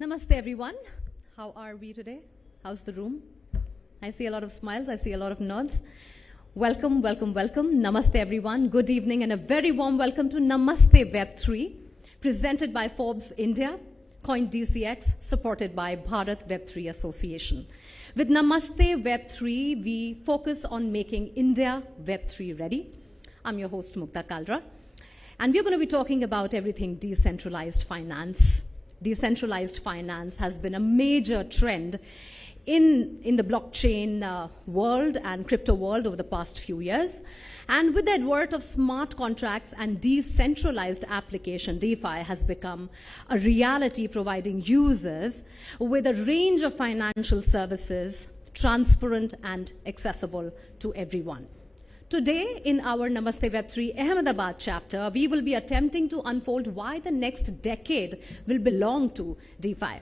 Namaste everyone. How are we today? How's the room? I see a lot of smiles. I see a lot of nods. Welcome, welcome, welcome. Namaste everyone. Good evening and a very warm welcome to Namaste Web3, presented by Forbes India, CoinDCX, supported by Bharat Web3 Association. With Namaste Web3, we focus on making India Web3 ready. I'm your host, Mukta Kalra. And we're going to be talking about everything decentralized finance. Decentralized finance has been a major trend in the blockchain world and crypto world over the past few years. And with the advent of smart contracts and decentralized application, DeFi has become a reality, providing users with a range of financial services, transparent and accessible to everyone. Today, in our Namaste Web3 Ahmedabad chapter, we will be attempting to unfold why the next decade will belong to DeFi.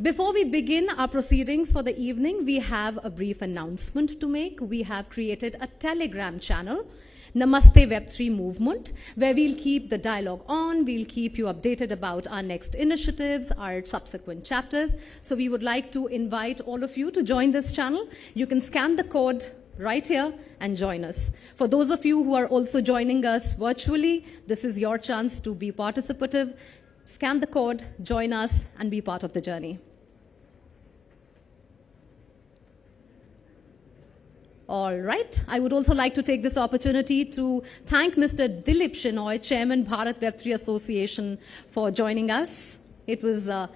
Before we begin our proceedings for the evening, we have a brief announcement to make. We have created a Telegram channel, Namaste Web3 Movement, where we'll keep the dialogue on, we'll keep you updated about our next initiatives, our subsequent chapters. So we would like to invite all of you to join this channel. You can scan the code right here and join us. For those of you who are also joining us virtually, this is your chance to be participative. Scan the code, join us, and be part of the journey. All right. I would also like to take this opportunity to thank Mr. Dilip Shenoy, Chairman, Bharat Web3 Association, for joining us. It was a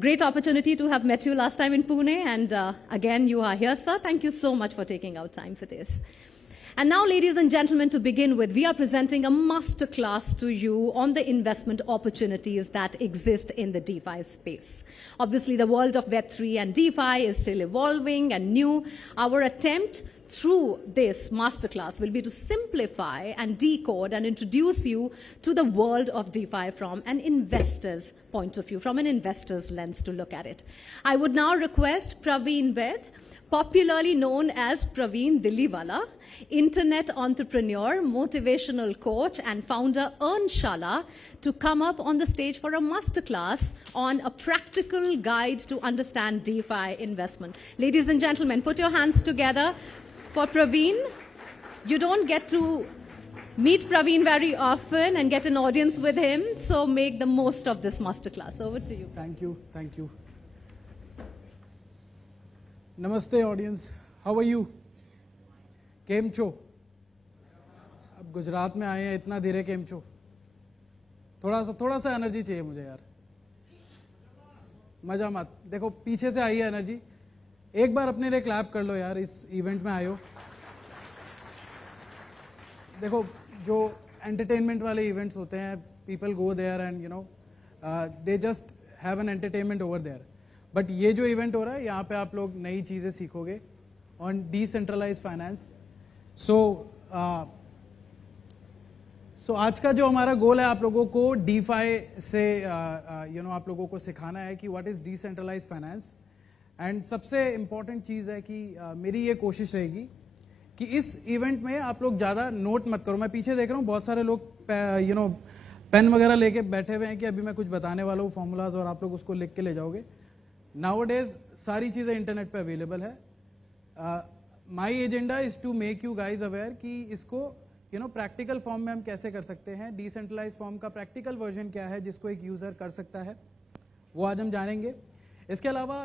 great opportunity to have met you last time in Pune, and again, you are here, sir. Thank you so much for taking out time for this. And now, ladies and gentlemen, to begin with, we are presenting a masterclass to you on the investment opportunities that exist in the DeFi space. Obviously, the world of Web3 and DeFi is still evolving and new. Our attempt through this masterclass will be to simplify and decode and introduce you to the world of DeFi from an investor's point of view, from an investor's lens to look at it. I would now request Praveen Ved, popularly known as Praveen Diliwala, internet entrepreneur, motivational coach, and founder Earnshala, to come up on the stage for a masterclass on a practical guide to understand DeFi investment. Ladies and gentlemen, put your hands together for Praveen. You don't get to meet Praveen very often and get an audience with him, so make the most of this masterclass. Over to you. Thank you. Thank you. Namaste audience. How are you? केम छो? अब गुजरात में आए हैं, इतना धीरे केम छो? थोड़ा सा एनर्जी चाहिए मुझे यार. मजा मत देखो, पीछे से आई है एनर्जी. एक बार अपने लिए क्लैप कर लो यार, इस इवेंट में आए हो. देखो, जो एंटरटेनमेंट वाले इवेंट्स होते हैं, people go there and you know they just have an entertainment over there. But ये जो इवेंट हो रहा है, यहाँ पे आप लोग नई चीजें सीखोगे ऑन डिसेंट्रलाइज्ड फाइनेंस. सो आज का जो हमारा गोल है, आप लोगों को डीफाई से आप लोगों को सिखाना है कि what is decentralised finance. And सबसे इंपॉर्टेंट चीज है कि मेरी ये कोशिश रहेगी कि इस इवेंट में आप लोग ज्यादा नोट मत करो. मैं पीछे देख रहा हूँ, बहुत सारे लोग पेन वगैरह लेके बैठे हुए हैं कि अभी मैं कुछ बताने वाला हूँ फॉर्मूलाज, और आप लोग उसको लिख के ले जाओगे. नाउअडेज सारी चीजें इंटरनेट पे अवेलेबल है. My agenda is to make you guys aware कि इसको प्रैक्टिकल फॉर्म में हम कैसे कर सकते हैं. डिसेंट्रलाइज फॉर्म का प्रैक्टिकल वर्जन क्या है जिसको एक यूजर कर सकता है, वो आज हम जानेंगे. इसके अलावा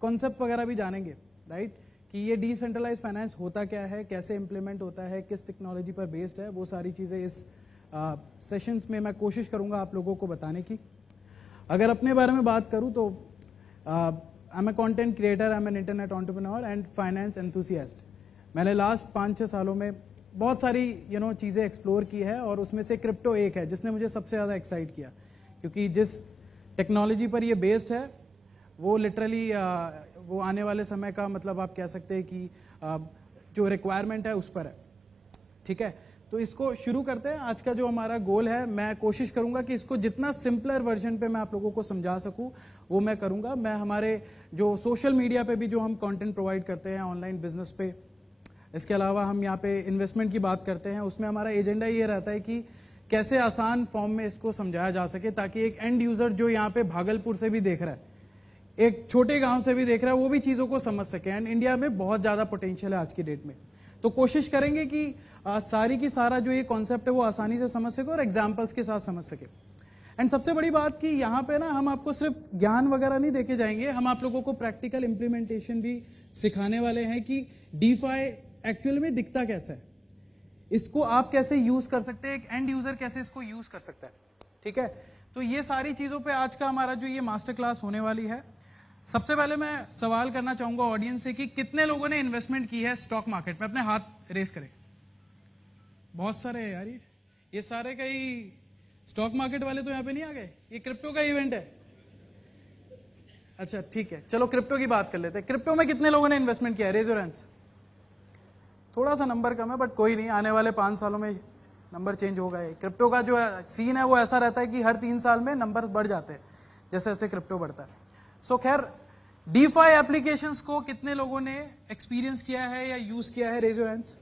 कॉन्सेप्ट वगैरह भी जानेंगे, राइट, कि ये डिसेंट्रलाइज फाइनेंस होता क्या है, कैसे इंप्लीमेंट होता है, किस टेक्नोलॉजी पर बेस्ड है. वो सारी चीजें इस सेशंस में मैं कोशिश करूंगा आप लोगों को बताने की. अगर अपने बारे में बात करूं तो I'm a content creator, I'm an internet entrepreneur and finance enthusiast. मैंने लास्ट 5-6 सालों में बहुत सारी चीज़ें एक्सप्लोर की है, और उसमें से क्रिप्टो एक है जिसने मुझे सबसे ज़्यादा एक्साइट किया, क्योंकि जिस टेक्नोलॉजी पर ये बेस्ड है वो लिटरली वो आने वाले समय का मतलब आप कह सकते हैं कि जो रिक्वायरमेंट है उस पर है. ठीक है, तो इसको शुरू करते हैं. आज का जो हमारा गोल है, मैं कोशिश करूंगा कि इसको जितना सिंपलर वर्जन पे मैं आप लोगों को समझा सकूं वो मैं करूंगा. मैं हमारे जो सोशल मीडिया पे भी जो हम कंटेंट प्रोवाइड करते हैं ऑनलाइन बिजनेस पे, इसके अलावा हम यहाँ पे इन्वेस्टमेंट की बात करते हैं, उसमें हमारा एजेंडा ये रहता है कि कैसे आसान फॉर्म में इसको समझाया जा सके, ताकि एक एंड यूजर जो यहाँ पे भागलपुर से भी देख रहा है, एक छोटे गांव से भी देख रहा है, वो भी चीजों को समझ सके। एंड इंडिया में बहुत ज्यादा पोटेंशियल है आज की डेट में, तो कोशिश करेंगे कि सारी की सारा जो ये कॉन्सेप्ट है वो आसानी से समझ सके और एग्जाम्पल्स के साथ समझ सके। एंड सबसे बड़ी बात कि यहाँ पे ना हम आपको सिर्फ ज्ञान वगैरह नहीं देके जाएंगे, हम आप लोगों को प्रैक्टिकल इंप्लीमेंटेशन भी सिखाने वाले हैं कि डीफाई एक्चुअल में दिखता कैसा है, इसको आप कैसे यूज कर सकते हैं, एक एंड यूजर कैसे इसको यूज कर सकता है। ठीक है, तो ये सारी चीजों पे आज का हमारा जो ये मास्टर क्लास होने वाली है। सबसे पहले मैं सवाल करना चाहूंगा ऑडियंस से कि कितने लोगों ने इन्वेस्टमेंट की है स्टॉक मार्केट में, अपने हाथ रेस करें। बहुत सारे है यार, ये सारे कई स्टॉक मार्केट वाले तो यहाँ पे नहीं आ गए, ये क्रिप्टो का इवेंट है। अच्छा ठीक है, चलो क्रिप्टो की बात कर लेते हैं। क्रिप्टो में कितने लोगों ने इन्वेस्टमेंट किया है, रेज योर हैंड्स। थोड़ा सा नंबर कम है बट कोई नहीं, आने वाले 5 सालों में नंबर चेंज होगा। क्रिप्टो का जो सीन है वो ऐसा रहता है कि हर 3 साल में नंबर बढ़ जाते हैं जैसे जैसे क्रिप्टो बढ़ता है। सो खैर, डीफाई एप्लीकेशंस को कितने लोगों ने एक्सपीरियंस किया है या यूज किया है, रेज योर हैंड्स।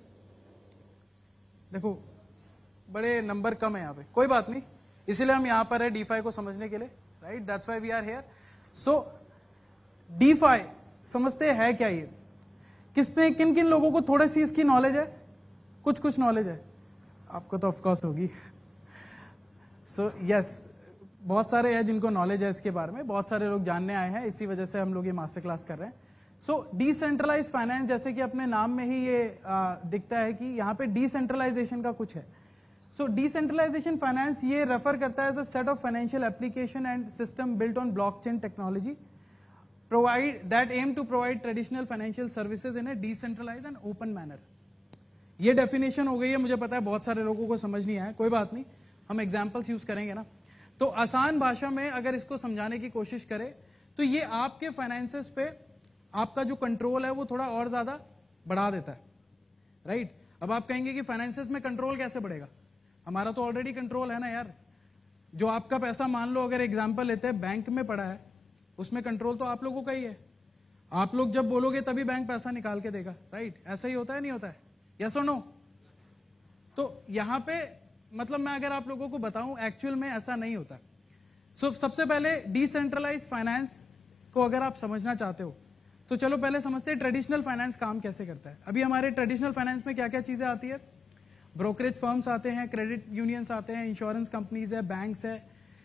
देखो बड़े नंबर कम है यहाँ पे, कोई बात नहीं, इसीलिए हम यहाँ पर है डीफाई को समझने के लिए, right, that's why we are here. So DeFi समझते हैं क्या ये, किसने किन किन लोगों को थोड़ी सी इसकी नॉलेज है, कुछ नॉलेज है, आपको तो ऑफकोर्स होगी। सो यस, बहुत सारे हैं जिनको नॉलेज है इसके बारे में, बहुत सारे लोग जानने आए हैं, इसी वजह से हम लोग ये मास्टर क्लास कर रहे हैं। सो डिसेंट्रलाइज फाइनेंस, जैसे कि अपने नाम में ही ये दिखता है कि यहाँ पे डिसेंट्रलाइजेशन का कुछ है। सो डिसेंट्रलाइजेशन फाइनेंस ये रेफर करता है as a set of financial application and system built on blockchain technology that aim to provide traditional financial services in a decentralized and open manner। ये डेफिनेशन हो गई है, मुझे पता है बहुत सारे लोगों को समझ नहीं आया, कोई बात नहीं, हम एग्जांपल्स यूज करेंगे ना। तो आसान भाषा में अगर इसको समझाने की कोशिश करें तो ये आपके फाइनेंसेस पे आपका जो कंट्रोल है वो थोड़ा और ज्यादा बढ़ा देता है, राइट। अब आप कहेंगे कि फाइनेंसेस में कंट्रोल कैसे बढ़ेगा, हमारा तो ऑलरेडी कंट्रोल है ना यार। जो आपका पैसा, मान लो अगर एग्जाम्पल लेते हैं, बैंक में पड़ा है, उसमें कंट्रोल तो आप लोगों का ही है। आप लोग जब बोलोगे तभी बैंक पैसा निकाल के देगा, राइट। ऐसा ही होता है, नहीं होता है, यस और नो। तो यहां पे मतलब मैं अगर आप लोगों को बताऊं, एक्चुअल में ऐसा नहीं होता। सो सबसे पहले डिसेंट्रलाइज फाइनेंस को अगर आप समझना चाहते हो तो चलो पहले समझते हैं ट्रेडिशनल फाइनेंस काम कैसे करता है। अभी हमारे ट्रेडिशनल फाइनेंस में क्या क्या चीजें आती है, ब्रोकरेज फर्म्स आते हैं, क्रेडिट यूनियंस आते हैं, इंश्योरेंस कंपनीज है, बैंक्स है,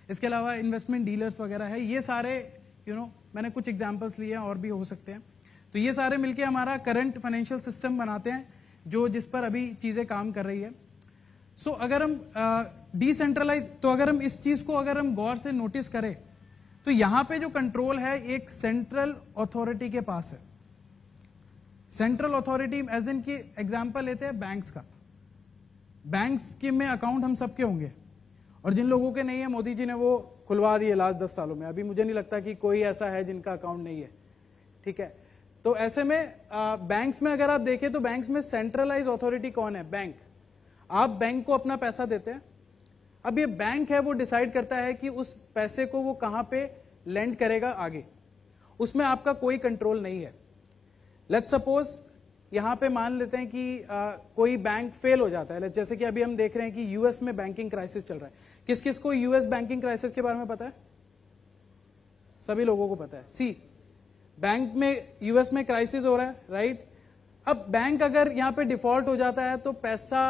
इसके अलावा इन्वेस्टमेंट डीलर्स वगैरह है। ये सारे मैंने कुछ एग्जांपल्स लिए हैं और भी हो सकते हैं। तो ये सारे मिलके हमारा करंट फाइनेंशियल सिस्टम बनाते हैं, जो जिस पर अभी चीजें काम कर रही है। सो अगर हम डिसेंट्रलाइज, तो अगर हम इस चीज को अगर हम गौर से नोटिस करें तो यहां पे जो कंट्रोल है एक सेंट्रल अथॉरिटी के पास है। सेंट्रल अथॉरिटी एज इन की एग्जांपल लेते हैं बैंक्स का। बैंक्स के में अकाउंट हम सबके होंगे, और जिन लोगों के नहीं है मोदी जी ने वो खुलवा दिए लास्ट 10 सालों में। अभी मुझे नहीं लगता कि कोई ऐसा है जिनका अकाउंट नहीं है, ठीक है। तो ऐसे में बैंक्स में अगर आप देखें तो बैंक्स में सेंट्रलाइज अथॉरिटी कौन है, बैंक। आप बैंक को अपना पैसा देते हैं, अब ये बैंक है वो डिसाइड करता है कि उस पैसे को वो कहां पे लेंड करेगा आगे, उसमें आपका कोई कंट्रोल नहीं है। लेट्स सपोज यहां पे मान लेते हैं कि कोई बैंक फेल हो जाता है, जैसे कि अभी हम देख रहे हैं कि यूएस में बैंकिंग क्राइसिस चल रहा है। किस किस को यूएस बैंकिंग क्राइसिस के बारे में पता है, सभी लोगों को पता है। सी, बैंक में यूएस में क्राइसिस हो रहा है, राइट। अब बैंक अगर यहां पे डिफॉल्ट हो जाता है तो पैसा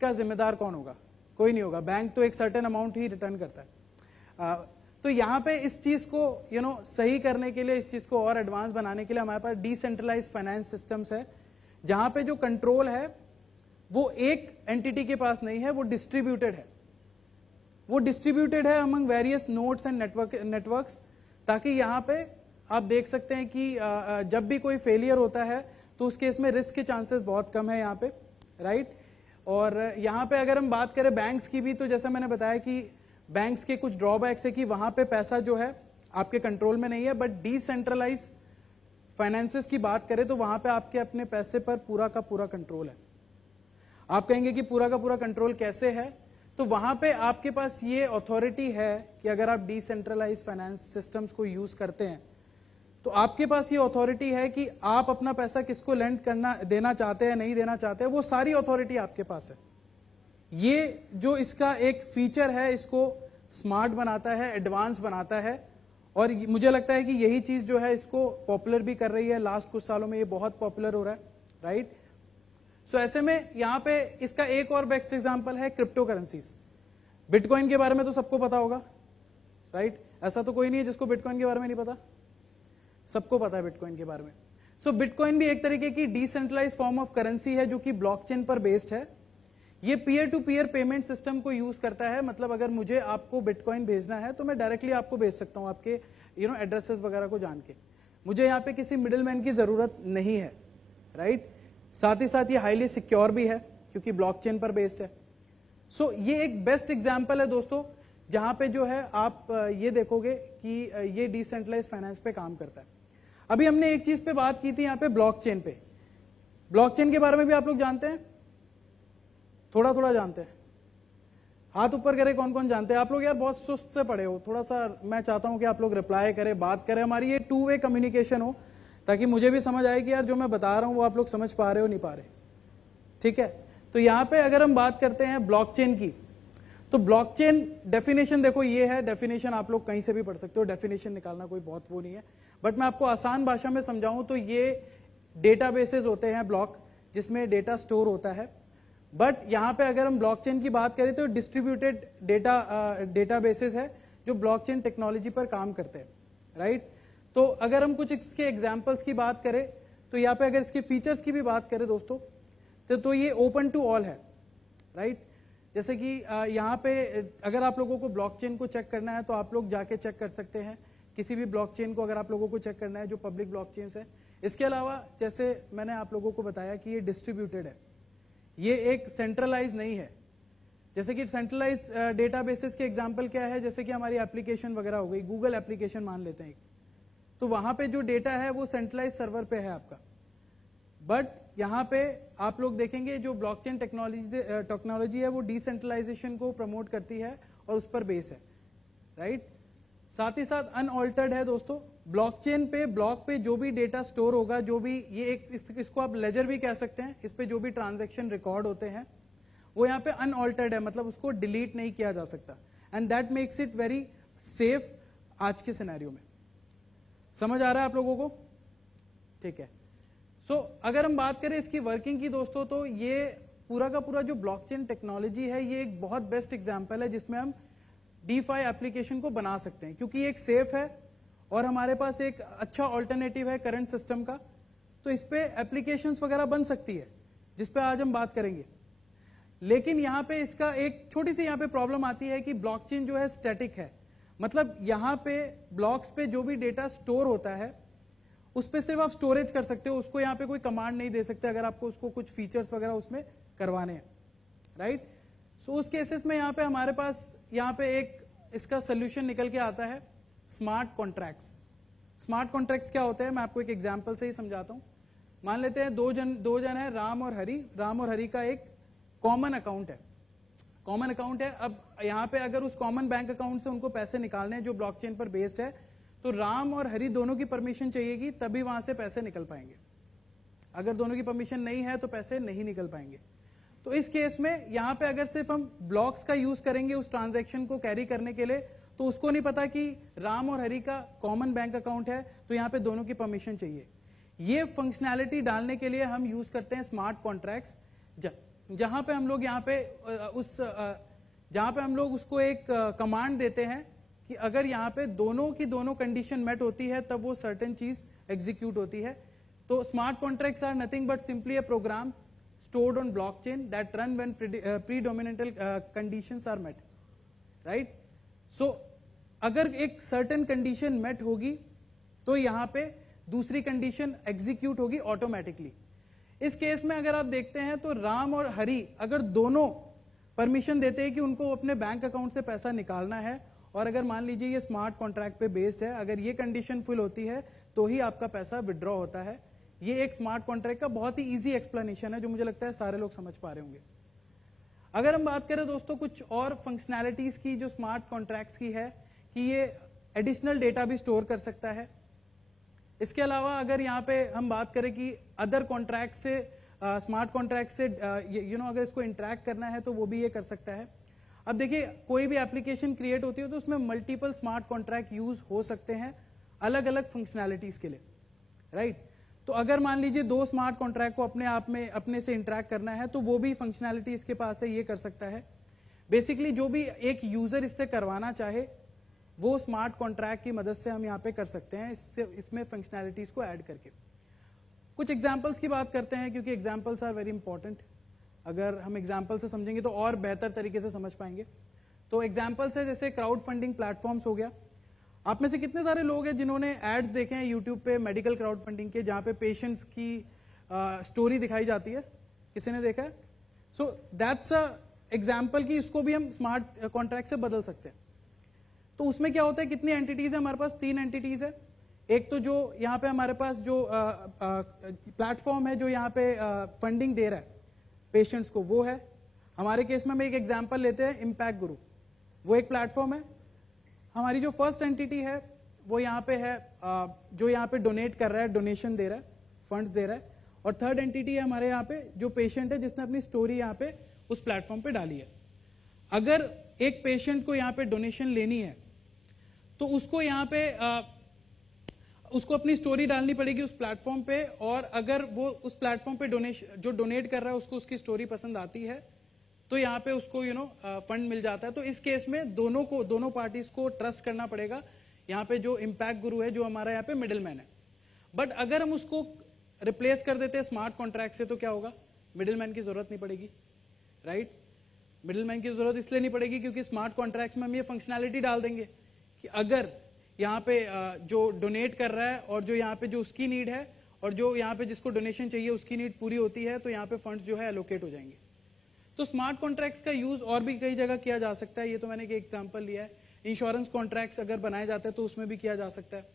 का जिम्मेदार कौन होगा, कोई नहीं होगा, बैंक तो एक सर्टेन अमाउंट ही रिटर्न करता है। तो यहां पे इस चीज को सही करने के लिए, इस चीज को और एडवांस बनाने के लिए हमारे पास डिसेंट्रलाइज फाइनेंस सिस्टम्स है, जहां पे जो कंट्रोल है वो एक एंटिटी के पास नहीं है, वो डिस्ट्रीब्यूटेड है। वो डिस्ट्रीब्यूटेड है among various nodes and networks, ताकि यहां पे आप देख सकते हैं कि जब भी कोई फेलियर होता है तो उस केस में रिस्क के चांसेस बहुत कम है यहाँ पे, राइट। और यहाँ पे अगर हम बात करें बैंक्स की भी, तो जैसा मैंने बताया कि बैंक्स के कुछ ड्रॉबैक्स है कि वहां पे पैसा जो है आपके कंट्रोल में नहीं है। बट डिसेंट्रलाइज फाइनेंसेस की बात करें तो वहां पे आपके अपने पैसे पर पूरा का पूरा कंट्रोल है। आप कहेंगे कि पूरा का पूरा कंट्रोल कैसे है, तो वहां पे आपके पास ये अथॉरिटी है कि अगर आप डिसेंट्रलाइज फाइनेंस सिस्टम्स को यूज करते हैं तो आपके पास ये अथॉरिटी है कि आप अपना पैसा किसको लेंड करना, देना चाहते हैं, नहीं देना चाहते हैं, वो सारी अथॉरिटी आपके पास है। ये जो इसका एक फीचर है इसको स्मार्ट बनाता है, एडवांस बनाता है, और मुझे लगता है कि यही चीज जो है इसको पॉपुलर भी कर रही है। लास्ट कुछ सालों में ये बहुत पॉपुलर हो रहा है, राइट। सो ऐसे में यहां पे इसका एक और बेस्ट एग्जांपल है क्रिप्टो करेंसीज। बिटकॉइन के बारे में तो सबको पता होगा, राइट। ऐसा तो कोई नहीं है जिसको बिटकॉइन के बारे में नहीं पता, सबको पता है बिटकॉइन के बारे में। सो बिटकॉइन भी एक तरीके की डिसेंट्रलाइज फॉर्म ऑफ करेंसी है जो कि ब्लॉकचेन पर बेस्ड है। ये peer to peer payment system को यूज करता है, मतलब अगर मुझे आपको बिटकॉइन भेजना है तो मैं डायरेक्टली आपको भेज सकता हूं आपके एड्रेसेस वगैरह को जान के, मुझे यहाँ पे किसी मिडिलमैन की जरूरत नहीं है, राइट। साथ ही साथ ये हाईली सिक्योर भी है क्योंकि ब्लॉकचेन पर बेस्ड है। सो ये एक बेस्ट एग्जांपल है दोस्तों, जहां पे जो है आप ये देखोगे कि ये डिसेंट्रलाइज फाइनेंस पे काम करता है। अभी हमने एक चीज पे बात की थी यहाँ पे ब्लॉकचेन पे। ब्लॉकचेन के बारे में भी आप लोग जानते हैं, थोड़ा थोड़ा जानते हैं? हाथ ऊपर करें कौन कौन जानते हैं। आप लोग यार बहुत सुस्त से पढ़े हो, थोड़ा सा मैं चाहता हूं कि आप लोग रिप्लाई करें, बात करें, हमारी ये टू वे कम्युनिकेशन हो, ताकि मुझे भी समझ आए कि यार जो मैं बता रहा हूं वो आप लोग समझ पा रहे हो नहीं पा रहे, ठीक है। तो यहां पे अगर हम बात करते हैं ब्लॉकचेन की, तो ब्लॉकचेन डेफिनेशन देखो ये है, डेफिनेशन आप लोग कहीं से भी पढ़ सकते हो, डेफिनेशन निकालना कोई बहुत वो नहीं है, बट मैं आपको आसान भाषा में समझाऊं तो ये डेटाबेसेस होते हैं ब्लॉक, जिसमें डेटा स्टोर होता है। बट यहां पे अगर हम ब्लॉकचेन की बात करें तो डिस्ट्रीब्यूटेड डेटाबेसेस है जो ब्लॉकचेन टेक्नोलॉजी पर काम करते हैं, राइट। तो अगर हम कुछ इसके एग्जांपल्स की बात करें तो यहाँ पे अगर इसके फीचर्स की भी बात करें दोस्तों, तो ये ओपन टू ऑल है, राइट। जैसे कि यहाँ पे अगर आप लोगों को ब्लॉकचेन को चेक करना है तो आप लोग जाके चेक कर सकते हैं किसी भी ब्लॉकचेन को, अगर आप लोगों को चेक करना है जो पब्लिक ब्लॉकचेन है। इसके अलावा जैसे मैंने आप लोगों को बताया कि ये डिस्ट्रीब्यूटेड है, ये एक सेंट्रलाइज नहीं है। जैसे कि सेंट्रलाइज डेटाबेसेस के एग्जांपल क्या है, जैसे कि हमारी एप्लीकेशन वगैरह हो गई, गूगल एप्लीकेशन मान लेते हैं, तो वहां पे जो डेटा है वो सेंट्रलाइज सर्वर पे है आपका। बट यहां पे आप लोग देखेंगे जो ब्लॉकचेन टेक्नोलॉजी है वो डिसेंट्रलाइजेशन को प्रमोट करती है और उस पर बेस है, राइट। साथ ही साथ अनऑल्टर्ड है दोस्तों। ब्लॉकचेन पे ब्लॉक पे जो भी डेटा स्टोर होगा, जो भी ये एक इसको आप लेजर भी कह सकते हैं, इस पे जो भी ट्रांजैक्शन रिकॉर्ड होते हैं वो यहाँ पे अनऑल्टर्ड है, मतलब उसको डिलीट नहीं किया जा सकता, and that makes it very safe आज के सिनेरियो में। समझ आ रहा है आप लोगों को? ठीक है। सो अगर हम बात करें इसकी वर्किंग की दोस्तों, तो ये पूरा का पूरा जो ब्लॉकचेन टेक्नोलॉजी है ये एक बहुत बेस्ट एग्जांपल है जिसमें हम डीफाई एप्लीकेशन को बना सकते हैं, क्योंकि एक सेफ है और हमारे पास एक अच्छा ऑल्टरनेटिव है करंट सिस्टम का, तो इस पे एप्लीकेशंस वगैरह बन सकती है, जिस पे आज हम बात करेंगे। लेकिन यहां पे इसका एक छोटी सी यहां पे प्रॉब्लम आती है कि ब्लॉकचेन जो है स्टैटिक है, मतलब यहां पे ब्लॉक्स पे जो भी डेटा स्टोर होता है उस पे सिर्फ आप स्टोरेज कर सकते हो, उसको यहाँ पे कोई कमांड नहीं दे सकते अगर आपको उसको कुछ फीचर्स वगैरह उसमें करवाने हैं, राइट। सो उस केसेस में यहाँ पे हमारे पास यहाँ पे एक इसका सोल्यूशन निकल के आता है, स्मार्ट कॉन्ट्रैक्ट्स। स्मार्ट कॉन्ट्रैक्ट्स क्या होते हैं मैं आपको एक एग्जांपल से ही समझाता हूं। मान लेते हैं दो जन है, राम और हरी। राम और हरी का एक कॉमन अकाउंट है, कॉमन अकाउंट है। अब यहाँ पे अगर उस कॉमन बैंक अकाउंट से उनको पैसे निकालने हैं जो ब्लॉकचेन पर बेस्ड है, तो राम और हरी दोनों की परमिशन चाहिएगी, तभी वहां से पैसे निकल पाएंगे। अगर दोनों की परमिशन नहीं है तो पैसे नहीं निकल पाएंगे। तो इस केस में यहां पे अगर सिर्फ हम ब्लॉक्स का यूज करेंगे उस ट्रांजैक्शन को कैरी करने के लिए, तो उसको नहीं पता कि राम और हरी का कॉमन बैंक अकाउंट है, तो यहां पे दोनों की परमिशन चाहिए। ये फंक्शनैलिटी डालने के लिए हम यूज करते हैं स्मार्ट कॉन्ट्रैक्ट्स, जहां पे हम लोग जहां पे हम लोग उसको एक कमांड देते हैं कि अगर यहाँ पे दोनों की दोनों कंडीशन मेट होती है तब वो सर्टेन चीज एग्जीक्यूट होती है। तो smart contracts are nothing but simply a program stored on blockchain that run when predominant conditions are met, right? So अगर एक certain condition met होगी तो यहां पे दूसरी कंडीशन एग्जीक्यूट होगी ऑटोमेटिकली। इस केस में अगर आप देखते हैं तो राम और हरी अगर दोनों परमिशन देते हैं कि उनको अपने बैंक अकाउंट से पैसा निकालना है, और अगर मान लीजिए ये स्मार्ट कॉन्ट्रैक्ट पे बेस्ड है, अगर ये कंडीशन फुल होती है तो ही आपका पैसा विड्रॉ होता है। ये एक स्मार्ट कॉन्ट्रैक्ट का बहुत ही इजी एक्सप्लेनेशन है जो मुझे लगता है सारे लोग समझ पा रहे होंगे। अगर हम बात करें दोस्तों कुछ और फंक्शनैलिटीज की जो स्मार्ट कॉन्ट्रैक्ट्स की है, कि ये एडिशनल डेटा भी स्टोर कर सकता है। इसके अलावा अगर यहाँ पे हम बात करें कि अदर कॉन्ट्रैक्ट से स्मार्ट कॉन्ट्रैक्ट से अगर इसको इंटरेक्ट करना है तो वो भी ये कर सकता है। अब देखिए कोई भी एप्लीकेशन क्रिएट होती है तो उसमें मल्टीपल स्मार्ट कॉन्ट्रैक्ट यूज हो सकते हैं अलग अलग फंक्शनैलिटीज के लिए, राइट। तो अगर मान लीजिए 2 स्मार्ट कॉन्ट्रैक्ट को अपने आप में अपने से इंटरेक्ट करना है तो वो भी फंक्शनैलिटी इसके पास है, ये कर सकता है। बेसिकली जो भी एक यूजर इससे करवाना चाहे वो स्मार्ट कॉन्ट्रैक्ट की मदद से हम यहाँ पे कर सकते हैं, इसमें फंक्शनैलिटीज को ऐड करके। कुछ एग्जाम्पल्स की बात करते हैं क्योंकि एग्जाम्पल्स आर वेरी इंपॉर्टेंट। अगर हम एग्जाम्पल से समझेंगे तो और बेहतर तरीके से समझ पाएंगे। तो एग्जाम्पल्स है जैसे क्राउड फंडिंग प्लेटफॉर्म्स हो गया। आप में से कितने सारे लोग हैं जिन्होंने एड्स देखे हैं यूट्यूब पे मेडिकल क्राउड फंडिंग के, जहां पे पेशेंट्स की स्टोरी दिखाई जाती है? किसी ने देखा है? सो दैट्स अ एग्जाम्पल कि इसको भी हम स्मार्ट कॉन्ट्रैक्ट से बदल सकते हैं। तो उसमें क्या होता है, कितनी एंटिटीज है हमारे पास? 3 एंटिटीज है। एक तो जो यहाँ पे हमारे पास जो प्लेटफॉर्म है जो यहाँ पे फंडिंग दे रहा है पेशेंट्स को, वो है। हमारे केस में हम एक एग्जांपल लेते हैं इम्पैक्ट गुरु, वो एक प्लेटफॉर्म है। हमारी जो फर्स्ट एंटिटी है वो यहाँ पे है जो यहाँ पे डोनेट कर रहा है, डोनेशन दे रहा है, फंड्स दे रहा है। और थर्ड एंटिटी है हमारे यहाँ पे जो पेशेंट है जिसने अपनी स्टोरी यहाँ पे उस प्लेटफॉर्म पे डाली है। अगर एक पेशेंट को यहाँ पे डोनेशन लेनी है तो उसको यहाँ पे उसको अपनी स्टोरी डालनी पड़ेगी उस प्लेटफॉर्म पे, और अगर वो उस प्लेटफॉर्म पे डोनेशन जो डोनेट कर रहा है उसको उसकी स्टोरी पसंद आती है तो यहाँ पे उसको फंड मिल जाता है। तो इस केस में दोनों पार्टीज को ट्रस्ट करना पड़ेगा। यहाँ पे जो इम्पैक्ट गुरु है जो हमारा यहाँ पे मिडिल मैन है। बट अगर हम उसको रिप्लेस कर देते हैं स्मार्ट कॉन्ट्रैक्ट से तो क्या होगा? मिडिल मैन की जरूरत नहीं पड़ेगी, राइट। मिडिल मैन की जरूरत इसलिए नहीं पड़ेगी क्योंकि स्मार्ट कॉन्ट्रैक्ट में हम ये फंक्शनैलिटी डाल देंगे कि अगर यहाँ पे जो डोनेट कर रहा है और जो यहाँ पे जो उसकी नीड है और जो यहाँ पे जिसको डोनेशन चाहिए उसकी नीड पूरी होती है तो यहाँ पे फंड्स जो है एलोकेट हो जाएंगे। तो स्मार्ट कॉन्ट्रैक्ट्स का यूज और भी कई जगह किया जा सकता है। ये तो मैंने एक एग्जांपल लिया है। इंश्योरेंस कॉन्ट्रैक्ट्स अगर बनाए जाते हैं तो उसमें भी किया जा सकता है।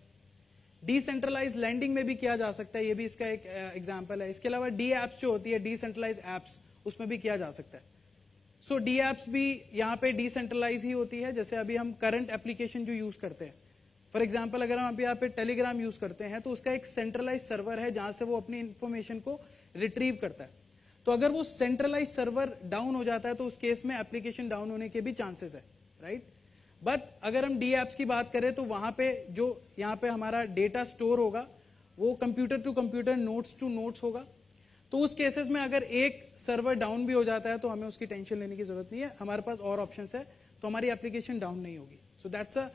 डिसेंट्रलाइज लैंडिंग में भी किया जा सकता है, ये भी इसका एक एग्जांपल है। इसके अलावा डी एप्स जो होती है, डिसेंट्रलाइज एप्स, उसमें भी किया जा सकता है। सो डी एप्स भी यहाँ पे डिसेंट्रलाइज ही होती है। जैसे अभी हम करंट एप्लीकेशन जो यूज करते हैं, फॉर एग्जाम्पल अगर हम यहाँ पे टेलीग्राम यूज करते हैं तो उसका एक सेंट्रलाइज सर्वर है जहां से वो अपनी इंफॉर्मेशन को रिट्रीव करता है। तो अगर वो सेंट्रलाइज सर्वर डाउन हो जाता है तो उस केस में एप्लीकेशन डाउन होने के भी चांसेस है, राइट। बट अगर हम डी एप्स की बात करें तो वहां पे जो यहाँ पे हमारा डेटा स्टोर होगा वो computer to computer, nodes to nodes होगा। तो उस केसेस में अगर एक सर्वर डाउन भी हो जाता है तो हमें उसकी टेंशन लेने की जरूरत नहीं है, हमारे पास और ऑप्शंस है, तो हमारी एप्लीकेशन डाउन नहीं होगी। So that's a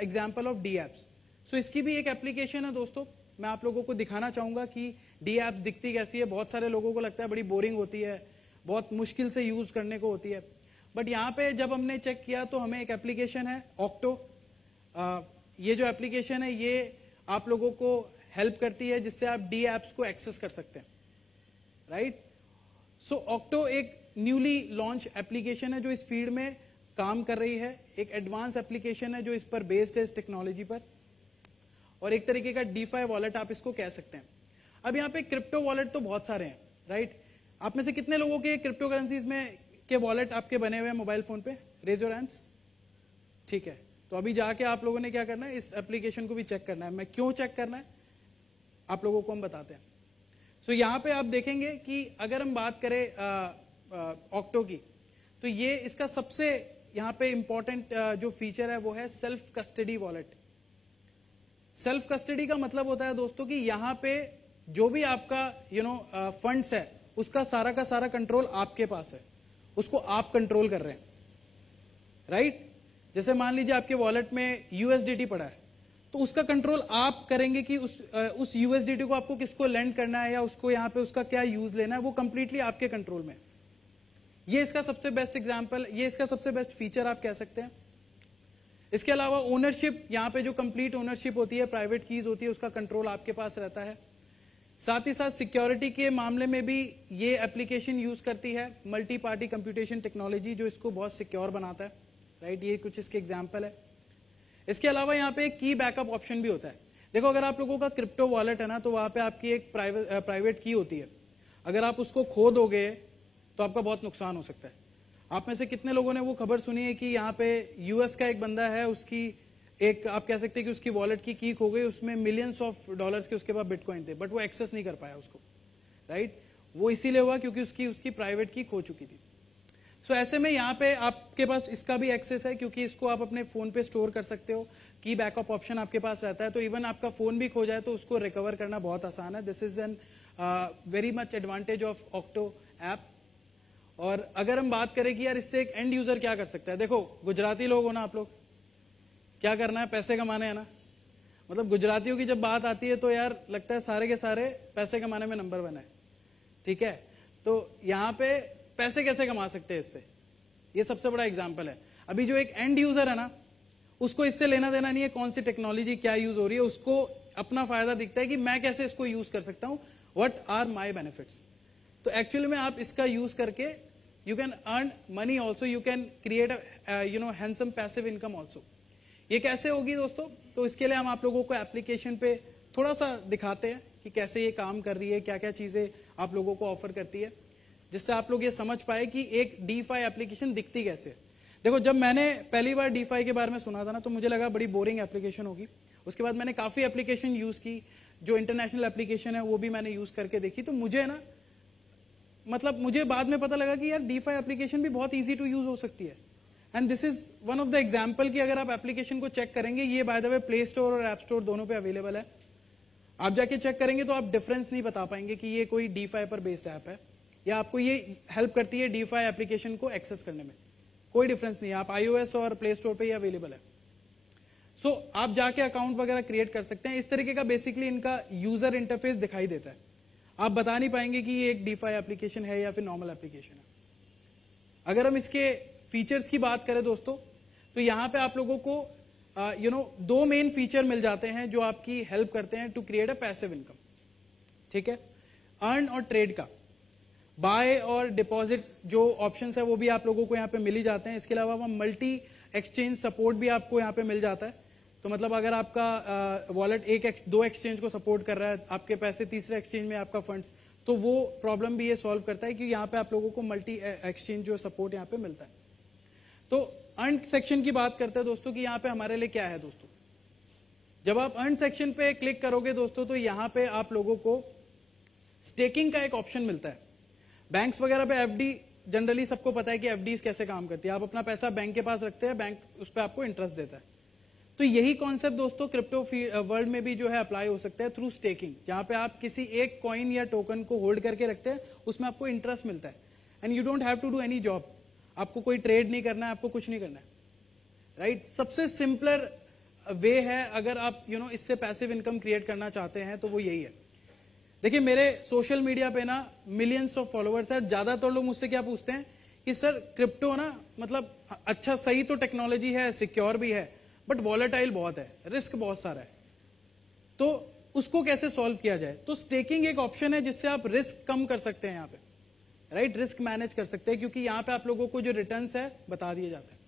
example of the apps. So इसकी भी एक एप्लीकेशन है दोस्तों, मैं आप लोगों को दिखाना चाहूंगा कि डी एप्स दिखती कैसी है। बहुत सारे लोगों को लगता है बड़ी बोरिंग होती है, बहुत मुश्किल से यूज करने को होती है, बट यहाँ पे जब हमने चेक किया तो हमें एक एप्लीकेशन है ऑक्टो। ये जो एप्लीकेशन है ये आप लोगों को हेल्प करती है जिससे आप डी एप्स को एक्सेस कर सकते हैं, राइट। सो ऑक्टो एक न्यूली लॉन्च एप्लीकेशन है जो इस फील्ड में काम कर रही है। एक एडवांस एप्लीकेशन है जो इस पर बेस्ड है, इस टेक्नोलॉजी पर, और एक तरीके का डीफाई वॉलेट आप इसको कह सकते हैं। अब यहाँ पे क्रिप्टो वॉलेट तो बहुत सारे हैं, राइट। आप में से कितने लोगों के क्रिप्टो करेंसीज में के वॉलेट आपके बने हुए हैं मोबाइल फोन पे? Raise your hands. ठीक है, तो अभी जाके आप लोगों ने क्या करना है, इस एप्लीकेशन को भी चेक करना है। मैं क्यों चेक करना है आप लोगों को हम बताते हैं। सो यहाँ पे आप देखेंगे कि अगर हम बात करें ऑक्टो की, तो ये इसका सबसे यहाँ पे इंपॉर्टेंट जो फीचर है वो है self custody wallet. Self custody का मतलब होता है दोस्तों कि यहाँ पे जो भी आपका फंड्स है उसका सारा का सारा कंट्रोल आपके पास है, उसको आप कंट्रोल कर रहे हैं, राइट। जैसे मान लीजिए आपके वॉलेट में यूएसडीटी पड़ा है तो उसका कंट्रोल आप करेंगे कि उस यूएसडीटी को आपको किसको लेंड करना है या उसको यहाँ पे उसका क्या यूज लेना है, वो कंप्लीटली आपके कंट्रोल में। ये इसका सबसे बेस्ट एग्जांपल, ये इसका सबसे बेस्ट फीचर आप कह सकते हैं। इसके अलावा ओनरशिप, यहाँ पे जो कंप्लीट ओनरशिप होती है, प्राइवेट कीज होती है, उसका कंट्रोल आपके पास रहता है। साथ ही साथ सिक्योरिटी के मामले में भी ये एप्लीकेशन यूज करती है मल्टी पार्टी कंप्यूटेशन टेक्नोलॉजी, जो इसको बहुत सिक्योर बनाता है, राइट। ये कुछ इसके एग्जाम्पल है। इसके अलावा यहाँ पे एक की बैकअप ऑप्शन भी होता है। देखो अगर आप लोगों का क्रिप्टो वॉलेट है ना, तो वहां पे आपकी एक प्राइवेट की होती है। अगर आप उसको खो दोगे तो आपका बहुत नुकसान हो सकता है। आप में से कितने लोगों ने वो खबर सुनी है कि यहाँ पे यूएस का एक बंदा है, उसकी एक आप कह सकते हैं कि उसकी वॉलेट की खो गई, उसमें मिलियंस ऑफ डॉलर्स के उसके पास बिटकॉइन थे, बट वो एक्सेस नहीं कर पाया उसको, राइट। वो इसीलिए हुआ क्योंकि उसकी प्राइवेट की खो चुकी थी। सो ऐसे में यहाँ पे आपके पास इसका भी एक्सेस है, क्योंकि इसको आप अपने फोन पे स्टोर कर सकते हो, की बैकअप ऑप्शन आपके पास रहता है, तो इवन आपका फोन भी खो जाए तो उसको रिकवर करना बहुत आसान है। This is an very much advantage of octo app. और अगर हम बात करें कि यार इससे एक एंड यूजर क्या कर सकता है, देखो गुजराती लोग हो ना आप लोग, क्या करना है, पैसे कमाने हैं ना। मतलब गुजरातियों की जब बात आती है तो यार लगता है सारे के सारे पैसे कमाने में नंबर 1 है, ठीक है। तो यहाँ पे पैसे कैसे कमा सकते हैं इससे, ये सबसे बड़ा एग्जाम्पल है। अभी जो एक एंड यूजर है ना, उसको इससे लेना देना नहीं है कौन सी टेक्नोलॉजी क्या यूज हो रही है, उसको अपना फायदा दिखता है कि मैं कैसे इसको यूज कर सकता हूं, व्हाट आर माय बेनिफिट्स। तो एक्चुअली में आप इसका यूज करके you can earn money also, you can create handsome passive income also. ये कैसे होगी दोस्तों, तो इसके लिए हम आप लोगों को एप्लीकेशन पे थोड़ा सा दिखाते हैं कि कैसे ये काम कर रही है, क्या क्या चीजें आप लोगों को ऑफर करती है, जिससे आप लोग ये समझ पाए कि एक डीफाई एप्लीकेशन दिखती कैसे है। देखो जब मैंने पहली बार डीफाई के बारे में सुना था ना, तो मुझे लगा बड़ी बोरिंग एप्लीकेशन होगी। उसके बाद मैंने काफी एप्लीकेशन यूज की, जो इंटरनेशनल एप्लीकेशन है वो भी मैंने यूज करके देखी, तो मुझे ना मतलब मुझे बाद में पता लगा कि यार डीफाई एप्लीकेशन भी बहुत इजी टू यूज हो सकती है। And this is one of the example कि अगर आप एप्लीकेशन को चेक करेंगे, ये by the way play store और ऐप स्टोर दोनों पे अवेलेबल है, आप जाके चेक करेंगे तो आप डिफरेंस नहीं बता पाएंगे कि ये कोई डीफाई पर बेस्ड ऐप है, या आपको ये हेल्प करती है डीफाई एप्लीकेशन को एक्सेस करने में, कोई डिफरेंस नहीं है। आप iOS और प्ले स्टोर पे ये अवेलेबल है। सो आप जाके अकाउंट वगैरह क्रिएट कर सकते हैं। इस तरीके का बेसिकली इनका यूजर इंटरफेस दिखाई देता है। आप बता नहीं पाएंगे कि ये एक डीफाई एप्लीकेशन है या फिर नॉर्मल एप्लीकेशन है। अगर हम इसके फीचर्स की बात करें दोस्तों, तो यहां पे आप लोगों को दो मेन फीचर मिल जाते हैं जो आपकी हेल्प करते हैं to create a passive income, ठीक है। अर्न और ट्रेड का बाय और डिपॉजिट जो ऑप्शंस है वो भी आप लोगों को यहाँ पे मिल ही जाते हैं। इसके अलावा मल्टी एक्सचेंज सपोर्ट भी आपको यहाँ पे मिल जाता है। तो मतलब अगर आपका वॉलेट दो एक्सचेंज को सपोर्ट कर रहा है, आपके पैसे तीसरे एक्सचेंज में आपका फंड्स, तो वो प्रॉब्लम भी ये सॉल्व करता है कि यहाँ पे आप लोगों को मल्टी एक्सचेंज जो सपोर्ट यहाँ पे मिलता है। तो अर्न सेक्शन की बात करते हैं दोस्तों कि यहाँ पे हमारे लिए क्या है दोस्तों। जब आप अर्न सेक्शन पे क्लिक करोगे दोस्तों, तो यहाँ पे आप लोगों को स्टेकिंग का एक ऑप्शन मिलता है। बैंक्स वगैरह पे एफडी जनरली सबको पता है कि एफडीज कैसे काम करती है। आप अपना पैसा बैंक के पास रखते हैं, बैंक उस पर आपको इंटरेस्ट देता है। तो यही कॉन्सेप्ट दोस्तों क्रिप्टो वर्ल्ड में भी जो है अप्लाई हो सकता है थ्रू स्टेकिंग, जहां पे आप किसी एक कॉइन या टोकन को होल्ड करके रखते हैं, उसमें आपको इंटरेस्ट मिलता है and you don't have to do any job. आपको कोई ट्रेड नहीं करना है, आपको कुछ नहीं करना है, राइट। सबसे सिंपलर वे है अगर आप इससे पैसिव इनकम क्रिएट करना चाहते हैं तो वो यही है। देखिए मेरे सोशल मीडिया पे ना मिलियंस ऑफ फॉलोअर्स है। ज्यादातर लोग मुझसे क्या पूछते हैं कि सर क्रिप्टो ना मतलब अच्छा सही तो टेक्नोलॉजी है, सिक्योर भी है, बट वॉलेटाइल बहुत है, रिस्क बहुत सारा है, तो उसको कैसे सॉल्व किया जाए। तो स्टेकिंग एक ऑप्शन है जिससे आप रिस्क कम कर सकते हैं यहाँ पे, राइट, रिस्क मैनेज कर सकते हैं, क्योंकि यहाँ पे आप लोगों को जो रिटर्न्स है बता दिए जाते हैं।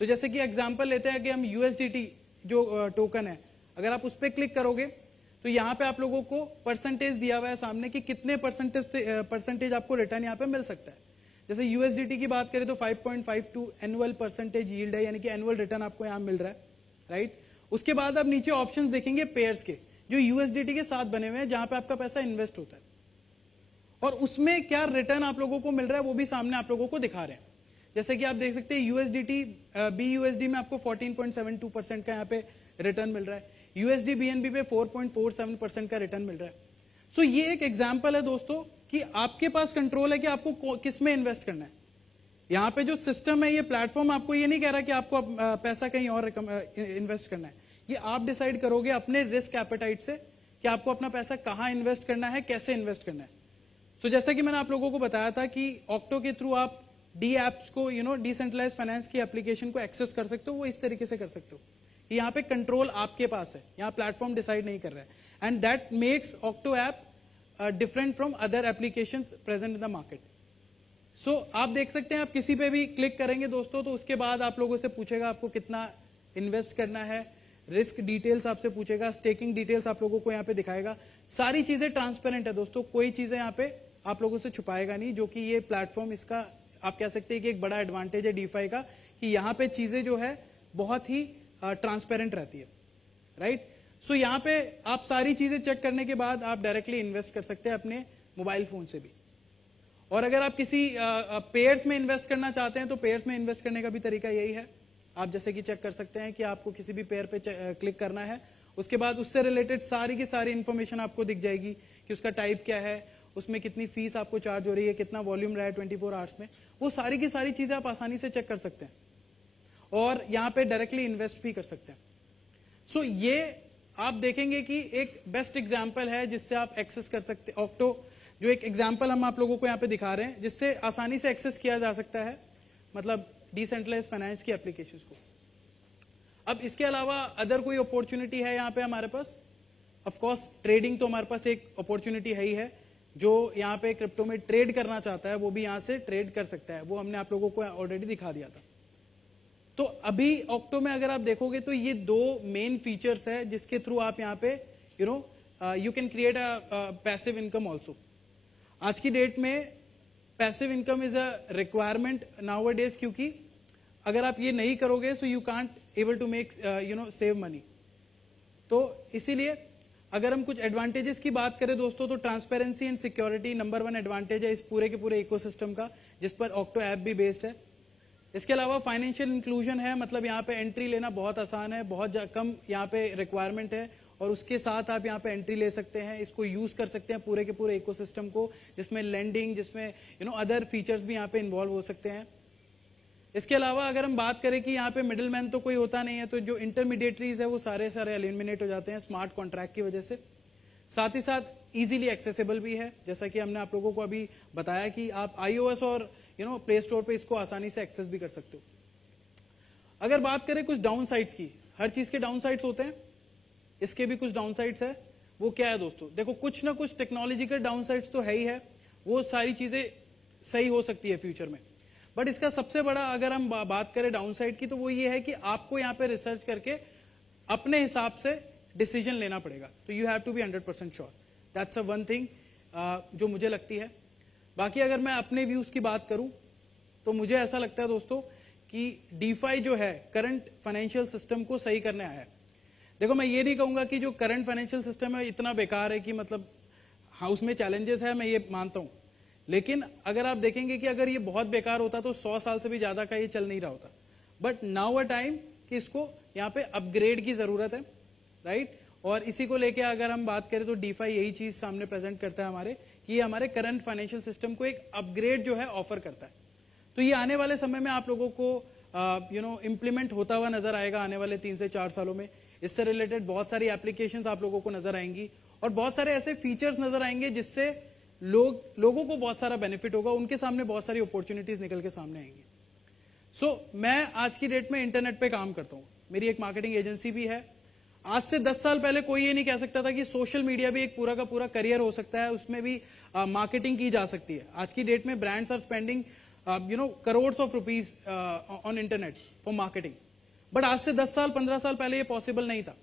तो जैसे कि एग्जांपल लेते हैं कि हम USDT जो टोकन है, अगर आप उस पर क्लिक करोगे तो यहाँ पे आप लोगों को परसेंटेज दिया हुआ है सामने कि कितने परसेंटेज आपको रिटर्न यहाँ पे मिल सकता है। जैसे USDT की बात करें तो 5.52 एनुअल परसेंटेज यील्ड है, यानी कि एनुअल रिटर्न आपको यहाँ मिल रहा है, राइट। उसके बाद आप नीचे ऑप्शंस देखेंगे पेयर्स के, जो USDT के साथ बने हुए हैं, जहां पे आपका पैसा इन्वेस्ट होता है, और उसमें क्या रिटर्न आप लोगों को मिल रहा है वो भी सामने आप लोगों को दिखा रहे हैं। जैसे कि आप देख सकते हैं USDT BUSD में आपको 14.72% का यहाँ पे रिटर्न मिल रहा है, USD BNB पे 4.47% का रिटर्न मिल रहा है। सो ये एक एग्जाम्पल है दोस्तों कि आपके पास कंट्रोल है कि आपको किस में इन्वेस्ट करना है। यहाँ पे जो सिस्टम है, ये प्लेटफॉर्म आपको ये नहीं कह रहा कि आपको पैसा कहीं और इन्वेस्ट करना है, ये आप डिसाइड करोगे अपने रिस्क एपेटाइट से कि आपको अपना पैसा कहाँ इन्वेस्ट करना है, कैसे इन्वेस्ट करना है। तो जैसा कि मैंने आप लोगों को बताया था कि ऑक्टो के थ्रू आप डी एप्स को डिसेंट्रलाइज फाइनेंस की एप्लीकेशन को एक्सेस कर सकते हो, वो इस तरीके से कर सकते हो कि यहाँ पे कंट्रोल आपके पास है, यहाँ प्लेटफॉर्म डिसाइड नहीं कर रहा है, and that makes Octo app different from other applications present in the market. So आप देख सकते हैं, आप किसी पे भी क्लिक करेंगे दोस्तों, तो उसके बाद आप लोगों से पूछेगा आपको कितना इन्वेस्ट करना है, रिस्क डिटेल्स आपसे पूछेगा, स्टेकिंग डिटेल्स आप लोगों को यहाँ पे दिखाएगा। सारी चीजें ट्रांसपेरेंट है दोस्तों, कोई चीजें यहाँ पे आप लोगों से छुपाएगा नहीं, जो कि ये प्लेटफॉर्म इसका आप कह सकते हैं कि एक बड़ा एडवांटेज है डीफाई का, कि यहाँ पे चीजें जो है बहुत ही ट्रांसपेरेंट रहती है, राइट। सो यहाँ पे आप सारी चीजें चेक करने के बाद आप डायरेक्टली इन्वेस्ट कर सकते हैं अपने मोबाइल फोन से भी। और अगर आप किसी पेयर्स में इन्वेस्ट करना चाहते हैं तो पेयर्स में इन्वेस्ट करने का भी तरीका यही है। आप जैसे कि चेक कर सकते हैं कि आपको किसी भी पेयर पे क्लिक करना है, उसके बाद उससे रिलेटेड सारी की सारी इंफॉर्मेशन आपको दिख जाएगी कि उसका टाइप क्या है, उसमें कितनी फीस आपको चार्ज हो रही है, कितना वॉल्यूम रहा है 24 आवर्स में, वो सारी की सारी चीजें आप आसानी से चेक कर सकते हैं और यहाँ पे डायरेक्टली इन्वेस्ट भी कर सकते हैं। सो ये आप देखेंगे कि एक बेस्ट एग्जाम्पल है जिससे आप एक्सेस कर सकते हैं। ऑक्टो जो एक एग्जाम्पल हम आप लोगों को यहाँ पे दिखा रहे हैं जिससे आसानी से एक्सेस किया जा सकता है, मतलब डिसेंट्रलाइज फाइनेंस की एप्लीकेशंस को। अब इसके अलावा अदर कोई अपॉर्चुनिटी है यहाँ पे हमारे पास? ऑफ कोर्स ट्रेडिंग तो हमारे पास एक अपॉर्चुनिटी है ही है। जो यहाँ पे क्रिप्टो में ट्रेड करना चाहता है वो भी यहाँ से ट्रेड कर सकता है, वो हमने आप लोगों को ऑलरेडी दिखा दिया था। तो अभी ऑक्टो में अगर आप देखोगे तो ये दो मेन फीचर्स है जिसके थ्रू आप यहाँ पे you can create a passive income also. आज की डेट में passive income is a requirement nowadays, क्योंकि अगर आप ये नहीं करोगे so you can't able to make save money. तो इसीलिए अगर हम कुछ एडवांटेजेस की बात करें दोस्तों, तो transparency and security number 1 advantage है इस पूरे के पूरे इकोसिस्टम का, जिस पर ऑक्टो ऐप भी बेस्ड है। इसके अलावा फाइनेंशियल इंक्लूजन है, मतलब यहाँ पे एंट्री लेना बहुत आसान है, बहुत कम यहाँ पे रिक्वायरमेंट है और उसके साथ आप यहाँ पे एंट्री ले सकते हैं, इसको यूज कर सकते हैं पूरे के पूरे इकोसिस्टम को, जिसमें लेंडिंग, जिसमें अदर फीचर्स भी यहाँ पे इन्वॉल्व हो सकते हैं। इसके अलावा अगर हम बात करें कि यहाँ पे मिडिल मैन तो कोई होता नहीं है, तो जो इंटरमीडिएटरीज है वो सारे एलिमिनेट हो जाते हैं स्मार्ट कॉन्ट्रैक्ट की वजह से। साथ ही साथ इजीली एक्सेसिबल भी है, जैसा कि हमने आप लोगों को अभी बताया कि आप iOS और प्ले स्टोर पे इसको आसानी से एक्सेस भी कर सकते हो। अगर बात करें कुछ डाउन साइड्स की, हर चीज के डाउन साइड्स होते हैं, इसके भी कुछ डाउन साइड्स है। वो क्या है दोस्तों? देखो, कुछ ना कुछ टेक्नोलॉजिकल डाउन साइड्स तो है ही है, वो सारी चीजें सही हो सकती है फ्यूचर में, बट इसका सबसे बड़ा अगर हम बात करें डाउन साइड की, तो वो ये है कि आपको यहाँ पे रिसर्च करके अपने हिसाब से डिसीजन लेना पड़ेगा। तो you have to be 100% sure, that's a one thing जो मुझे लगती है। बाकी अगर मैं अपने व्यूज की बात करूं तो मुझे ऐसा लगता है दोस्तों कि डीफाई जो है करंट फाइनेंशियल सिस्टम को सही करने आया है। देखो, मैं ये नहीं कहूंगा कि जो करंट फाइनेंशियल सिस्टम है इतना बेकार है कि मतलब हाँ उसमें चैलेंजेस है, मैं ये मानता हूं, लेकिन अगर आप देखेंगे कि अगर ये बहुत बेकार होता तो 100 साल से भी ज्यादा का ये चल नहीं रहा होता। बट नाउ अ टाइम कि इसको यहाँ पे अपग्रेड की जरूरत है, राइट? और इसी को लेके अगर हम बात करें तो डीफाई यही चीज सामने प्रेजेंट करता है हमारे, कि ये हमारे करंट फाइनेंशियल सिस्टम को एक अपग्रेड जो है ऑफर करता है। तो ये आने वाले समय में आप लोगों को इंप्लीमेंट होता हुआ नजर आएगा आने वाले 3 से 4 सालों में। इससे रिलेटेड बहुत सारी एप्लीकेशंस आप लोगों को नजर आएंगी और बहुत सारे ऐसे फीचर्स नजर आएंगे जिससे लोगों को बहुत सारा बेनिफिट होगा, उनके सामने बहुत सारी अपॉर्चुनिटीज निकल के सामने आएंगी। सो मैं आज की डेट में इंटरनेट पे काम करता हूं, मेरी एक मार्केटिंग एजेंसी भी है। आज से 10 साल पहले कोई ये नहीं कह सकता था कि सोशल मीडिया भी एक पूरा का पूरा करियर हो सकता है, उसमें भी मार्केटिंग की जा सकती है। आज की डेट में brands are spending crores of rupees on internet for marketing. But आज से 10 साल 15 साल पहले ये पॉसिबल नहीं था।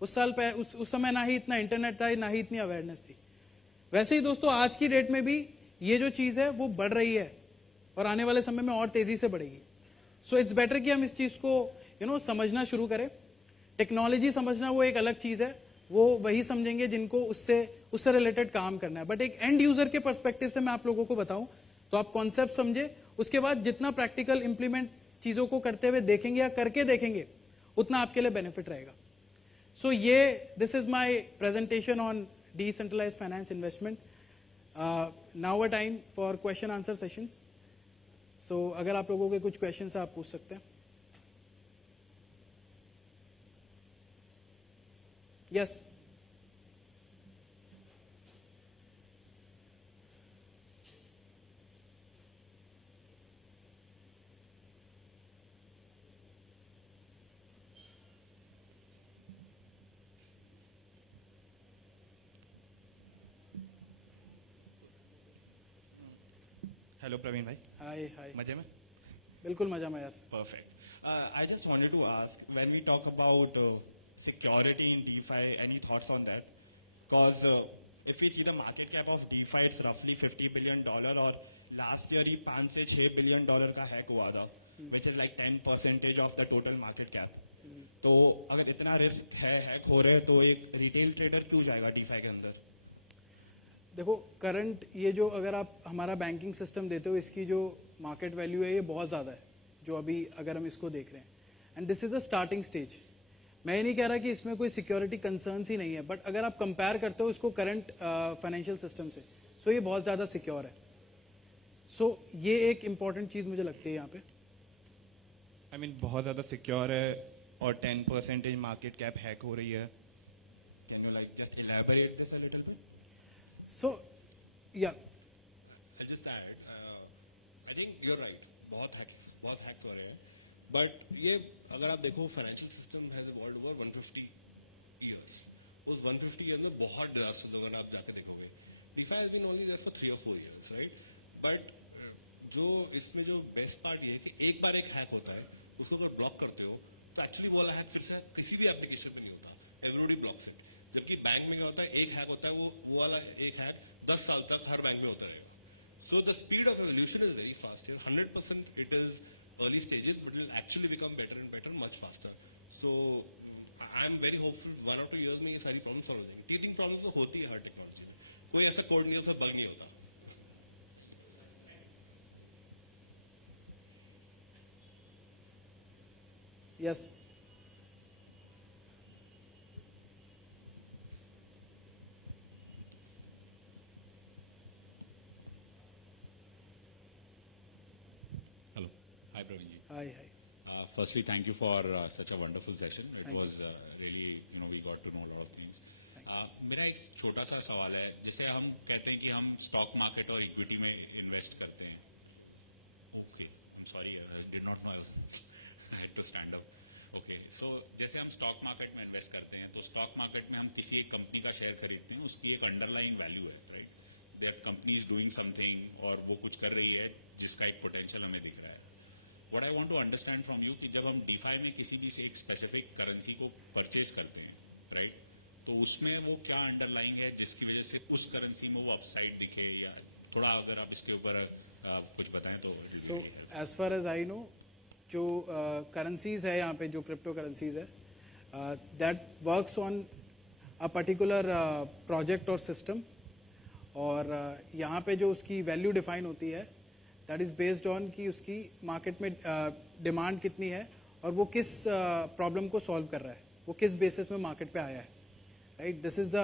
उस समय ना ही इतना इंटरनेट था, ना ही इतनी अवेयरनेस थी। वैसे ही दोस्तों आज की डेट में भी ये जो चीज है वो बढ़ रही है और आने वाले समय में और तेजी से बढ़ेगी। सो इट्स बेटर कि हम इस चीज को समझना शुरू करें। टेक्नोलॉजी समझना वो एक अलग चीज है, वो वही समझेंगे जिनको उससे रिलेटेड काम करना है। बट एक एंड यूजर के पर्सपेक्टिव से मैं आप लोगों को बताऊं तो आप कॉन्सेप्ट समझे, उसके बाद जितना प्रैक्टिकल इंप्लीमेंट चीजों को करते हुए देखेंगे या करके देखेंगे उतना आपके लिए बेनिफिट रहेगा। So this is my presentation on decentralized finance investment. Now a time for question answer sessions. So अगर आप लोगों के कुछ questions आप पूछ सकते हैं। Yes. हेलो प्रवीण भाई। हाय। मजे में? बिल्कुल मजा में यार। Perfect. I just wanted to ask, when we talk about security in DeFi, any thoughts on that? Because if we see the market cap of DeFi, it's रफली $50 बिलियन और लास्ट ईयर ही $5 से $6 बिलियन का hack हुआ था, which is like 10% of the total market cap. तो अगर इतना risk है, हैक हो रहे हैं, तो एक रिटेल ट्रेडर क्यों जाएगा डीफाई के अंदर? देखो करंट ये जो अगर आप हमारा बैंकिंग सिस्टम देते हो इसकी जो मार्केट वैल्यू है ये बहुत ज़्यादा है जो अभी अगर हम इसको देख रहे हैं and this is the starting stage. मैं ये नहीं कह रहा कि इसमें कोई सिक्योरिटी कंसर्न्स ही नहीं है बट अगर आप कंपेयर करते हो इसको करंट फाइनेंशियल सिस्टम से सो ये बहुत ज़्यादा सिक्योर है। सो ये एक इम्पॉर्टेंट चीज़ मुझे लगती है यहाँ पे। I mean बहुत ज़्यादा सिक्योर है और 10% मार्केट कैप हैक हो रही है। Can you like just elaborate this a little bit? So yeah, I just add, I think you're right, बहुत hacks हो रहे हैं बट ये अगर आप देखो financial system has evolved over 150 years. उस 150 इयर्स में बहुत ड्रास्टिक अगर आप जाके देखोगे DeFi has been only there for 3 or 4 years, right? But जो इसमें जो बेस्ट पार्ट ये है कि एक बार एक हैक होता है उसको अगर ब्लॉक करते हो तो एक्चुअली वो वाला हैक फिर से किसी भी एप्लीकेशन पे नहीं होता, एवरीबॉडी ब्लॉक्स इट। जबकि बैंक में क्या होता है एक हैक होता है वो वाला एक हैक 10 साल तक हर बैंक में होता रहेगा। So the speed of evolution is very fast. 100% it is early stages but will actually become better and better much faster. So I am very hopeful 1 or 2 years में ये सारी प्रॉब्लम सॉल्व हो जाएंगी। Teething problem तो होती है हर technology में, कोई ऐसा कोड नहीं होता बग नहीं होता। yes. Hello. Hi, Praveen ji. Hi. Firstly, thank you for such a wonderful session. It Thank was really, we got to know a lot of things. मेरा एक छोटा सा सवाल है, जैसे हम कहते हैं कि हम स्टॉक मार्केट और इक्विटी में इन्वेस्ट करते हैं। Okay, sorry, I did not know, I had to stand up. Okay, so जैसे हम स्टॉक मार्केट में इन्वेस्ट करते हैं तो स्टॉक मार्केट में हम किसी एक कंपनी का शेयर खरीदते हैं, उसकी एक अंडरलाइन वैल्यू है, right? That company is doing something और वो कुछ कर रही है जिसका एक पोटेंशियल हमें दिख रहा है। What I want to understand from you कि जब हम DeFi में किसी भी एक स्पेसिफिक करेंसी को परचेज करते हैं, राइट, तो उसमें वो क्या अंडरलाइंग है जिसकी वजह से उस करेंसी में वो अपसाइड दिखे, या थोड़ा अगर आप इसके ऊपर कुछ बताएं तो। So as far as I know जो करेंसीज है यहाँ पे जो क्रिप्टो करेंसीज है that works on a particular project और सिस्टम और यहाँ पे जो उसकी वैल्यू डिफाइन होती है दैट इज बेस्ड ऑन कि उसकी मार्केट में डिमांड कितनी है और वो किस प्रॉब्लम को सॉल्व कर रहा है, वो किस बेसिस में मार्केट पे आया है, right? This is the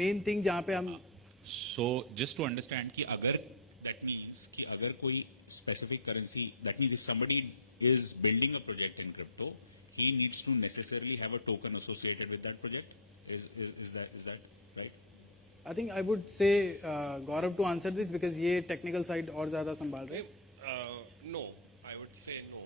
main thing जहाँ पे हम सो जस्ट टू अंडरस्टैंड कि अगर दैट मीन्स कि अगर कोई specific currency, that means if somebody is building a project in crypto, he needs to necessarily have a token associated with that project. Is that right? I think I would say Gaurav to answer this because ये technical side और ज़्यादा संभाल रहे हैं। No, I would say no.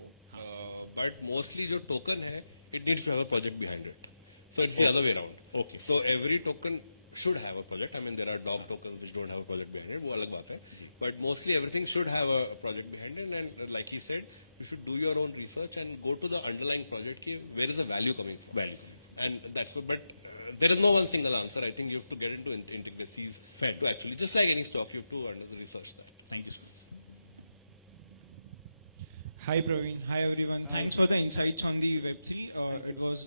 But mostly जो token है, it needs to have a project behind it. So it's the other way around. Okay. So every token should have a project. I mean, there are dog tokens which don't have a project behind it. वो अलग बात है. But mostly everything should have a project behind it. And like he said, you should do your own research and go to the underlying project. Where is the value coming from? Well, And that's what. But there is no one single answer. I think you have to get into intricacies Fair. to actually, just like any stock, you have to research that. thank you, sir. Hi Praveen, hi everyone. Hi. Thanks for the insights on the Web3. Thank you. It was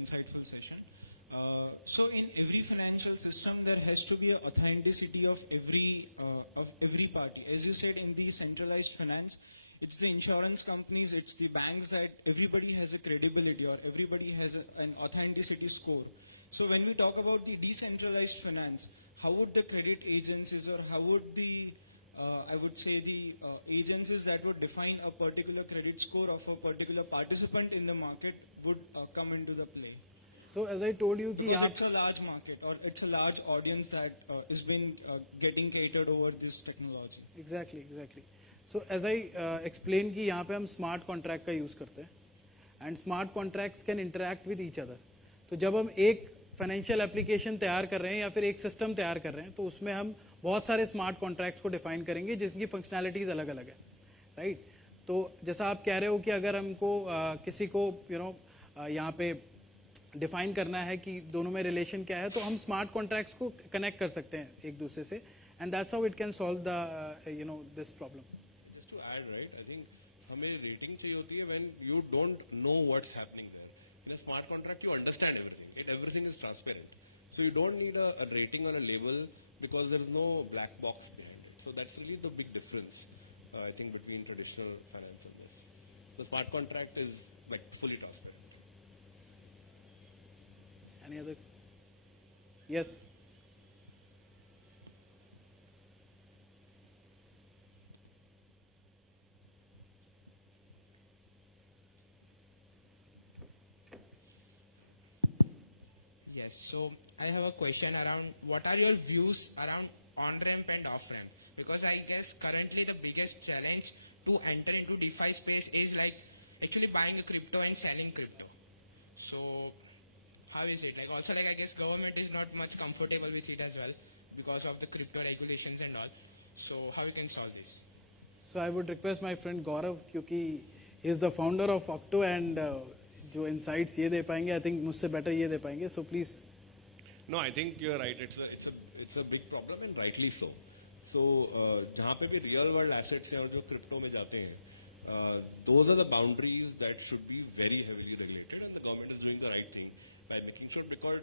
insightful session. So in every financial system, there has to be an authenticity of every party. As you said, in the centralized finance, it's the insurance companies, it's the banks that everybody has a credibility or everybody has an authenticity score. So when we talk about the decentralized finance, how would the credit agencies or how would the I would say the agencies that would define a particular credit score of a particular participant in the market would come into the play? So as I told you कि Because यहाँ it's a large market or it's a large audience that is being getting catered over this technology. Exactly. So as I explained कि यहाँ पे हम smart contract का use करते हैं and smart contracts can interact with each other. तो जब हम एक फाइनेंशियल एप्लीकेशन तैयार कर रहे हैं या फिर एक सिस्टम तैयार कर रहे हैं तो उसमें हम बहुत सारे स्मार्ट कॉन्ट्रैक्ट्स को डिफाइन करेंगे जिसकी फंक्शनैलिटीज अलग अलग है, राइट? तो जैसा आप कह रहे हो कि अगर हमको किसी को यहाँ पे डिफाइन करना है कि दोनों में रिलेशन क्या है तो हम स्मार्ट कॉन्ट्रैक्ट्स को कनेक्ट कर सकते हैं एक दूसरे से and that's how it can solve the this problem. Just to add, right, I think हमें रेटिंग चाहिए होती है when you don't know what's happening there. In a smart contract, you understand everything. Everything is transparent. So you don't need a rating or a label because there is no black box behind it. So that's really the big difference, I think, between traditional finance and this. The smart contract is like fully transparent. Any other? Yes. Yes, so I have a question around what are your views around on-ramp and off-ramp? Because I guess currently the biggest challenge to enter into DeFi space is like actually buying a crypto and selling crypto. So how is it? Like also like I guess government is not much comfortable with it as well because of the crypto regulations and all. So how you can solve this? So I would request my friend Gaurav, क्योंकि he is the founder of Octo and जो insights ये दे पाएंगे, I think मुझसे better ये दे पाएंगे. So please. No, I think you're right. It's a big problem and rightly so. So जहाँ पे भी real world assets हैं जो crypto में जाते हैं, those are the boundaries that should be very heavily regulated, and the government is doing the right thing by making sure, because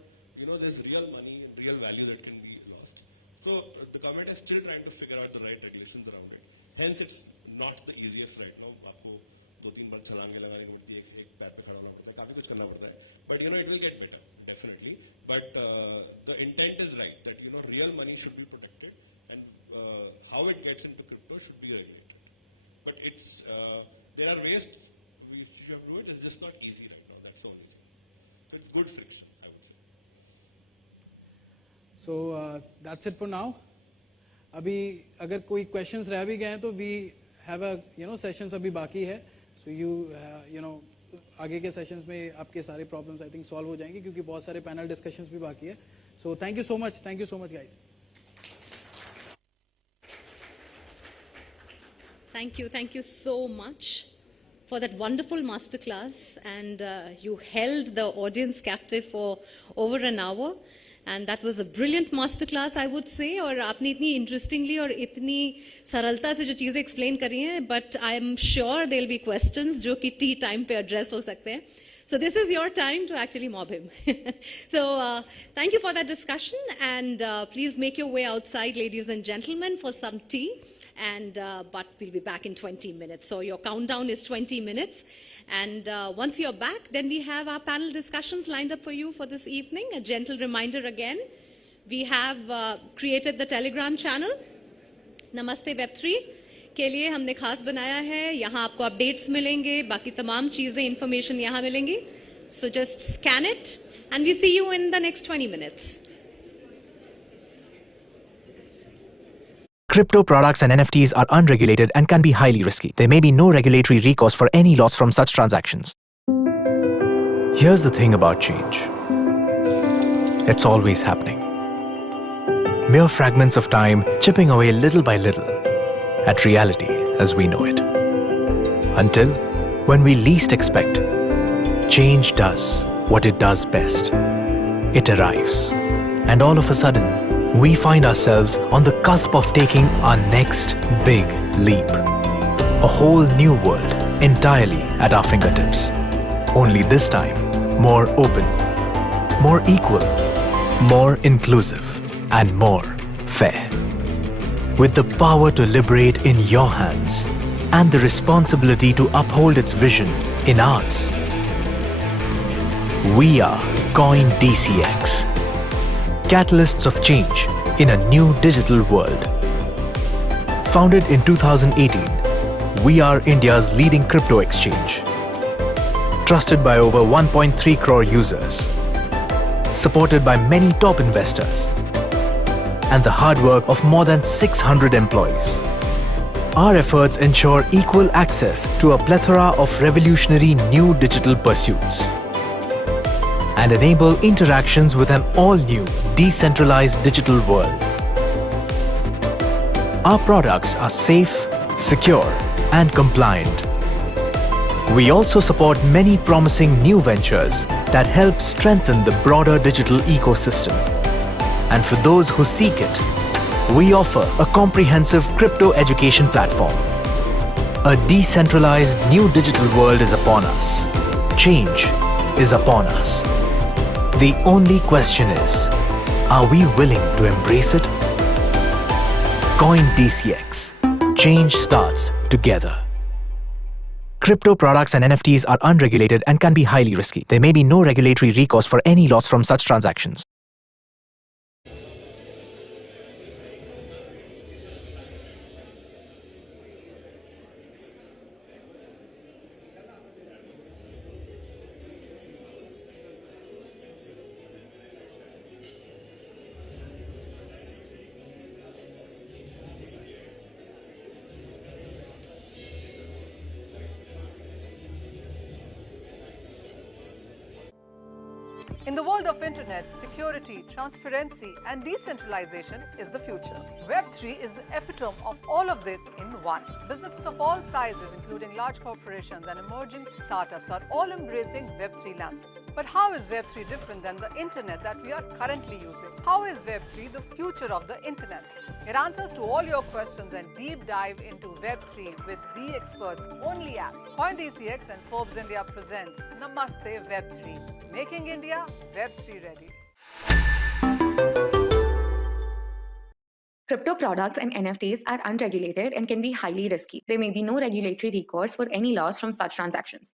there's real money, real value that can be lost. So the government is still trying to figure out the right regulations around it. Hence, it's not the easiest right now. आपको 2-3 बार छलांगे लगानी पड़ती है, एक पैर पे खड़ा होना पड़ता है, काफी कुछ करना पड़ता है. But it will get better, definitely. But the intent is right that real money should be protected, and how it gets into crypto should be regulated. But it's there are ways we should do it. It's just not easy right now. That's the only thing. So it's good friction, I would say. So that's it for now. अभी अगर कोई questions रह भी गए हैं तो we have a sessions अभी बाकी है. So you आगे के sessions में आपके सारे problems I think solve हो जाएंगे क्योंकि बहुत सारे panel discussions भी बाकी है. So thank you so much guys. Thank you so much for that wonderful masterclass, and you held the audience captive for over an hour, and that was a brilliant masterclass, I would say. और आपने इतनी interestingly और इतनी सरलता से जो चीजें explain करी हैं, but I am sure there will be questions जो कि tea time पे address हो सकते हैं. So this is your time to actually mob him. So thank you for that discussion, and please make your way outside, ladies and gentlemen, for some tea. And but we'll be back in 20 minutes. So your countdown is 20 minutes. And once you're back, then we have our panel discussions lined up for you for this evening. A gentle reminder again, we have created the Telegram channel, Namaste Web3. के लिए हमने खास बनाया है. यहाँ आपको updates मिलेंगे, बाकी तमाम चीजें, information यहाँ मिलेंगी. So just scan it, and we see you in the next 20 minutes. Crypto products and NFTs are unregulated and can be highly risky. There may be no regulatory recourse for any loss from such transactions. Here's the thing about change. It's always happening. Mere fragments of time chipping away little by little at reality as we know it. Until, when we least expect, change does what it does best. It arrives. And all of a sudden, we find ourselves on the cusp of taking our next big leap. A whole new world entirely at our fingertips. Only this time, more open, more equal, more inclusive, and more fair. With the power to liberate in your hands and the responsibility to uphold its vision in ours. We are CoinDCX. Catalysts of change in a new digital world. Founded in 2018, we are India's leading crypto exchange. Trusted by over 1.3 crore users. Supported by many top investors. And the hard work of more than 600 employees. Our efforts ensure equal access to a plethora of revolutionary new digital pursuits. And enable interactions with an all-new, decentralized digital world. Our products are safe, secure, and compliant. We also support many promising new ventures that help strengthen the broader digital ecosystem. And for those who seek it, we offer a comprehensive crypto education platform. A decentralized new digital world is upon us. Change is upon us. The only question is, are we willing to embrace it? CoinDCX. Change starts together. Crypto products and NFTs are unregulated and can be highly risky. There may be no regulatory recourse for any loss from such transactions. In the world of internet, security, transparency and decentralization is the future. Web3 is the epitome of all of this in one. Businesses of all sizes, including large corporations and emerging startups, are all embracing Web3 landscape. But how is Web3 different than the internet that we are currently using? How is Web3 the future of the internet? It answers to all your questions and deep dive into Web3 with the experts only app. CoinDCX and Forbes India presents Namaste Web3, making India Web3 ready. Crypto products and NFTs are unregulated and can be highly risky. There may be no regulatory recourse for any loss from such transactions.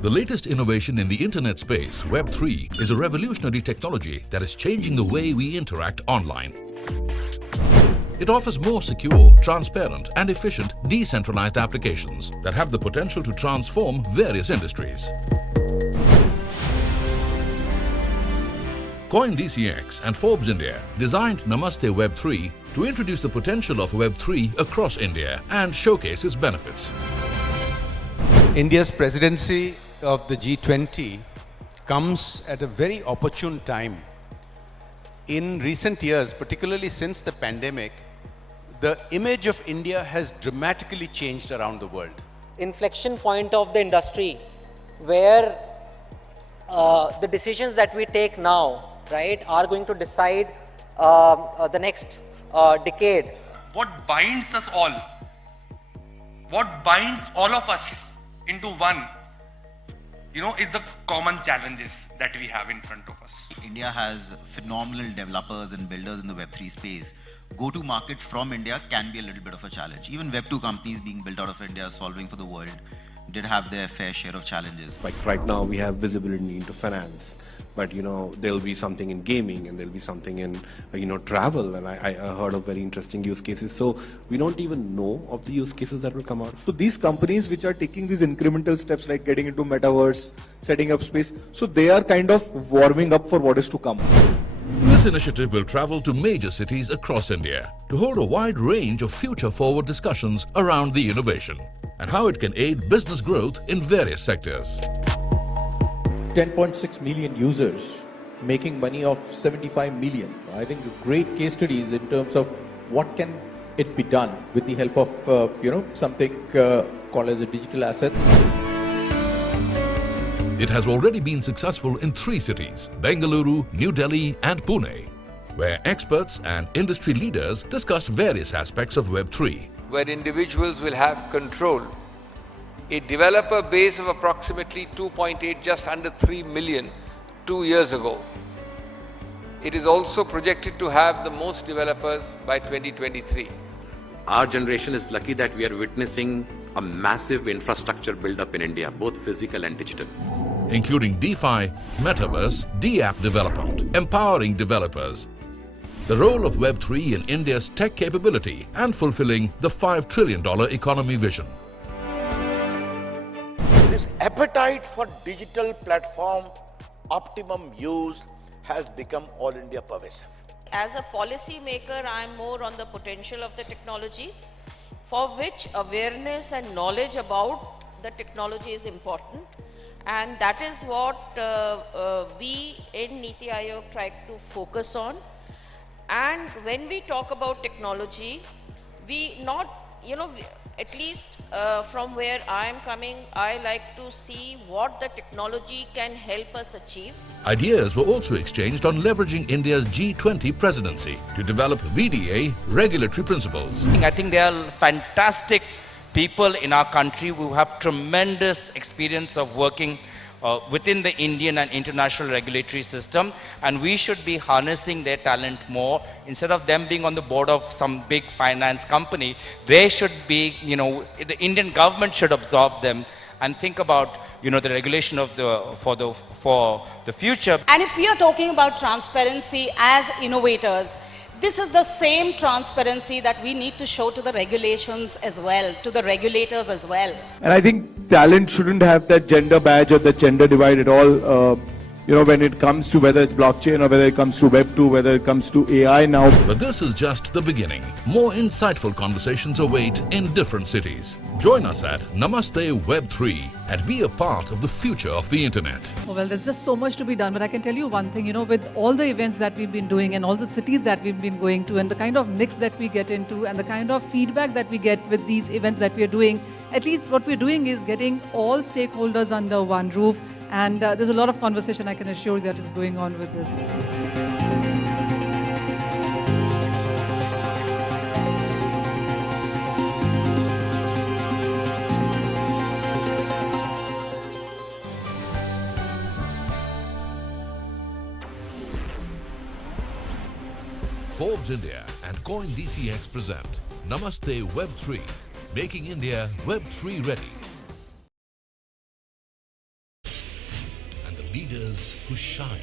The latest innovation in the internet space, Web3, is a revolutionary technology that is changing the way we interact online. It offers more secure, transparent, and efficient decentralized applications that have the potential to transform various industries. CoinDCX and Forbes India designed Namaste Web3 to introduce the potential of Web3 across India and showcase its benefits. India's presidency of the G20 comes at a very opportune time. In recent years, particularly since the pandemic, the image of India has dramatically changed around the world. Inflection point of the industry where the decisions that we take now, right, are going to decide the next decade. What binds us all? What binds all of us into one, is the common challenges that we have in front of us. India has phenomenal developers and builders in the Web3 space. Go-to market from India can be a little bit of a challenge. Even Web2 companies being built out of India, solving for the world, did have their fair share of challenges. Like right now we have visibility into finance, but there'll be something in gaming and there'll be something in travel, and I heard of very interesting use cases. So we don't even know of the use cases that will come out. So these companies which are taking these incremental steps like getting into metaverse, setting up space, so they are kind of warming up for what is to come. This initiative will travel to major cities across India to hold a wide range of future-forward discussions around the innovation and how it can aid business growth in various sectors. 10.6 million users making money of 75 million. I think great case studies in terms of what can it be done with the help of something called as a digital assets. It has already been successful in 3 cities, Bengaluru, New Delhi and Pune, where experts and industry leaders discussed various aspects of Web3. Where individuals will have control. A developer base of approximately 2.8, just under 3 million 2 years ago. It is also projected to have the most developers by 2023. Our generation is lucky that we are witnessing a massive infrastructure build-up in India, both physical and digital. Including DeFi, Metaverse, DApp development, empowering developers, the role of Web3 in India's tech capability and fulfilling the $5 trillion economy vision. This appetite for digital platform optimum use has become all India pervasive. As a policy maker, I am more on the potential of the technology, for which awareness and knowledge about the technology is important. And that is what we in Niti Aayog try to focus on. And when we talk about technology, we not, at least from where I am coming, I like to see what the technology can help us achieve. Ideas were also exchanged on leveraging India's G20 presidency to develop VDA regulatory principles. I think there are fantastic people in our country who have tremendous experience of working within the Indian and international regulatory system, and we should be harnessing their talent more. Instead of them being on the board of some big finance company, they should be, the Indian government should absorb them and think about, the regulation of for the future. And if we are talking about transparency as innovators, this is the same transparency that we need to show to the regulations as well, to the regulators as well. And I think talent shouldn't have that gender badge or the gender divide at all, when it comes to whether it's blockchain or whether it comes to Web2, whether it comes to AI now. But this is just the beginning. More insightful conversations await in different cities. Join us at Namaste Web3 and be a part of the future of the internet. Well, there's just so much to be done, but I can tell you one thing, with all the events that we've been doing and all the cities that we've been going to and the kind of mix that we get into and the kind of feedback that we get with these events that we're doing, at least what we're doing is getting all stakeholders under one roof. And there's a lot of conversation, I can assure you, that is going on with this. Forbes India and CoinDCX present Namaste Web3, making India Web3 ready. Leaders who shine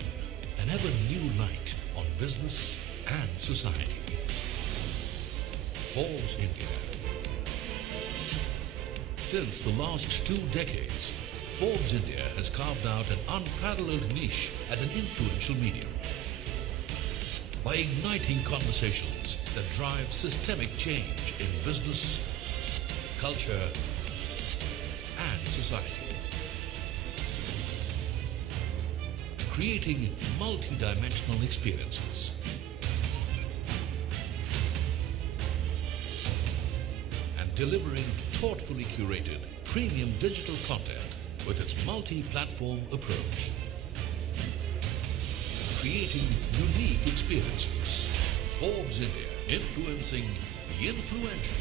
an ever new light on business and society. Forbes India. Since the last 2 decades, Forbes India has carved out an unparalleled niche as an influential medium. By igniting conversations that drive systemic change in business, culture, and society. Creating multi-dimensional experiences. delivering thoughtfully curated premium digital content with its multi-platform approach. Creating unique experiences. Forbes India, influencing the influential.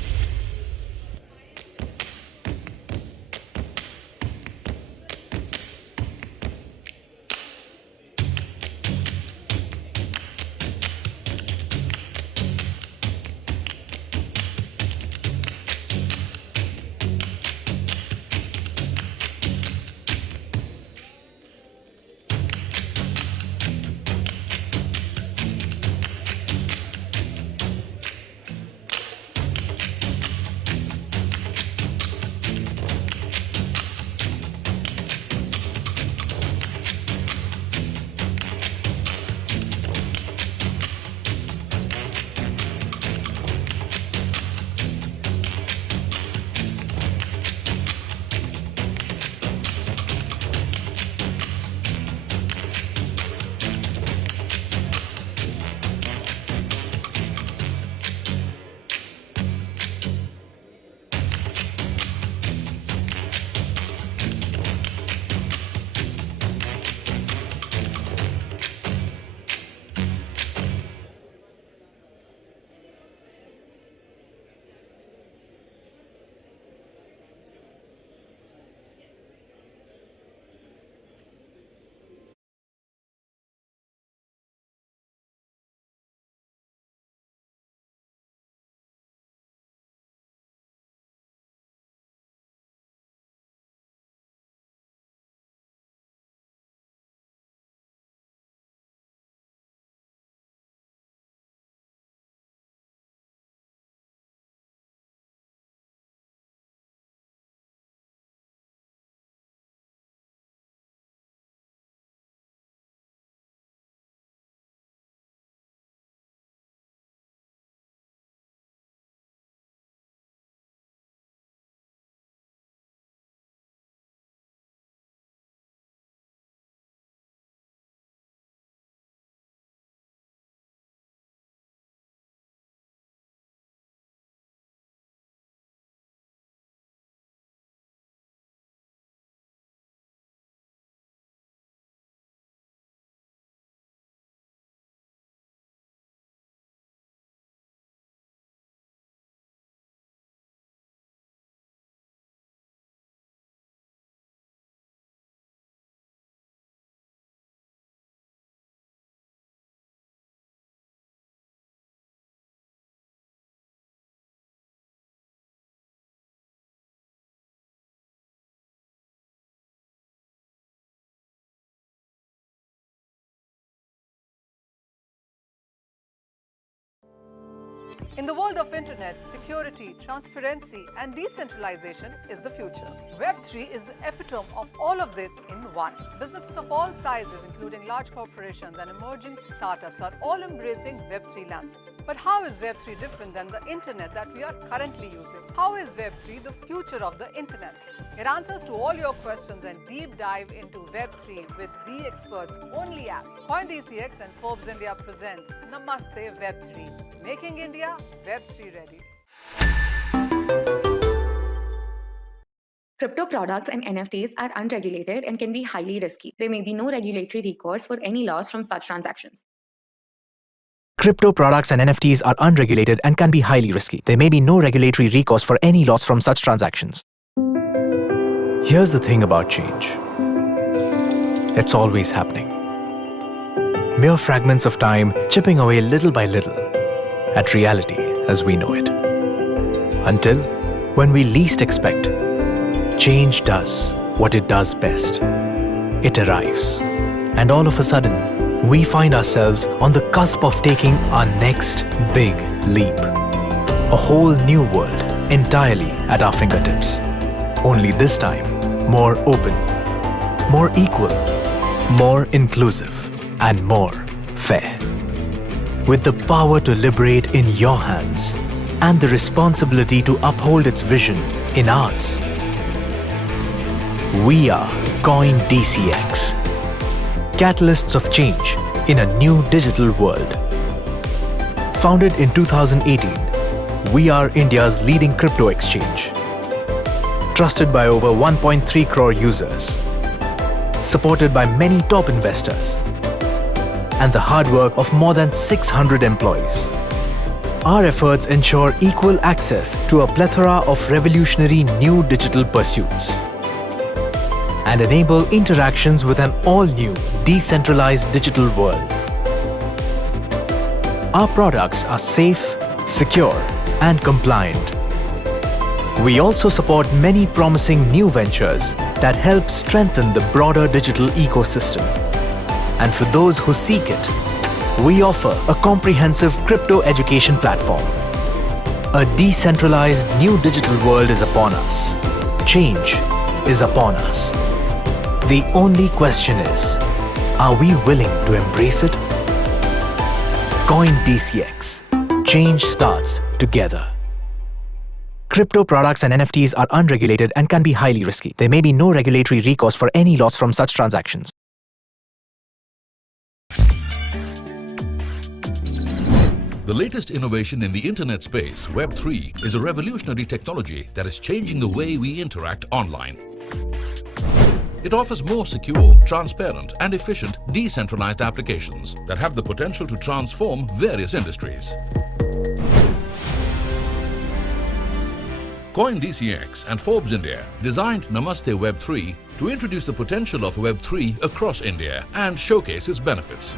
In the world of internet, security, transparency and decentralization is the future. Web3 is the epitome of all of this in one. Businesses of all sizes, including large corporations and emerging startups, are all embracing Web3 landscape. But how is Web3 different than the internet that we are currently using? How is Web3 the future of the internet? Get answers to all your questions and deep dive into Web3 with the experts only app. CoinDCX and Forbes India presents Namaste Web3, making India Web3 ready. Crypto products and NFTs are unregulated and can be highly risky. There may be no regulatory recourse for any loss from such transactions. Crypto products and NFTs are unregulated and can be highly risky. There may be no regulatory recourse for any loss from such transactions. Here's the thing about change. It's always happening. Mere fragments of time chipping away little by little at reality as we know it. Until, when we least expect, change does what it does best. It arrives. And all of a sudden, we find ourselves on the cusp of taking our next big leap. A whole new world entirely at our fingertips. Only this time, more open, more equal, more inclusive, and more fair. With the power to liberate in your hands and the responsibility to uphold its vision in ours. We are CoinDCX. Catalysts of change in a new digital world. Founded in 2018, We are India's leading crypto exchange. Trusted by over 1.3 crore users. Supported by many top investors. And the hard work of more than 600 employees. Our efforts ensure equal access to a plethora of revolutionary new digital pursuits and enable interactions with an all-new, decentralized digital world. Our products are safe, secure, and compliant. We also support many promising new ventures that help strengthen the broader digital ecosystem. And for those who seek it, we offer a comprehensive crypto education platform. A decentralized new digital world is upon us. Change is upon us. The only question is, are we willing to embrace it? CoinDCX. Change starts together. Crypto products and NFTs are unregulated and can be highly risky. There may be no regulatory recourse for any loss from such transactions. The latest innovation in the internet space, Web3, is a revolutionary technology that is changing the way we interact online. It offers more secure, transparent, and efficient decentralized applications that have the potential to transform various industries. CoinDCX and Forbes India designed Namaste Web3 to introduce the potential of Web3 across India and showcase its benefits.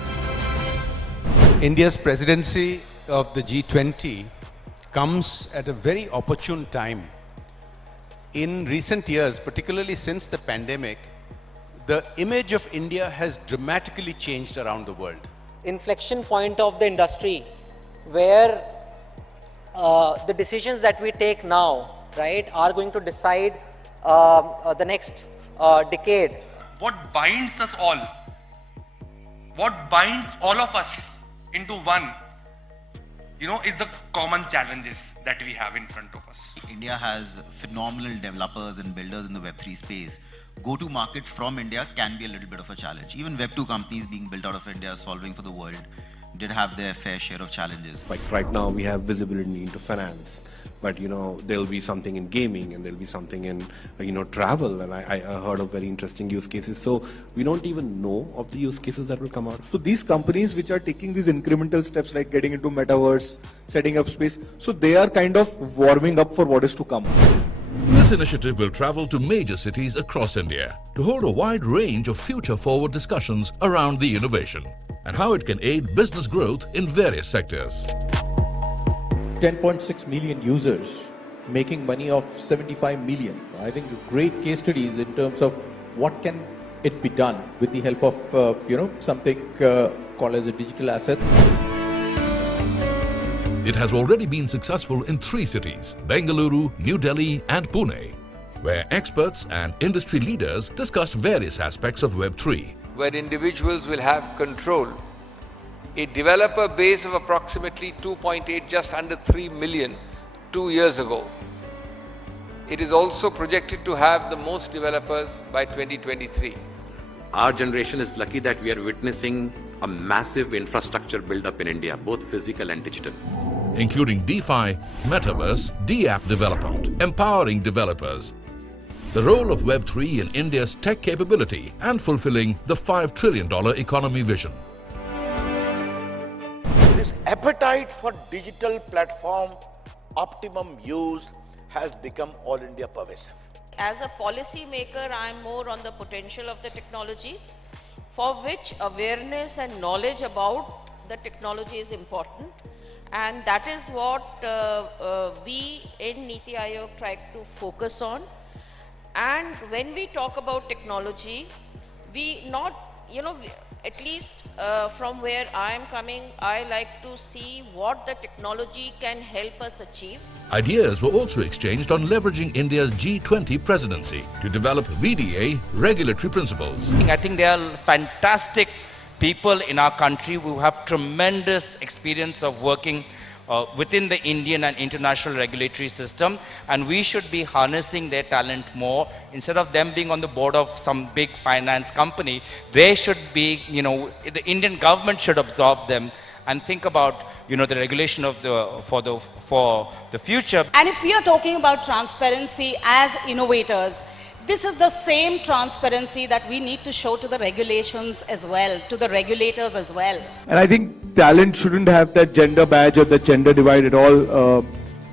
India's presidency of the G20 comes at a very opportune time. In recent years, particularly since the pandemic, the image of India has dramatically changed around the world. Inflection point of the industry where the decisions that we take now, right, are going to decide the next decade. What binds us all? What binds all of us into one, is the common challenges that we have in front of us. India has phenomenal developers and builders in the Web3 space. Go-to market from India can be a little bit of a challenge. Even Web2 companies being built out of India, solving for the world, did have their fair share of challenges. Like right now we have visibility into finance, but there'll be something in gaming and there'll be something in travel, and I heard of very interesting use cases. So we don't even know of the use cases that will come out. So these companies which are taking these incremental steps like getting into metaverse, setting up space, so they are kind of warming up for what is to come. This initiative will travel to major cities across India to hold a wide range of future-forward discussions around the innovation and how it can aid business growth in various sectors. 10.6 million users making money of 75 million. I think great case studies in terms of what can it be done with the help of something called as a digital assets. It has already been successful in 3 cities, Bengaluru, New Delhi and Pune, where experts and industry leaders discussed various aspects of Web3. Where individuals will have control. A developer base of approximately 2.8, just under 3 million 2 years ago. It is also projected to have the most developers by 2023. Our generation is lucky that we are witnessing a massive infrastructure build-up in India, both physical and digital. Including DeFi, Metaverse, DApp development, empowering developers, the role of Web3 in India's tech capability and fulfilling the $5 trillion economy vision. This appetite for digital platform optimum use has become all India pervasive. As a policy maker, I am more on the potential of the technology, for which awareness and knowledge about the technology is important. And that is what we in Niti Aayog try to focus on. And when we talk about technology, at least from where I am coming, I like to see what the technology can help us achieve. Ideas were also exchanged on leveraging India's G20 presidency to develop VDA regulatory principles. I think there are fantastic people in our country who have tremendous experience of working within the Indian and international regulatory system, and we should be harnessing their talent more. Instead of them being on the board of some big finance company, they should be, the Indian government should absorb them and think about, the regulation of for the future. And if we are talking about transparency as innovators, this is the same transparency that we need to show to the regulations as well, to the regulators as well. And I think talent shouldn't have that gender badge or the gender divide at all.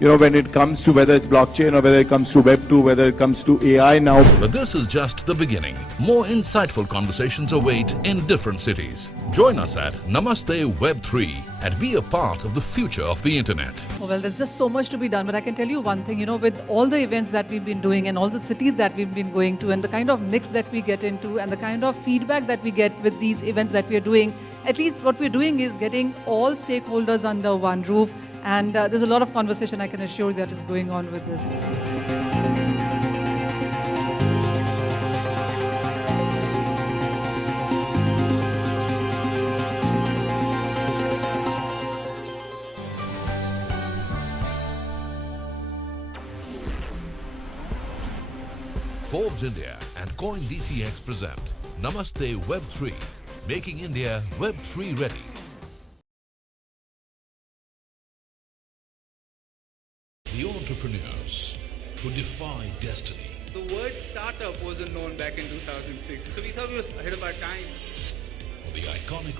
When it comes to whether it's blockchain or whether it comes to Web2, whether it comes to AI now. But this is just the beginning. More insightful conversations await in different cities. Join us at Namaste Web3 and be a part of the future of the internet. Well, there's just so much to be done, but I can tell you one thing, with all the events that we've been doing and all the cities that we've been going to and the kind of mix that we get into and the kind of feedback that we get with these events that we are doing, at least what we're doing is getting all stakeholders under one roof. And there's a lot of conversation, I can assure you, that is going on with this. Forbes India and CoinDCX present Namaste Web3, making India Web3 ready. The entrepreneurs who defy destiny. The word startup wasn't known back in 2006, so we thought we were ahead of our time. For the iconic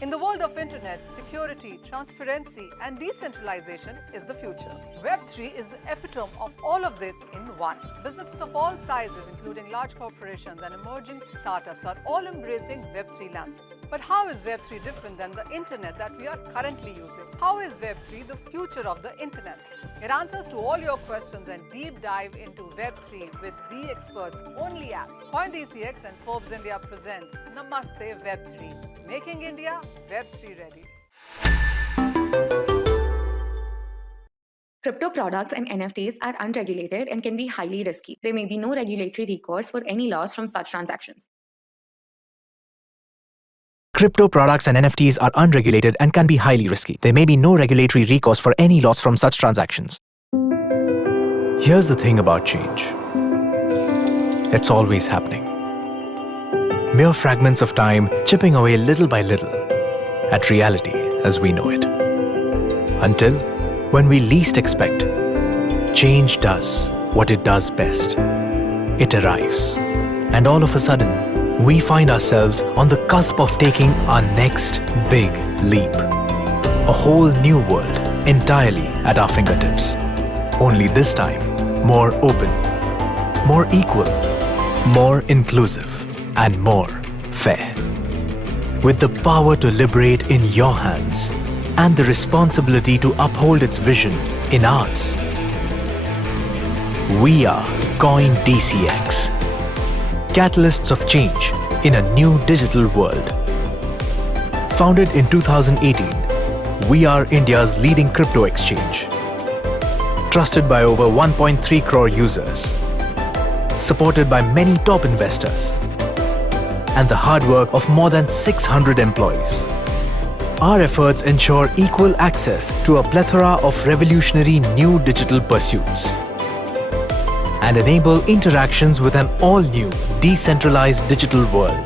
In the world of internet, security, transparency and decentralization is the future. Web3 is the epitome of all of this in one. Businesses of all sizes, including large corporations and emerging startups, are all embracing Web3 landscape. But how is Web3 different than the internet that we are currently using? How is Web3 the future of the internet? Get answers to all your questions and deep dive into Web3 with the experts only app. CoinDCX and Forbes India presents Namaste Web3, making India Web3 ready. Crypto products and NFTs are unregulated and can be highly risky. There may be no regulatory recourse for any loss from such transactions. Crypto products and NFTs are unregulated and can be highly risky. There may be no regulatory recourse for any loss from such transactions. Here's the thing about change. It's always happening. mere fragments of time chipping away little by little at reality as we know it. Until, when we least expect, change does what it does best. It arrives. And all of a sudden, we find ourselves on the cusp of taking our next big leap. A whole new world entirely at our fingertips. Only this time, more open, more equal, more inclusive, and more fair. With the power to liberate in your hands and the responsibility to uphold its vision in ours. We are CoinDCX, catalysts of change in a new digital world. Founded in 2018, we are India's leading crypto exchange. Trusted by over 1.3 crore users. Supported by many top investors. And the hard work of more than 600 employees. Our efforts ensure equal access to a plethora of revolutionary new digital pursuits. And enable interactions with an all-new, decentralized digital world.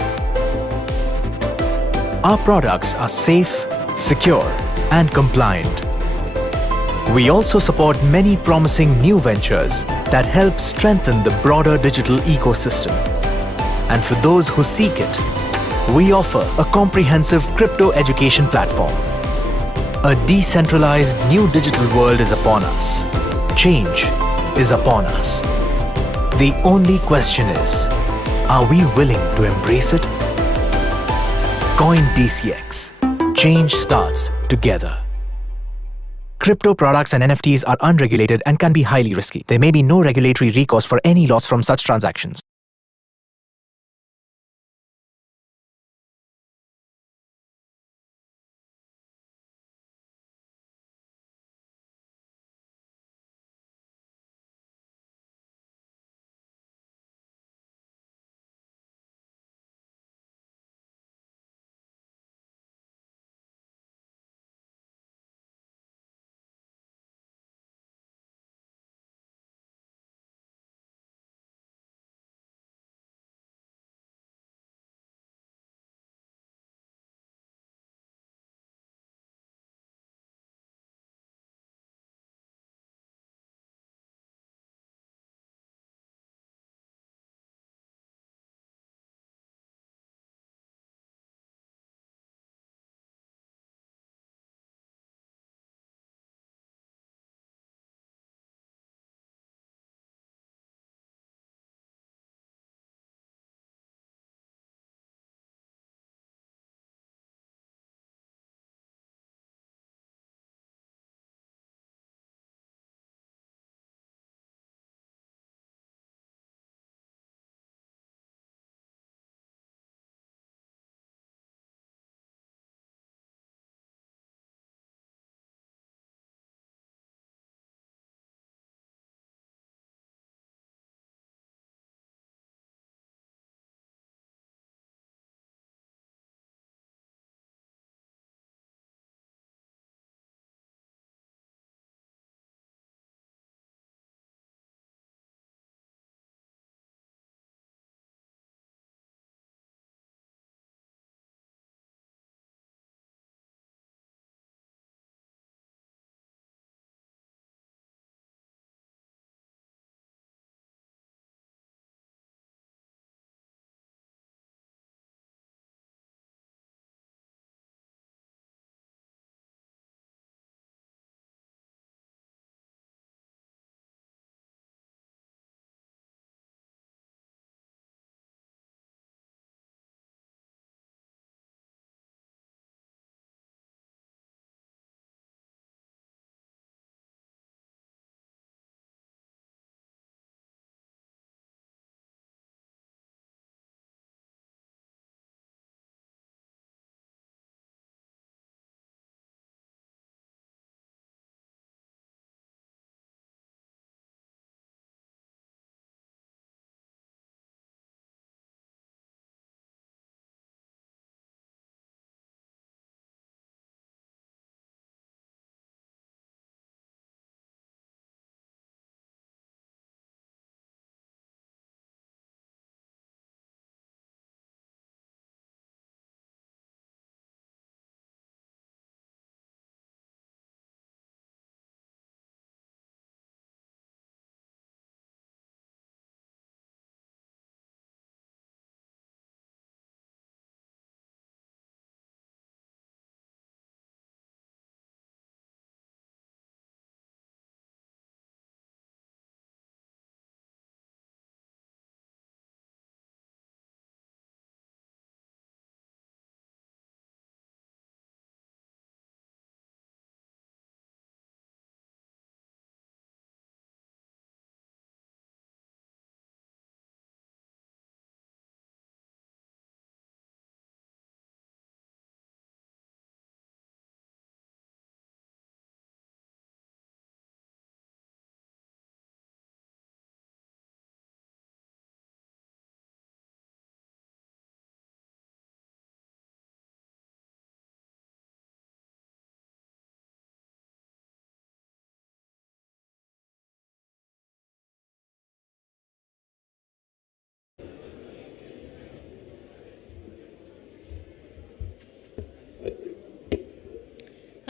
Our products are safe, secure, and compliant. We also support many promising new ventures that help strengthen the broader digital ecosystem. And for those who seek it, we offer a comprehensive crypto education platform. A decentralized new digital world is upon us. Change is upon us. The only question is, are we willing to embrace it? CoinDCX. Change starts together. Crypto products and NFTs are unregulated and can be highly risky. There may be no regulatory recourse for any loss from such transactions.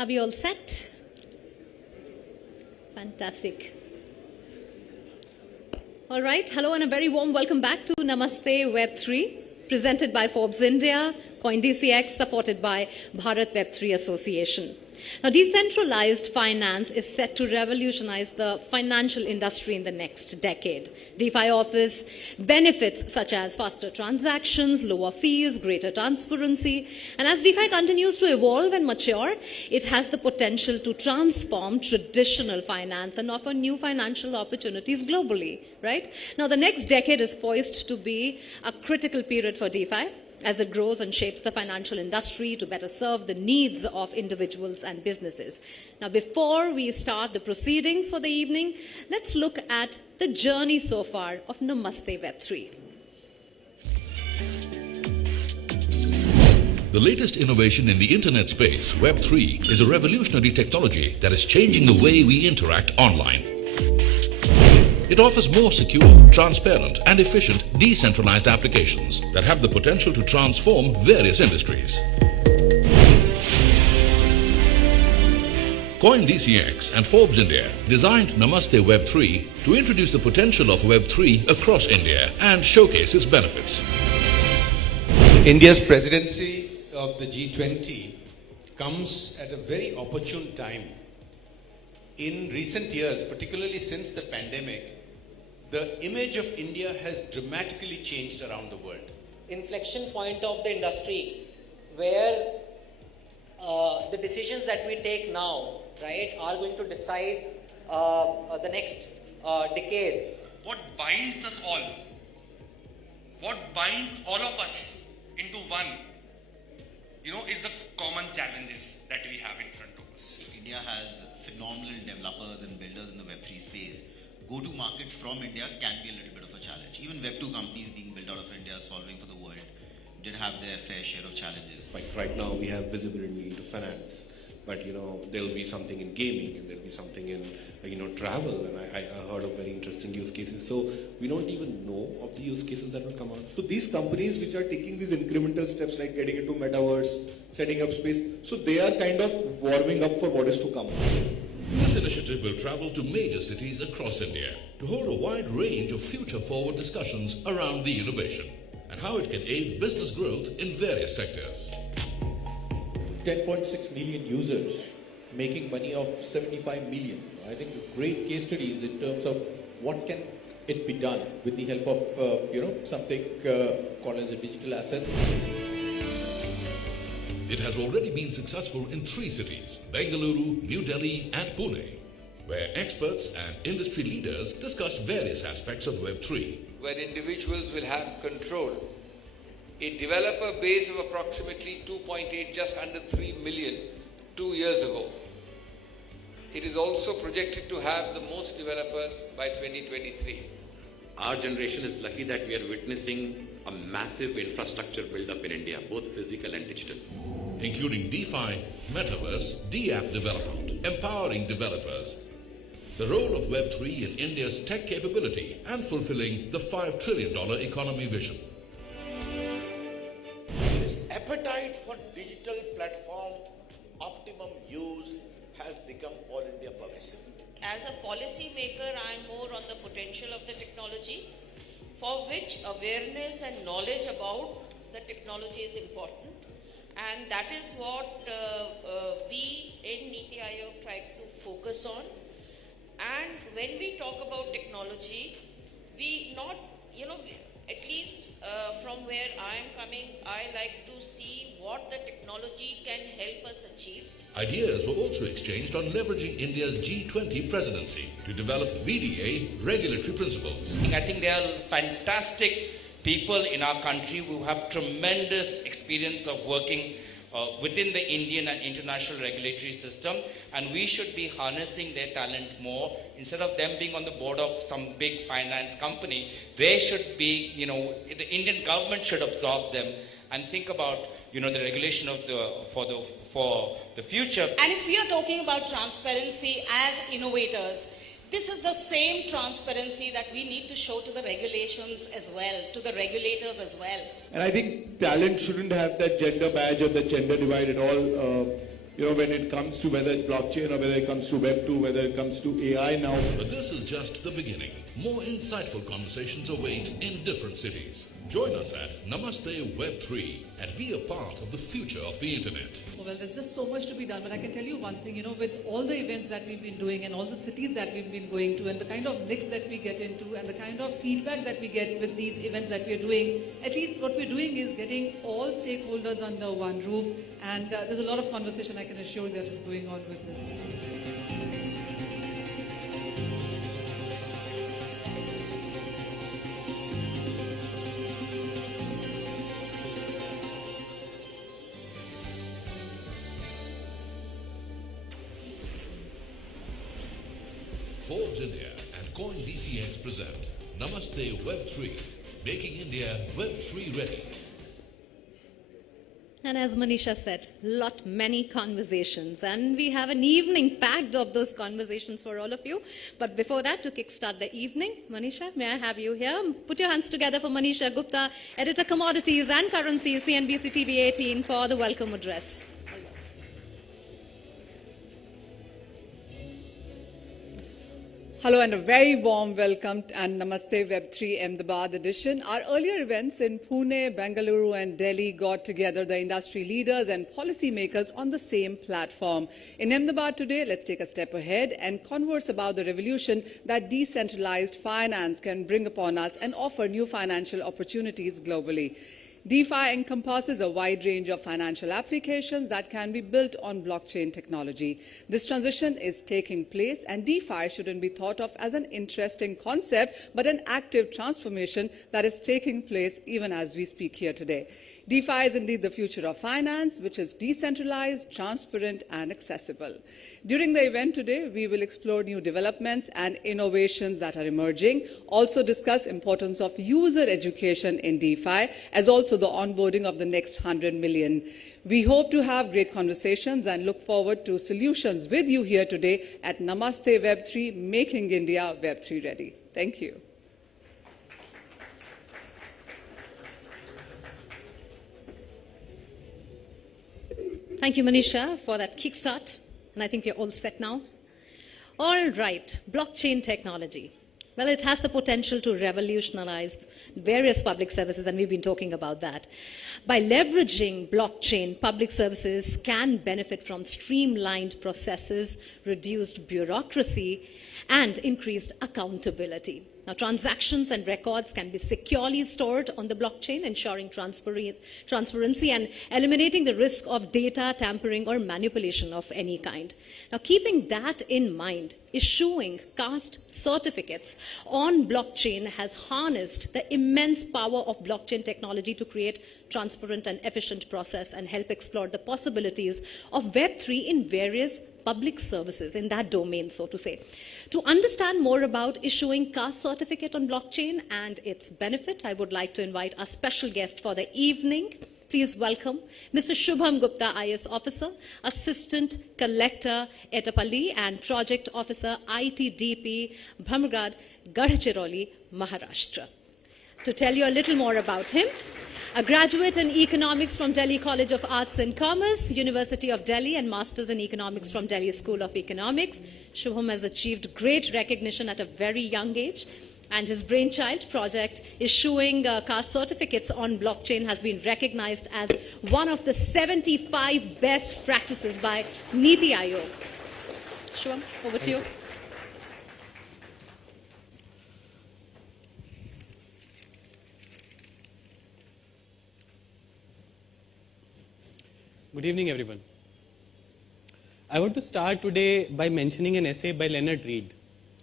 Are we all set? Fantastic. All right. Hello and a very warm welcome back to Namaste Web3, presented by Forbes India, CoinDCX, supported by Bharat Web3 Association. Now, decentralized finance is set to revolutionize the financial industry in the next decade. DeFi offers benefits such as faster transactions, lower fees, greater transparency. And as DeFi continues to evolve and mature, it has the potential to transform traditional finance and offer new financial opportunities globally, right? Now, the next decade is poised to be a critical period for DeFi, as it grows and shapes the financial industry to better serve the needs of individuals and businesses. Now, before we start the proceedings for the evening, let's look at the journey so far of Namaste Web3. The latest innovation in the internet space, Web3, is a revolutionary technology that is changing the way we interact online. It offers more secure, transparent, and efficient decentralized applications that have the potential to transform various industries. CoinDCX and Forbes India designed Namaste Web3 to introduce the potential of Web3 across India and showcase its benefits. India's presidency of the G20 comes at a very opportune time. In recent years, particularly since the pandemic, the image of India has dramatically changed around the world. Inflection point of the industry where the decisions that we take now, right, are going to decide the next decade. What binds us all? What binds all of us into one, is the common challenges that we have in front of us. India has phenomenal developers and builders in the Web3 space. Go-to-market from India can be a little bit of a challenge. Even Web2 companies being built out of India, solving for the world, did have their fair share of challenges. Like right now, we have visibility into finance, but there'll be something in gaming, and there'll be something in travel, and I heard of very interesting use cases. So we don't even know of the use cases that will come out. So these companies which are taking these incremental steps like getting into metaverse, setting up space, so they are kind of warming up for what is to come. This initiative will travel to major cities across India to hold a wide range of future-forward discussions around the innovation and how it can aid business growth in various sectors. 10.6 million users making money of 75 million. I think great case studies in terms of what can it be done with the help of something called as a digital assets. It has already been successful in 3 cities, Bengaluru, New Delhi and Pune, where experts and industry leaders discussed various aspects of Web3. Where individuals will have control. A developer base of approximately 2.8, just under 3 million 2 years ago. It is also projected to have the most developers by 2023. Our generation is lucky that we are witnessing a massive infrastructure build-up in India, both physical and digital. Including DeFi, Metaverse, DApp development, empowering developers, the role of Web3 in India's tech capability and fulfilling the $5 trillion economy vision. This appetite for digital platform optimum use has become all India pervasive. As a policy maker, I am more on the potential of the technology, for which awareness and knowledge about the technology is important. And that is what we in NITI Aayog try to focus on. And when we talk about technology, we not, at least from where I am coming, I like to see what the technology can help us achieve. Ideas were also exchanged on leveraging India's G20 presidency to develop VDA regulatory principles. I think there are fantastic people in our country who have tremendous experience of working within the Indian and international regulatory system, and we should be harnessing their talent more. Instead of them being on the board of some big finance company, they should be, the Indian government should absorb them and think about, the regulation of for the future. And if we are talking about transparency as innovators, this is the same transparency that we need to show to the regulations as well, to the regulators as well. And I think talent shouldn't have that gender badge or the gender divide at all. when it comes to whether it's blockchain or whether it comes to Web2, whether it comes to AI now. But this is just the beginning. More insightful conversations await in different cities. Join us at Namaste Web3 and be a part of the future of the internet. Well, there's just so much to be done, but I can tell you one thing, with all the events that we've been doing and all the cities that we've been going to and the kind of mix that we get into and the kind of feedback that we get with these events that we're doing, at least what we're doing is getting all stakeholders under one roof, and there's a lot of conversation, I can assure you, that is going on with this. Forbes India and CoinDCX present Namaste Web3, making India Web3 ready. And as Manisha said, many conversations, and we have an evening packed of those conversations for all of you. But before that, to kickstart the evening, Manisha, may I have you here? Put your hands together for Manisha Gupta, Editor Commodities and Currencies, CNBC TV 18, for the welcome address. Hello and a very warm welcome and Namaste Web3 Ahmedabad edition. Our earlier events in Pune, Bengaluru and Delhi got together the industry leaders and policymakers on the same platform. In Ahmedabad today, let's take a step ahead and converse about the revolution that decentralized finance can bring upon us and offer new financial opportunities globally. DeFi encompasses a wide range of financial applications that can be built on blockchain technology. This transition is taking place, and DeFi shouldn't be thought of as an interesting concept, but an active transformation that is taking place even as we speak here today. DeFi is indeed the future of finance, which is decentralized, transparent, and accessible. During the event today, we will explore new developments and innovations that are emerging, also discuss importance of user education in DeFi, as also the onboarding of the next 100 million. We hope to have great conversations and look forward to solutions with you here today at Namaste Web3, making India Web3 ready. Thank you. Thank you, Manisha, for that kickstart. And I think we're all set now. All right, blockchain technology. Well, it has the potential to revolutionize various public services, and we've been talking about that. By leveraging blockchain, public services can benefit from streamlined processes, reduced bureaucracy, and increased accountability. Now, transactions and records can be securely stored on the blockchain, ensuring transparency and eliminating the risk of data tampering or manipulation of any kind. Now, keeping that in mind, issuing caste certificates on blockchain has harnessed the immense power of blockchain technology to create transparent and efficient process and help explore the possibilities of Web3 in various public services in that domain, so to say. To understand more about issuing caste certificate on blockchain and its benefit, I would like to invite our special guest for the evening. Please welcome Mr. Shubham Gupta, IS Officer, Assistant Collector, Etapalli, and Project Officer, ITDP, Bhamgrad, Gadchiroli, Maharashtra. To tell you a little more about him, a graduate in economics from Delhi College of Arts and Commerce, University of Delhi, and masters in economics from Delhi School of Economics, Shubham has achieved great recognition at a very young age, and his brainchild project, issuing caste certificates on blockchain, has been recognized as one of the 75 best practices by Niti Aayog. Shubham, over to you. Good evening, everyone. I want to start today by mentioning an essay by Leonard Reed.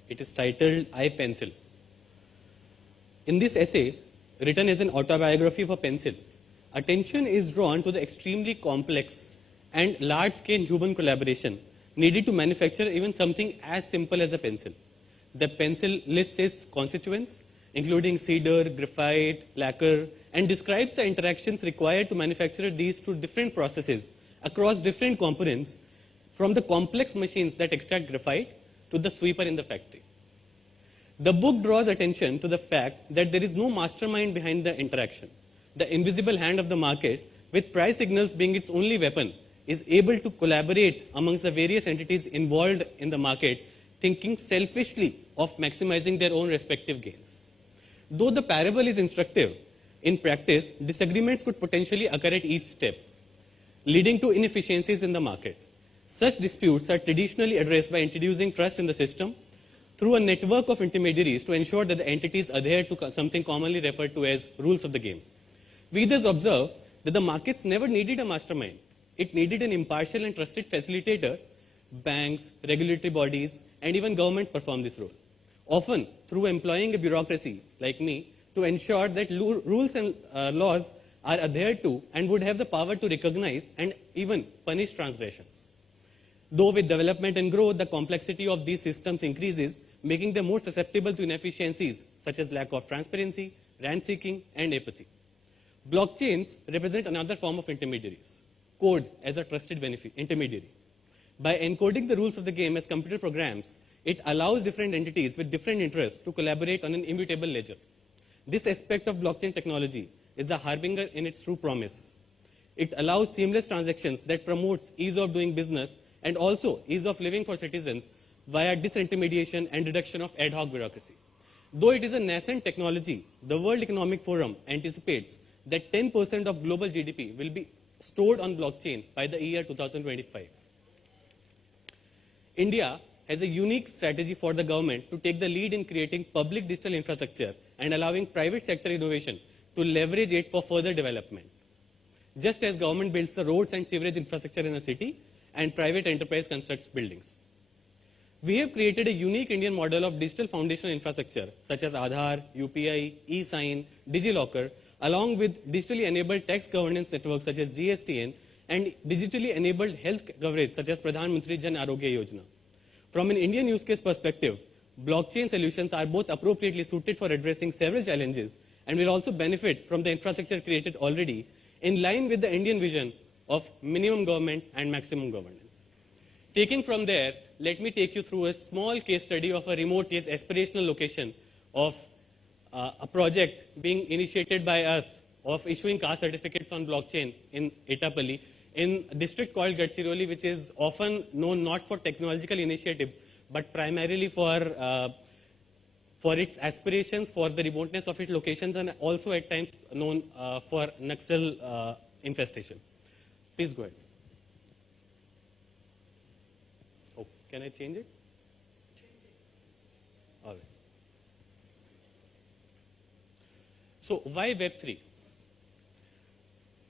It is titled I Pencil. In this essay, written as an autobiography of a pencil, attention is drawn to the extremely complex and large-scale human collaboration needed to manufacture even something as simple as a pencil. The pencil lists its constituents, including cedar, graphite, lacquer, and describes the interactions required to manufacture these two different processes across different components, from the complex machines that extract graphite to the sweeper in the factory. The book draws attention to the fact that there is no mastermind behind the interaction. The invisible hand of the market, with price signals being its only weapon, is able to collaborate amongst the various entities involved in the market, thinking selfishly of maximizing their own respective gains. Though the parable is instructive, in practice, disagreements could potentially occur at each step, leading to inefficiencies in the market. Such disputes are traditionally addressed by introducing trust in the system through a network of intermediaries to ensure that the entities adhere to something commonly referred to as rules of the game. We thus observe that the markets never needed a mastermind. It needed an impartial and trusted facilitator. Banks, regulatory bodies, and even government perform this role, often through employing a bureaucracy like me to ensure that rules and laws are adhered to and would have the power to recognize and even punish transgressions. Though with development and growth, the complexity of these systems increases, making them more susceptible to inefficiencies such as lack of transparency, rent-seeking, and apathy. Blockchains represent another form of intermediaries, code as a trusted intermediary. By encoding the rules of the game as computer programs, it allows different entities with different interests to collaborate on an immutable ledger. This aspect of blockchain technology is the harbinger in its true promise. It allows seamless transactions that promotes ease of doing business and also ease of living for citizens via disintermediation and reduction of ad hoc bureaucracy. Though it is a nascent technology, the World Economic Forum anticipates that 10% of global GDP will be stored on blockchain by the year 2025. India has a unique strategy for the government to take the lead in creating public digital infrastructure and allowing private sector innovation to leverage it for further development. Just as government builds the roads and sewerage infrastructure in a city and private enterprise constructs buildings. We have created a unique Indian model of digital foundational infrastructure such as Aadhaar, UPI, eSign, DigiLocker, along with digitally enabled tax governance networks such as GSTN and digitally enabled health coverage such as Pradhan Mantri Jan Arogya Yojana. From an Indian use case perspective, blockchain solutions are both appropriately suited for addressing several challenges and will also benefit from the infrastructure created already in line with the Indian vision of minimum government and maximum governance. Taking from there, let me take you through a small case study of a remote yet aspirational location of a project being initiated by us of issuing caste certificates on blockchain in Etapalli, in a district called Gadchiroli, which is often known not for technological initiatives, but primarily for its aspirations, for the remoteness of its locations, and also at times known for Naxal infestation. Please go ahead. Oh, can I change it? All right. So why Web3?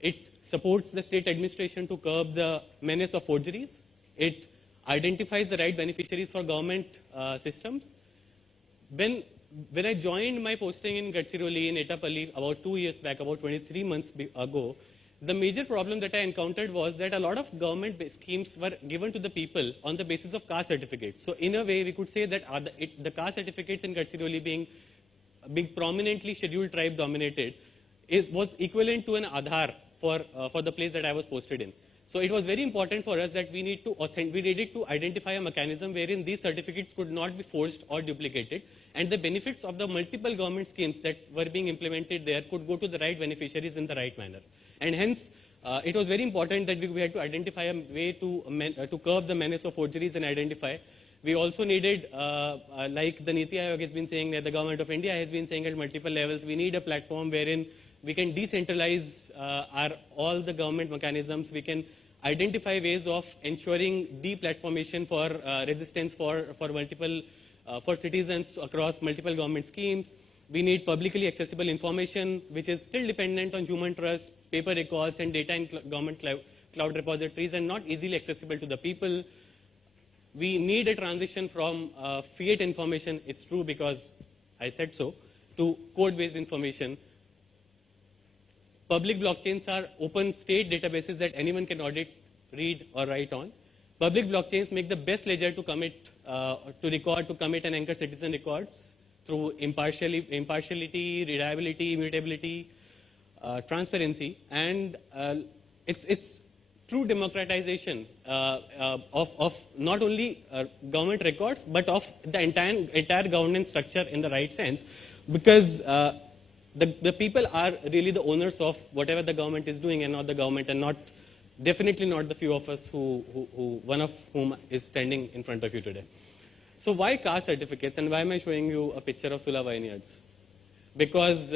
It supports the state administration to curb the menace of forgeries. It identifies the right beneficiaries for government systems. When I joined my posting in Gadchiroli in Etapalli about 2 years back, about 23 months ago, the major problem that I encountered was that a lot of government schemes were given to the people on the basis of caste certificates. So in a way, we could say that the caste certificates in Gadchiroli being prominently scheduled tribe dominated was equivalent to an Aadhaar for the place that I was posted in. So it was very important for us that we needed to identify a mechanism wherein these certificates could not be forged or duplicated, and the benefits of the multiple government schemes that were being implemented there could go to the right beneficiaries in the right manner. And hence, it was very important that we had to identify a way to curb the menace of forgeries and identify. We also needed, like the Niti Aayog has been saying, that the government of India has been saying at multiple levels, we need a platform wherein we can decentralize all the government mechanisms. We can identify ways of ensuring deplatformation for resistance for citizens across multiple government schemes. We need publicly accessible information, which is still dependent on human trust, paper records, and data in government cloud repositories, and not easily accessible to the people. We need a transition from fiat information, it's true because I said so, to code-based information. Public blockchains are open state databases that anyone can audit, read, or write on. Public blockchains make the best ledger to commit, to commit and anchor citizen records through impartiality, reliability, immutability, transparency, and it's true democratization of not only government records, but of the entire governance structure in the right sense, because the people are really the owners of whatever the government is doing, and not the government, and not Definitely not the few of us one of whom is standing in front of you today. So why caste certificates, and why am I showing you a picture of Sula Vineyards? Because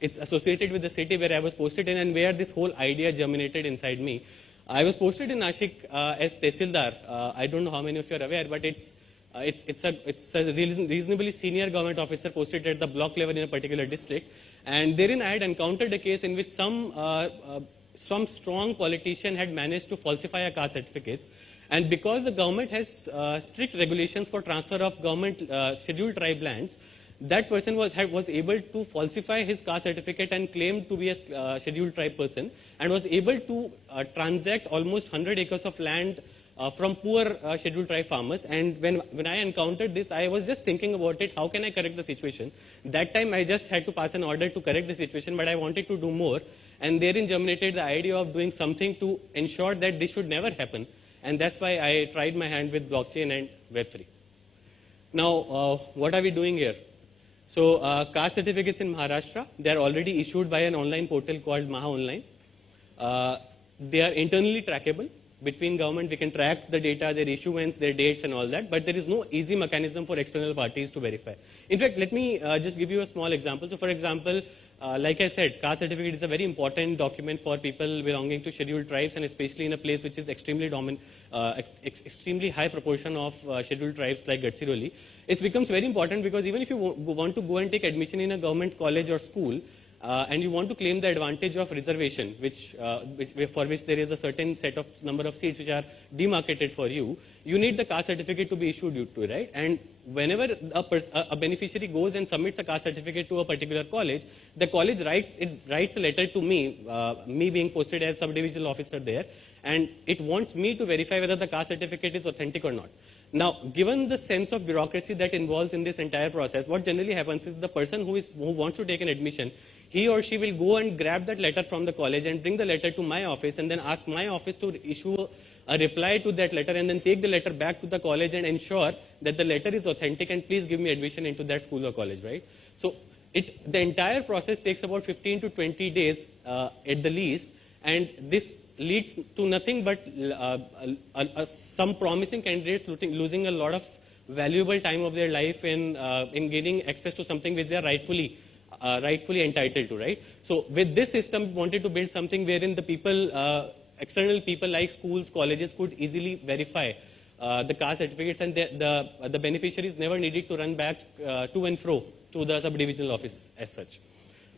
it's associated with the city where I was posted in and where this whole idea germinated inside me. I was posted in Nashik as Tehsildar. I don't know how many of you are aware, but it's a reasonably senior government officer posted at the block level in a particular district. And therein I had encountered a case in which some strong politician had managed to falsify a caste certificates. And because the government has strict regulations for transfer of government scheduled tribe lands, that person was able to falsify his caste certificate and claim to be a scheduled tribe person, and was able to transact almost 100 acres of land from poor scheduled tribe farmers. And when I encountered this, I was just thinking about it, how can I correct the situation? That time I just had to pass an order to correct the situation, but I wanted to do more. And therein germinated the idea of doing something to ensure that this should never happen. And that's why I tried my hand with blockchain and Web3. Now, what are we doing here? So, caste certificates in Maharashtra, they are already issued by an online portal called Maha Online. They are internally trackable. Between government, we can track the data, their issuance, their dates and all that, but there is no easy mechanism for external parties to verify. In fact, let me just give you a small example. So, for example, like I said, caste certificate is a very important document for people belonging to scheduled tribes, and especially in a place which is extremely extremely high proportion of scheduled tribes like Gadchiroli. It becomes very important because even if you want to go and take admission in a government college or school, and you want to claim the advantage of reservation, for which there is a certain set of number of seats which are demarcated for you, you need the caste certificate to be issued to, right? And whenever a beneficiary goes and submits a caste certificate to a particular college, the college writes a letter to me, me being posted as sub-divisional officer there, and it wants me to verify whether the caste certificate is authentic or not. Now, given the sense of bureaucracy that involves in this entire process, what generally happens is the person who wants to take an admission, he or she will go and grab that letter from the college and bring the letter to my office and then ask my office to issue a reply to that letter and then take the letter back to the college and ensure that the letter is authentic and please give me admission into that school or college, right? So the entire process takes about 15 to 20 days at the least, and this leads to nothing but some promising candidates losing a lot of valuable time of their life in gaining access to something which they are rightfully entitled to, right? So with this system, we wanted to build something wherein the people, external people like schools, colleges could easily verify the caste certificates, and the beneficiaries never needed to run back to and fro to the sub-divisional office as such.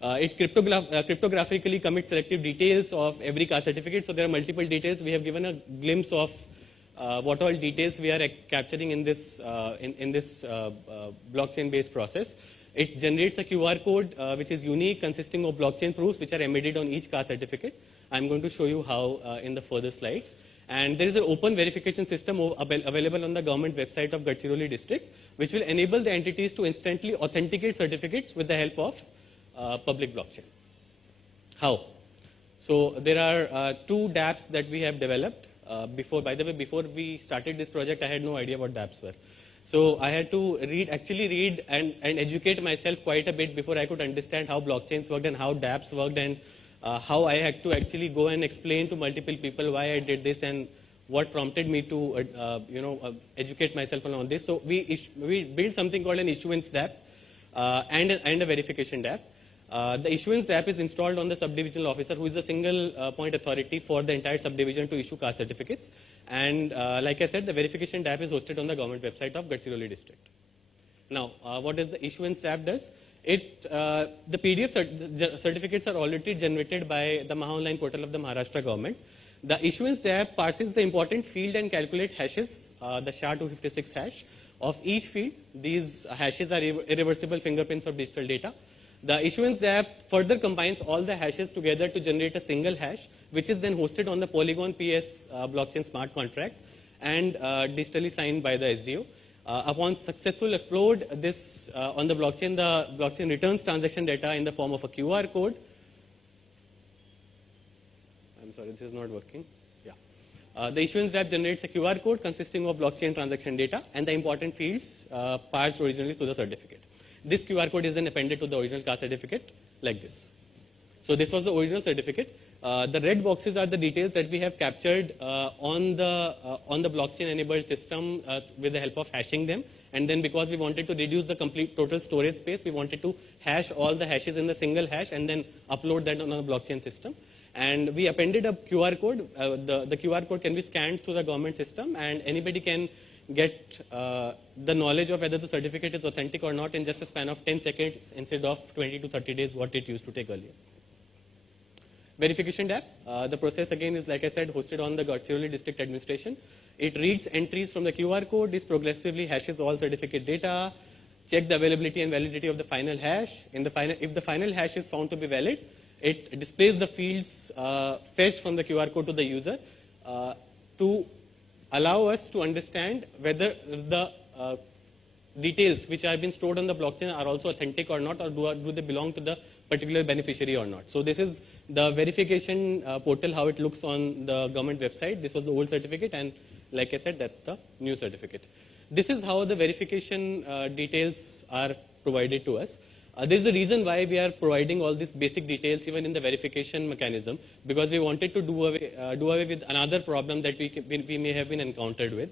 It cryptographically commits selective details of every caste certificate, so there are multiple details. We have given a glimpse of what all details we are capturing in this blockchain-based process. It generates a QR code which is unique, consisting of blockchain proofs which are embedded on each caste certificate. I'm going to show you how in the further slides. And there is an open verification system available on the government website of Gadchiroli district, which will enable the entities to instantly authenticate certificates with the help of public blockchain. How? So there are two dApps that we have developed. By the way, before we started this project, I had no idea what dApps were. So I had to actually read and educate myself quite a bit before I could understand how blockchains worked and how dApps worked, and how I had to actually go and explain to multiple people why I did this and what prompted me to educate myself on this. So we built something called an issuance dApp and a verification dApp. The issuance dApp is installed on the sub-divisional officer, who is the single point authority for the entire subdivision to issue caste certificates. And like I said, the verification dApp is hosted on the government website of Gadchiroli district. Now, what does the issuance dApp does? The PDF certificates are already generated by the Maha Online portal of the Maharashtra government. The issuance dApp parses the important field and calculate hashes, the SHA-256 hash of each field. These hashes are irreversible fingerprints of digital data. The issuance dApp further combines all the hashes together to generate a single hash, which is then hosted on the Polygon PS blockchain smart contract and digitally signed by the SDO. Upon successful upload this on the blockchain returns transaction data in the form of a QR code. I'm sorry, this is not working. Yeah. The issuance dApp generates a QR code consisting of blockchain transaction data and the important fields parsed originally to the certificate. This QR code is then appended to the original caste certificate like this. So this was the original certificate. The red boxes are the details that we have captured on the blockchain-enabled system with the help of hashing them. And then because we wanted to reduce the complete total storage space, we wanted to hash all the hashes in the single hash and then upload that on a blockchain system. And we appended a QR code. The QR code can be scanned through the government system, and anybody can get the knowledge of whether the certificate is authentic or not in just a span of 10 seconds instead of 20 to 30 days, what it used to take earlier. Verification app. The process again is, like I said, hosted on the Gadchiroli District Administration. It reads entries from the QR code, this progressively hashes all certificate data, check the availability and validity of the final hash. If the final hash is found to be valid, it displays the fields fetched from the QR code to the user to allow us to understand whether the details which have been stored on the blockchain are also authentic or not, or do they belong to the particular beneficiary or not. So this is the verification portal, how it looks on the government website. This was the old certificate, and like I said, that's the new certificate. This is how the verification details are provided to us. This is the reason why we are providing all these basic details even in the verification mechanism, because we wanted to do away with another problem that we may have been encountered with.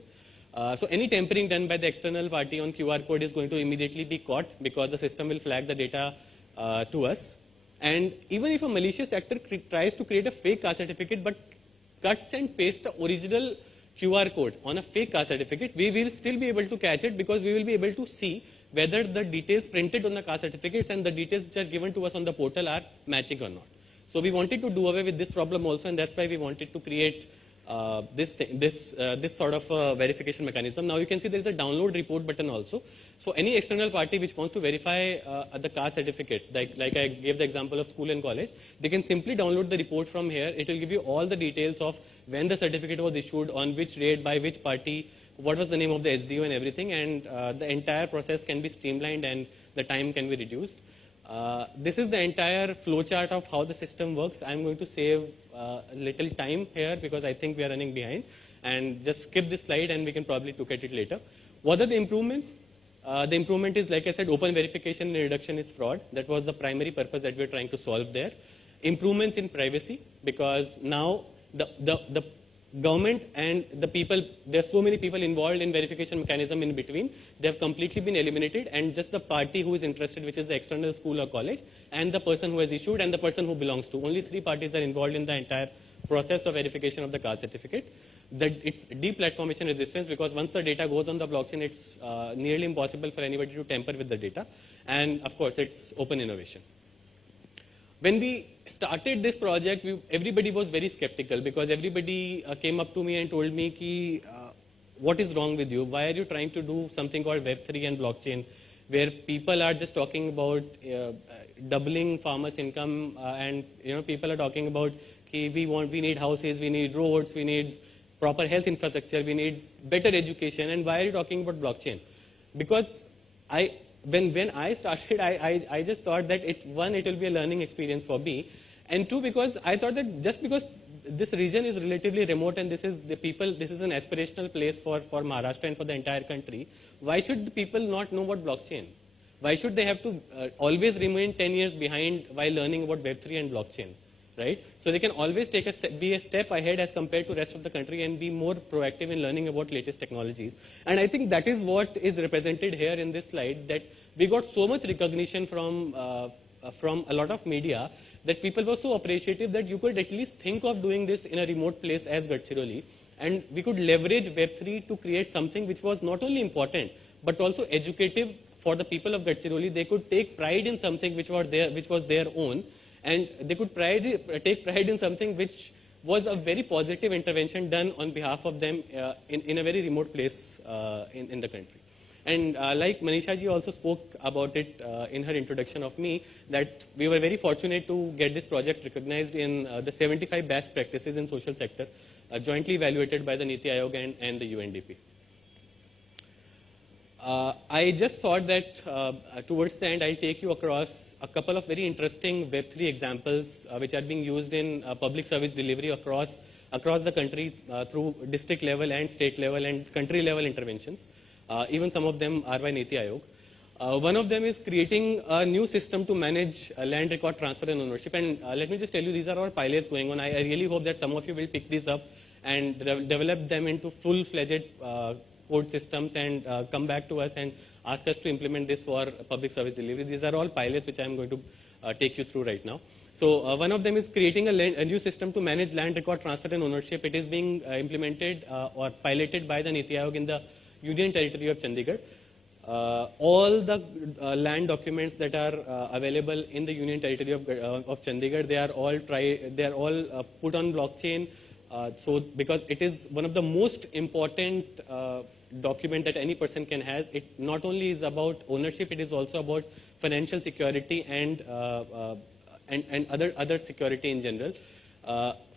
So any tampering done by the external party on QR code is going to immediately be caught, because the system will flag the data to us. And even if a malicious actor tries to create a fake caste certificate but cuts and pastes the original QR code on a fake caste certificate, we will still be able to catch it, because we will be able to see whether the details printed on the caste certificates and the details which are given to us on the portal are matching or not. So we wanted to do away with this problem also, and that's why we wanted to create this sort of verification mechanism. Now you can see there is a download report button also. So any external party which wants to verify the caste certificate, like I gave the example of school and college, they can simply download the report from here. It will give you all the details of when the certificate was issued, on which date, by which party, what was the name of the SDO and everything, and the entire process can be streamlined and the time can be reduced. This is the entire flowchart of how the system works. I'm going to save a little time here because I think we are running behind, and just skip this slide and we can probably look at it later. What are the improvements? The improvement is, like I said, open verification and reduction is fraud. That was the primary purpose that we're trying to solve there. Improvements in privacy, because now the government and the people, there are so many people involved in verification mechanism in between, they have completely been eliminated, and just the party who is interested, which is the external school or college, and the person who has issued and the person who belongs to. Only 3 parties are involved in the entire process of verification of the caste certificate. It's deplatformation resistance, because once the data goes on the blockchain, it's nearly impossible for anybody to tamper with the data. And of course, it's open innovation. When we started this project, everybody was very skeptical, because everybody came up to me and told me, ki, what is wrong with you? Why are you trying to do something called Web3 and blockchain, where people are just talking about doubling farmers' income, and people are talking about, ki, we need houses, we need roads, we need proper health infrastructure, we need better education, and why are you talking about blockchain? Because when I started, I just thought that it will be a learning experience for me, and 2, because I thought that just because this region is relatively remote and this is an aspirational place for Maharashtra and for the entire country, why should the people not know about blockchain? Why should they have to always remain 10 years behind while learning about Web3 and blockchain, right? So they can always be a step ahead as compared to the rest of the country and be more proactive in learning about latest technologies. And I think that is what is represented here in this slide, that we got so much recognition from a lot of media, that people were so appreciative that you could at least think of doing this in a remote place as Gadchiroli, and we could leverage Web3 to create something which was not only important but also educative for the people of Gadchiroli. They could take pride in something which was their own, and they could take pride in something which was a very positive intervention done on behalf of them in a very remote place in the country. And like Manisha ji also spoke about it in her introduction of me, that we were very fortunate to get this project recognized in the 75 best practices in social sector, jointly evaluated by the Niti Aayog and the UNDP. I just thought that towards the end, I'll take you across a couple of very interesting Web3 examples which are being used in public service delivery across the country through district level and state level and country level interventions. Even some of them are by Niti Aayog. One of them is creating a new system to manage land record transfer and ownership. And let me just tell you, these are all pilots going on. I really hope that some of you will pick these up and develop them into full-fledged code systems and come back to us and ask us to implement this for public service delivery. These are all pilots which I'm going to take you through right now. So one of them is creating a new system to manage land record transfer and ownership. It is being implemented or piloted by the Niti Aayog in the Union Territory of Chandigarh. All the land documents that are available in the Union Territory of Chandigarh, they are all put on blockchain. So because it is one of the most important document that any person can have. It not only is about ownership, it is also about financial security and other security in general.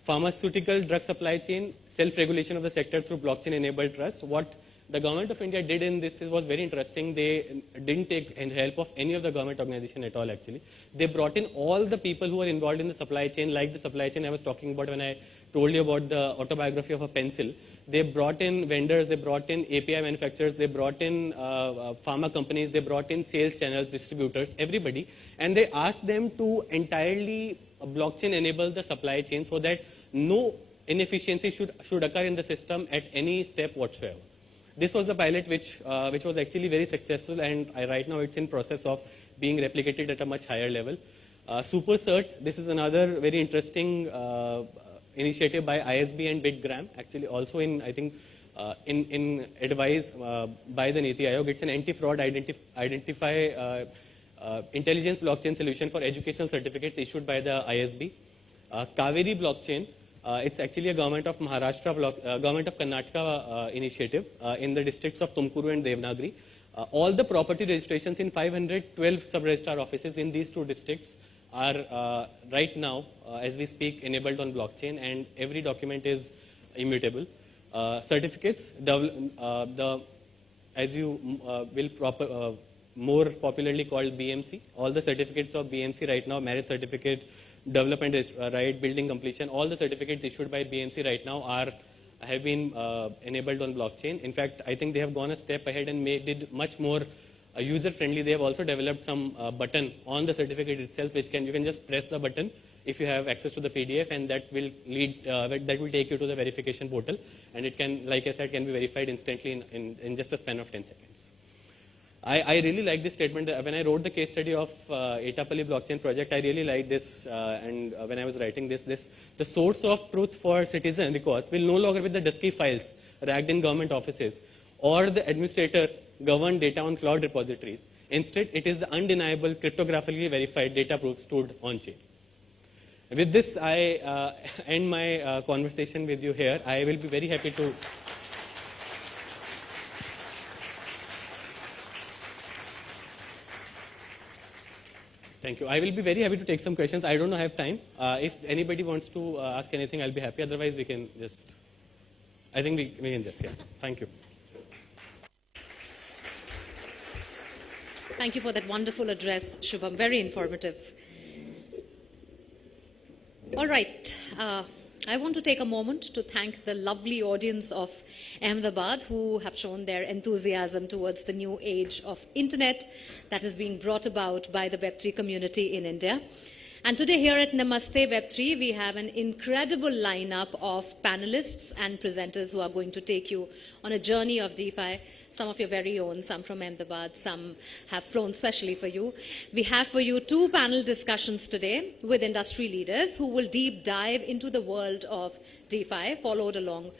Pharmaceutical drug supply chain, self-regulation of the sector through blockchain-enabled trust. What the government of India did in this was very interesting. They didn't take help of any of the government organization at all, actually. They brought in all the people who were involved in the supply chain, like the supply chain I was talking about when I told you about the autobiography of a pencil. They brought in vendors, they brought in API manufacturers, they brought in pharma companies, they brought in sales channels, distributors, everybody. And they asked them to entirely blockchain-enable the supply chain so that no inefficiency should occur in the system at any step whatsoever. This was the pilot which was actually very successful, and right now it's in process of being replicated at a much higher level. Super Cert, this is another very interesting initiative by ISB and BitGram, actually also in, I think, in advice by the Niti Aayog. It's an anti-fraud identify intelligence blockchain solution for educational certificates issued by the ISB. Kaveri blockchain, it's actually a government of Maharashtra, government of Karnataka initiative in the districts of Tumkuru and Devanagari. All the property registrations in 512 sub-registrar offices in these two districts are right now, as we speak, enabled on blockchain, and every document is immutable. Certificates, as you will more popularly called BMC. All the certificates of BMC right now, marriage certificate, development right, building completion, all the certificates issued by BMC right now have been enabled on blockchain. In fact, I think they have gone a step ahead and made it much more user-friendly. They have also developed some button on the certificate itself, which you can just press the button if you have access to the PDF, and that will take you to the verification portal, and it can, like I said, can be verified instantly in just a span of 10 seconds. I really like this statement. When I wrote the case study of Etapalli blockchain project, I really liked this, and when I was writing this, the source of truth for citizen records will no longer be the dusky files racked in government offices or the administrator governed data on cloud repositories. Instead, it is the undeniable cryptographically verified data proofs stored on chain. With this, I end my conversation with you here. I will be very happy to Thank you. I will be very happy to take some questions. I don't know, I have time. If anybody wants to ask anything, I'll be happy. Otherwise, we can just, I think we can just, yeah. Thank you. Thank you for that wonderful address, Shubham. Very informative. All right. I want to take a moment to thank the lovely audience of Ahmedabad who have shown their enthusiasm towards the new age of internet that is being brought about by the Web3 community in India. And today here at Namaste Web3, we have an incredible lineup of panelists and presenters who are going to take you on a journey of DeFi, some of your very own, some from Ahmedabad, some have flown specially for you. We have for you 2 panel discussions today with industry leaders who will deep dive into the world of DeFi, followed along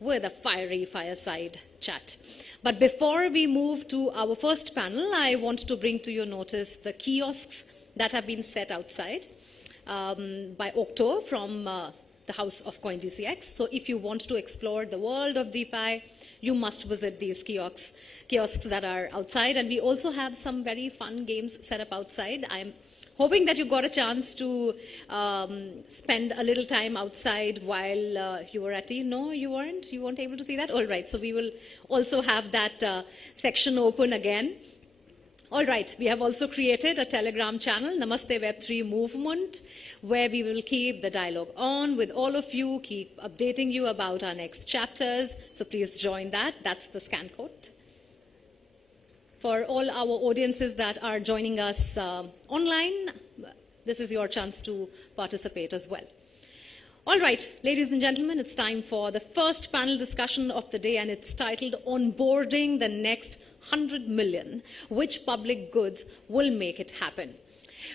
with a fiery fireside chat. But before we move to our first panel, I want to bring to your notice the kiosks that have been set outside by Octo from the house of CoinDCX. So if you want to explore the world of DeFi, you must visit these kiosks that are outside. And we also have some very fun games set up outside. I'm hoping that you got a chance to spend a little time outside while you were at tea. No, you weren't? You weren't able to see that? All right, so we will also have that section open again. All right, we have also created a Telegram channel, Namaste Web3 Movement, where we will keep the dialogue on with all of you, keep updating you about our next chapters. So please join that. That's the scan code. For all our audiences that are joining us online, this is your chance to participate as well. All right, ladies and gentlemen, it's time for the first panel discussion of the day, and it's titled Onboarding the Next 100 Million. Which public goods will make it happen?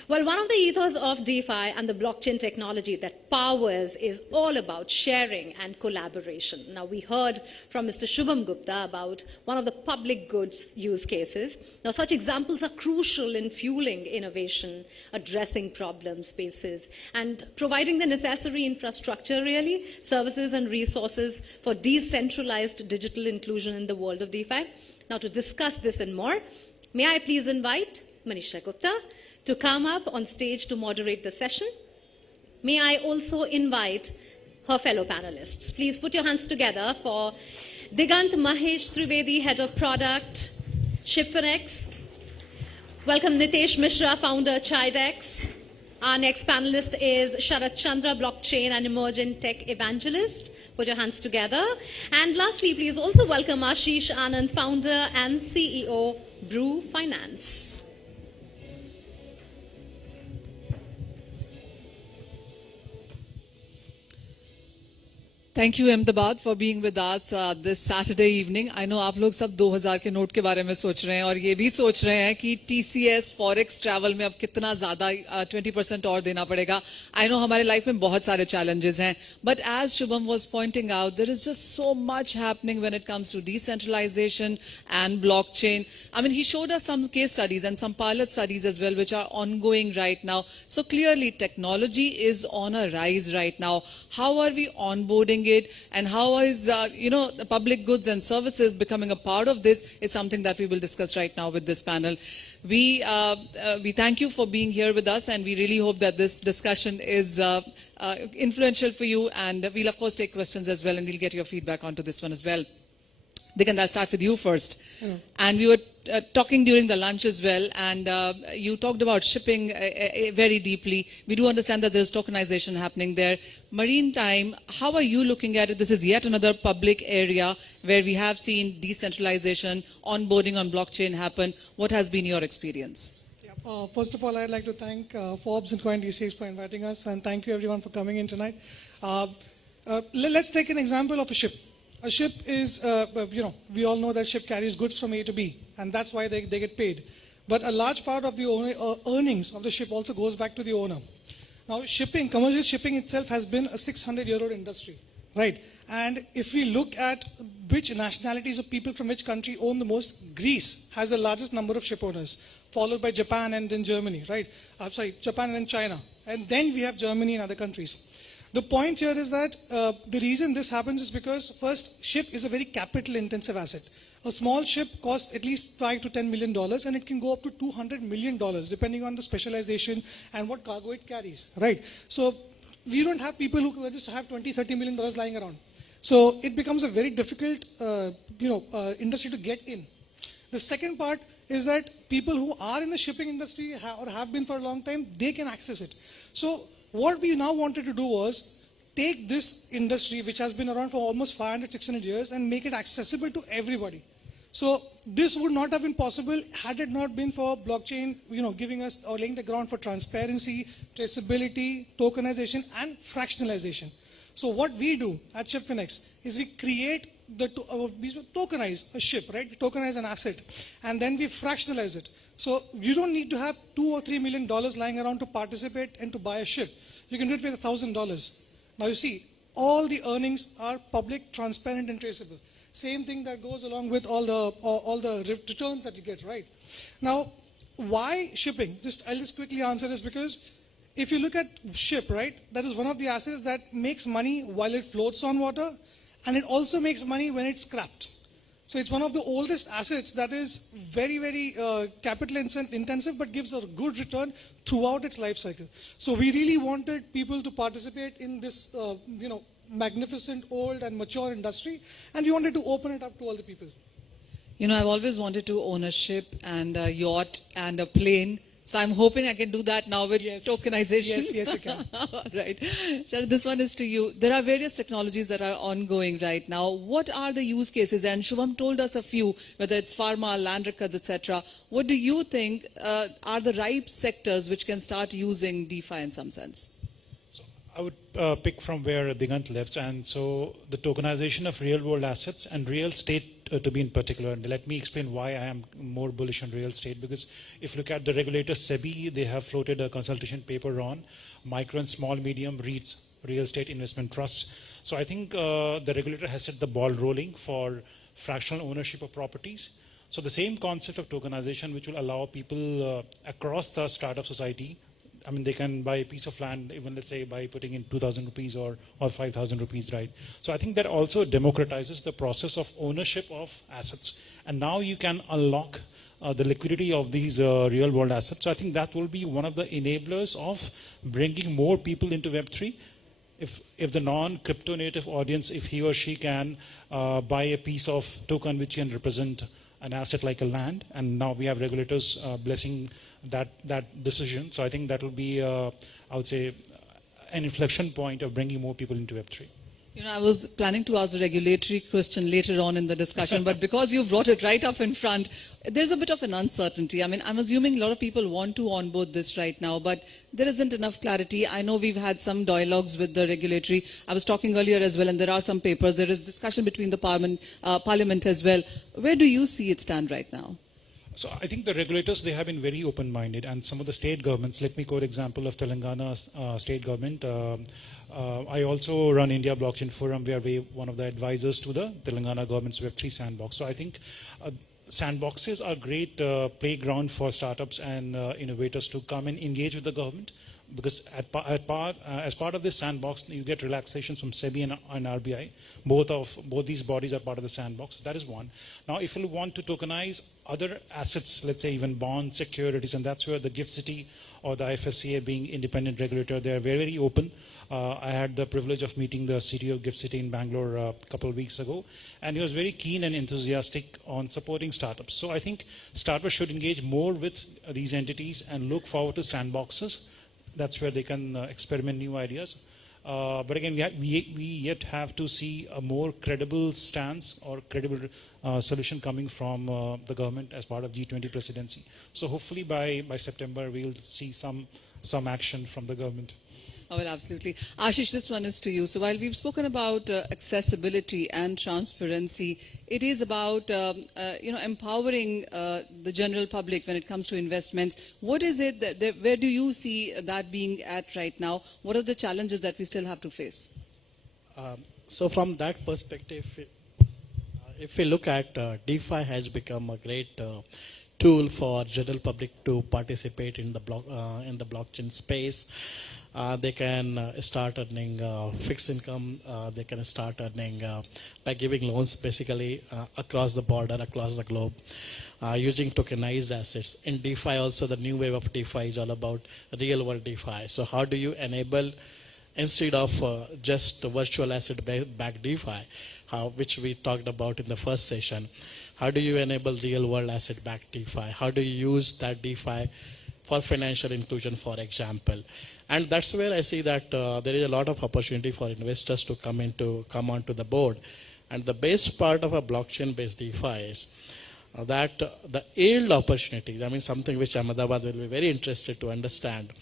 Well, one of the ethos of DeFi and the blockchain technology that powers is all about sharing and collaboration. Now, we heard from Mr. Shubham Gupta about one of the public goods use cases. Now, such examples are crucial in fueling innovation, addressing problem spaces, and providing the necessary infrastructure, really, services and resources for decentralized digital inclusion in the world of DeFi. Now, to discuss this and more, may I please invite Manisha Gupta to come up on stage to moderate the session. May I also invite her fellow panelists. Please put your hands together for Digant Mahesh Trivedi, Head of Product, ShipFinex. Welcome Nitesh Mishra, Founder, Chidex. Our next panelist is Sharat Chandra, Blockchain and Emerging Tech Evangelist. Put your hands together. And lastly, please also welcome Ashish Anand, Founder and CEO, Brew Finance. Thank you, Ahmedabad, for being with us this Saturday evening. I know आप लोग सब 2000 के note के बारे में सोच रहे हैं और ये भी सोच रहे हैं कि TCS Forex Travel में अब कितना ज़्यादा 20% और देना पड़ेगा. I know हमारे लाइफ में बहुत सारे challenges हैं. But as Shubham was pointing out, there is just so much happening when it comes to decentralization and blockchain. I mean, he showed us some case studies and some pilot studies as well, which are ongoing right now. So clearly, technology is on a rise right now. How are we onboarding it, and how is the public goods and services becoming a part of this is something that we will discuss right now with this panel. We thank you for being here with us, and we really hope that this discussion is influential for you, and we'll of course take questions as well, and we'll get your feedback onto this one as well. Digant, I'll start with you first. And we were talking during the lunch as well, and you talked about shipping very deeply. We do understand that there's tokenization happening there. Maritime, how are you looking at it? This is yet another public area where we have seen decentralization, onboarding on blockchain happen. What has been your experience? First of all, I'd like to thank Forbes and CoinDCX for inviting us, and thank you everyone for coming in tonight. Let's take an example of a ship. A ship is, we all know that ship carries goods from A to B, and that's why they get paid. But a large part of the earnings of the ship also goes back to the owner. Now, shipping, commercial shipping itself has been a 600-year-old industry, right? And if we look at which nationalities or people from which country own the most, Greece has the largest number of ship owners, followed by Japan and then Germany, right? Japan and then China. And then we have Germany and other countries. The point here is that the reason this happens is because, first, ship is a very capital-intensive asset. A small ship costs at least $5 to $10 million, and it can go up to $200 million, depending on the specialization and what cargo it carries, right? So we don't have people who just have $20, $30 million lying around. So it becomes a very difficult, industry to get in. The second part is that people who are in the shipping industry or have been for a long time, they can access it. So what we now wanted to do was take this industry, which has been around for almost 500, 600 years, and make it accessible to everybody. So this would not have been possible had it not been for blockchain, giving us or laying the ground for transparency, traceability, tokenization, and fractionalization. So what we do at ShipFinex is we create we tokenize a ship, right? We tokenize an asset, and then we fractionalize it. So you don't need to have $2 or $3 million lying around to participate and to buy a ship. You can do it with $1,000. Now you see, all the earnings are public, transparent, and traceable. Same thing that goes along with all the returns that you get, right? Now, why shipping? I'll just quickly answer this, because if you look at ship, right, that is one of the assets that makes money while it floats on water, and it also makes money when it's scrapped. So it's one of the oldest assets that is very, very capital intensive, but gives a good return throughout its life cycle. So we really wanted people to participate in this, magnificent, old and mature industry, and we wanted to open it up to all the people. I've always wanted to own a ship and a yacht and a plane So I'm hoping I can do that now with tokenization. Yes, you can. Right. Sharad, this one is to you. There are various technologies that are ongoing right now. What are the use cases? And Shubham told us a few, whether it's pharma, land records, etc. What do you think are the ripe sectors which can start using DeFi in some sense? I would pick from where Digant left, and so the tokenization of real-world assets and real estate to be in particular. And let me explain why I am more bullish on real estate, because if you look at the regulator SEBI, they have floated a consultation paper on micro and small medium REITs, real estate investment trusts. So I think the regulator has set the ball rolling for fractional ownership of properties. So the same concept of tokenization, which will allow people across the startup society, I mean, they can buy a piece of land, even let's say by putting in 2,000 rupees or 5,000 rupees, right? So I think that also democratizes the process of ownership of assets. And now you can unlock the liquidity of these real world assets. So I think that will be one of the enablers of bringing more people into Web3. If the non-crypto native audience, if he or she can buy a piece of token which can represent an asset like a land, and now we have regulators blessing that decision. So I think that will be, I would say, an inflection point of bringing more people into Web3. You know, I was planning to ask the regulatory question later on in the discussion, but because you brought it right up in front, there's a bit of an uncertainty. I mean, I'm assuming a lot of people want to onboard this right now, but there isn't enough clarity. I know we've had some dialogues with the regulatory. I was talking earlier as well, and there are some papers. There is discussion between the parliament as well. Where do you see it stand right now? So I think the regulators, they have been very open-minded, and some of the state governments, let me quote example of Telangana state government. I also run India Blockchain Forum, where we're one of the advisors to the Telangana government's Web3 sandbox. So I think sandboxes are great playground for startups and innovators to come and engage with the government, because as part of this sandbox, you get relaxations from SEBI and RBI. Both these bodies are part of the sandbox. That is one. Now, if you want to tokenize other assets, let's say even bonds, securities, and that's where the GIFT City or the IFSCA, being independent regulator, they are very, very open. I had the privilege of meeting the CTO of GIFT City in Bangalore a couple of weeks ago, and he was very keen and enthusiastic on supporting startups. So I think startups should engage more with these entities and look forward to sandboxes. That's where they can experiment new ideas. But again, we yet have to see a more credible stance or credible solution coming from the government as part of G20 presidency. So hopefully by September, we'll see some action from the government. Oh, well, absolutely. Ashish, this one is to you. So while we've spoken about accessibility and transparency, it is about empowering the general public when it comes to investments. What is it where do you see that being at right now? What are the challenges that we still have to face? So from that perspective, if we look at DeFi has become a great tool for general public to participate in the blockchain space. They can start earning fixed income. They can start earning by giving loans basically across the border, across the globe, using tokenized assets. In DeFi also, the new wave of DeFi is all about real world DeFi. So how do you enable, instead of just virtual asset backed DeFi, which we talked about in the first session, how do you enable real world asset backed DeFi? How do you use that DeFi for financial inclusion, for example? And that's where I see that there is a lot of opportunity for investors to come onto the board. And the best part of a blockchain-based DeFi is that the yield opportunities, I mean something which Ahmedabad will be very interested to understand.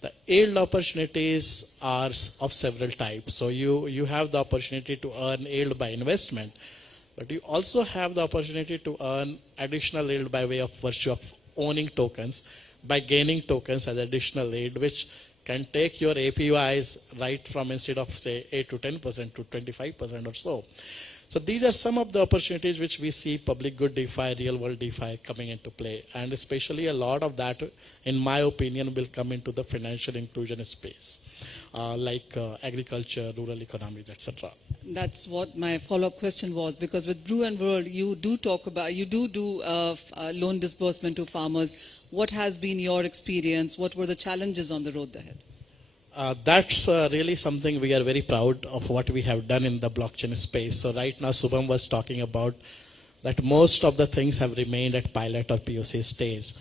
The yield opportunities are of several types. So you have the opportunity to earn yield by investment, but you also have the opportunity to earn additional yield by way of virtue of owning tokens, by gaining tokens as additional yield, which can take your APYs right from, instead of say 8 to 10% to 25% or so. So these are some of the opportunities which we see public good DeFi, real world DeFi coming into play. And especially a lot of that, in my opinion, will come into the financial inclusion space, like agriculture, rural economies, etc. That's what my follow-up question was, because with Brew and World, you do talk about, you do loan disbursement to farmers. What has been your experience? What were the challenges on the road ahead? That's really something we are very proud of what we have done in the blockchain space. So right now, Subham was talking about that most of the things have remained at pilot or POC stage.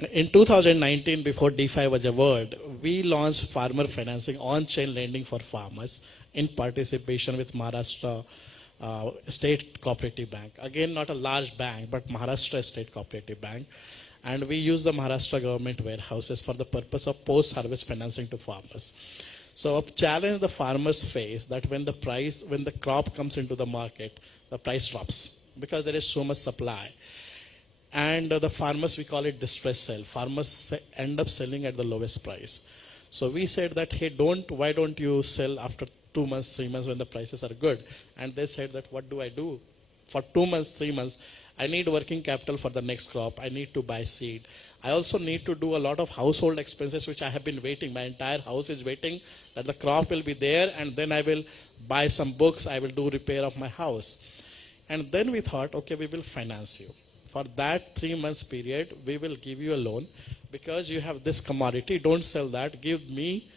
In 2019, before DeFi was a word, we launched farmer financing on-chain lending for farmers in participation with Maharashtra State Cooperative Bank. Again, not a large bank, but Maharashtra State Cooperative Bank. And we use the Maharashtra government warehouses for the purpose of post-harvest financing to farmers. So a challenge the farmers face that when the crop comes into the market, the price drops because there is so much supply. And the farmers, we call it distress sell. Farmers end up selling at the lowest price. So we said that, hey, why don't you sell after 2 months, 3 months when the prices are good? And they said that, what do I do? For 2 months, 3 months, I need working capital for the next crop. I need to buy seed. I also need to do a lot of household expenses, which I have been waiting. My entire house is waiting that the crop will be there, and then I will buy some books. I will do repair of my house. And then we thought, okay, we will finance you. For that 3 months period, we will give you a loan because you have this commodity. Don't sell that. Give me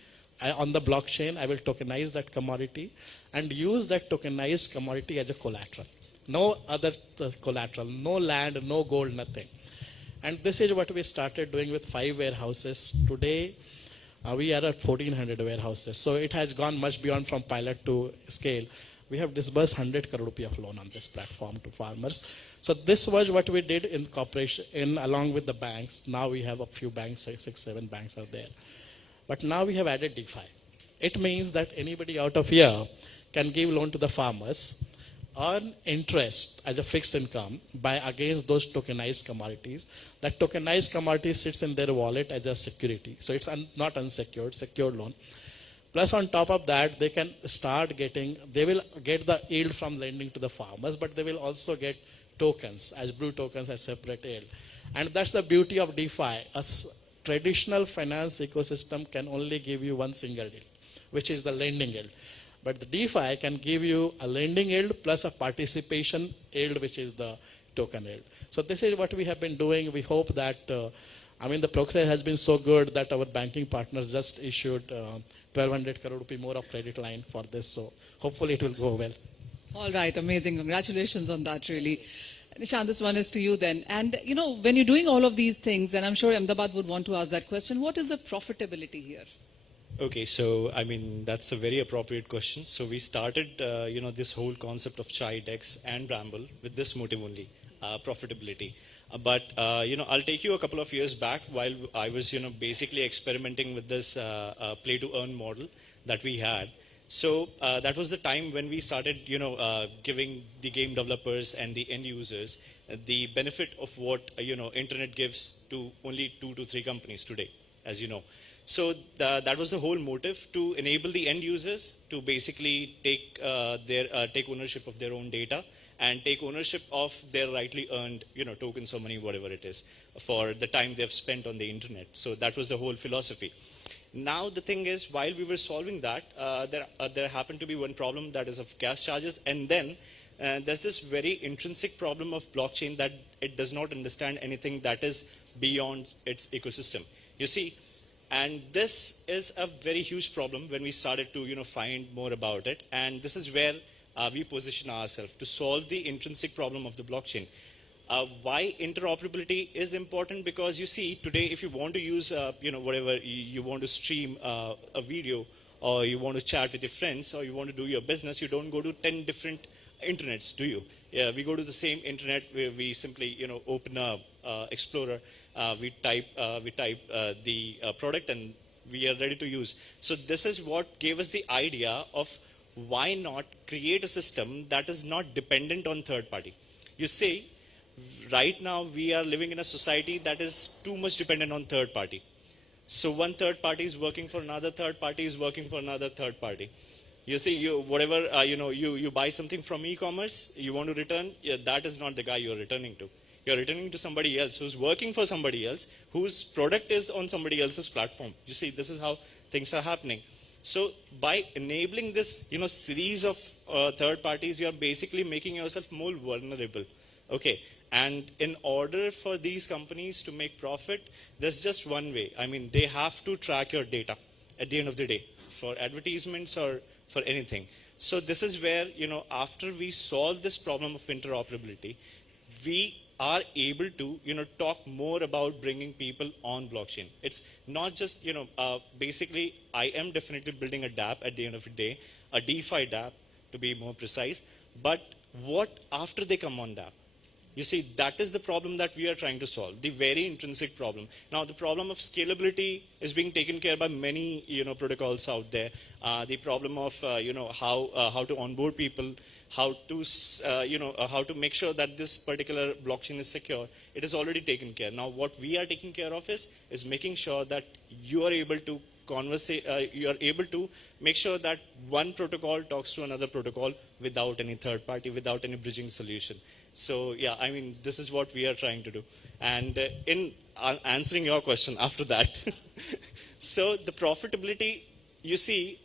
on the blockchain. I will tokenize that commodity and use that tokenized commodity as a collateral. No other collateral, no land, no gold, nothing. And this is what we started doing with 5 warehouses. Today, we are at 1,400 warehouses. So it has gone much beyond from pilot to scale. We have disbursed 100 crore rupee of loan on this platform to farmers. So this was what we did in cooperation, along with the banks. Now we have a few banks, 6, 7 banks are there. But now we have added DeFi. It means that anybody out of here can give loan to the farmers, earn interest as a fixed income by against those tokenized commodities. That tokenized commodity sits in their wallet as a security. So it's not unsecured, secured loan. Plus on top of that, they can start getting, they will get the yield from lending to the farmers, but they will also get tokens as blue tokens as separate yield. And that's the beauty of DeFi. A traditional finance ecosystem can only give you one single yield, which is the lending yield. But the DeFi can give you a lending yield plus a participation yield, which is the token yield. So this is what we have been doing. We hope that, the progress has been so good that our banking partners just issued 1,200 crore rupee more of credit line for this. So hopefully it will go well. All right, amazing. Congratulations on that, really. Nishant, this one is to you then. And, when you're doing all of these things, and I'm sure Ahmedabad would want to ask that question, what is the profitability here? Okay, so that's a very appropriate question. So we started, this whole concept of Chai, Dex, and Bramble with this motive only, profitability. But I'll take you a couple of years back while I was, basically experimenting with this play-to-earn model that we had. So that was the time when we started, giving the game developers and the end users the benefit of what internet gives to only 2 to 3 companies today, as you know. So that was the whole motive, to enable the end users to basically take take ownership of their own data and take ownership of their rightly earned tokens or money, whatever it is, for the time they've spent on the internet. So that was the whole philosophy. Now the thing is, while we were solving that, there happened to be one problem, that is of gas charges, and then there's this very intrinsic problem of blockchain that it does not understand anything that is beyond its ecosystem. You see, and this is a very huge problem when we started to find more about it, and this is where we position ourselves to solve the intrinsic problem of the blockchain. Why interoperability is important? Because you see, today if you want to use whatever you want to stream a video, or you want to chat with your friends, or you want to do your business, you don't go to 10 different internets, do you? Yeah, we go to the same internet where we simply open a Explorer, we type the product, and we are ready to use. So this is what gave us the idea of why not create a system that is not dependent on third party. You see, right now we are living in a society that is too much dependent on third party. So one third party is working for another third party is working for another third party. You see, you buy something from e-commerce, you want to return, that is not the guy you're returning to. You're returning to somebody else who's working for somebody else, whose product is on somebody else's platform. You see, this is how things are happening. So by enabling this, series of third parties, you're basically making yourself more vulnerable. Okay, and in order for these companies to make profit, there's just one way. They have to track your data at the end of the day for advertisements or for anything. So this is where, after we solve this problem of interoperability, we are able to, talk more about bringing people on blockchain. It's not just, basically, I am definitely building a dApp at the end of the day, a DeFi dApp to be more precise, but what after they come on dApp? You see, that is the problem that we are trying to solve, the very intrinsic problem. Now, the problem of scalability is being taken care of by many, protocols out there. The problem of, how to onboard people, how to make sure that this particular blockchain is secure, it is already taken care. Now, what we are taking care of is making sure that you are able to you are able to make sure that one protocol talks to another protocol without any third party, without any bridging solution. So yeah, I mean, this is what we are trying to do. And in answering your question after that, so the profitability, you see,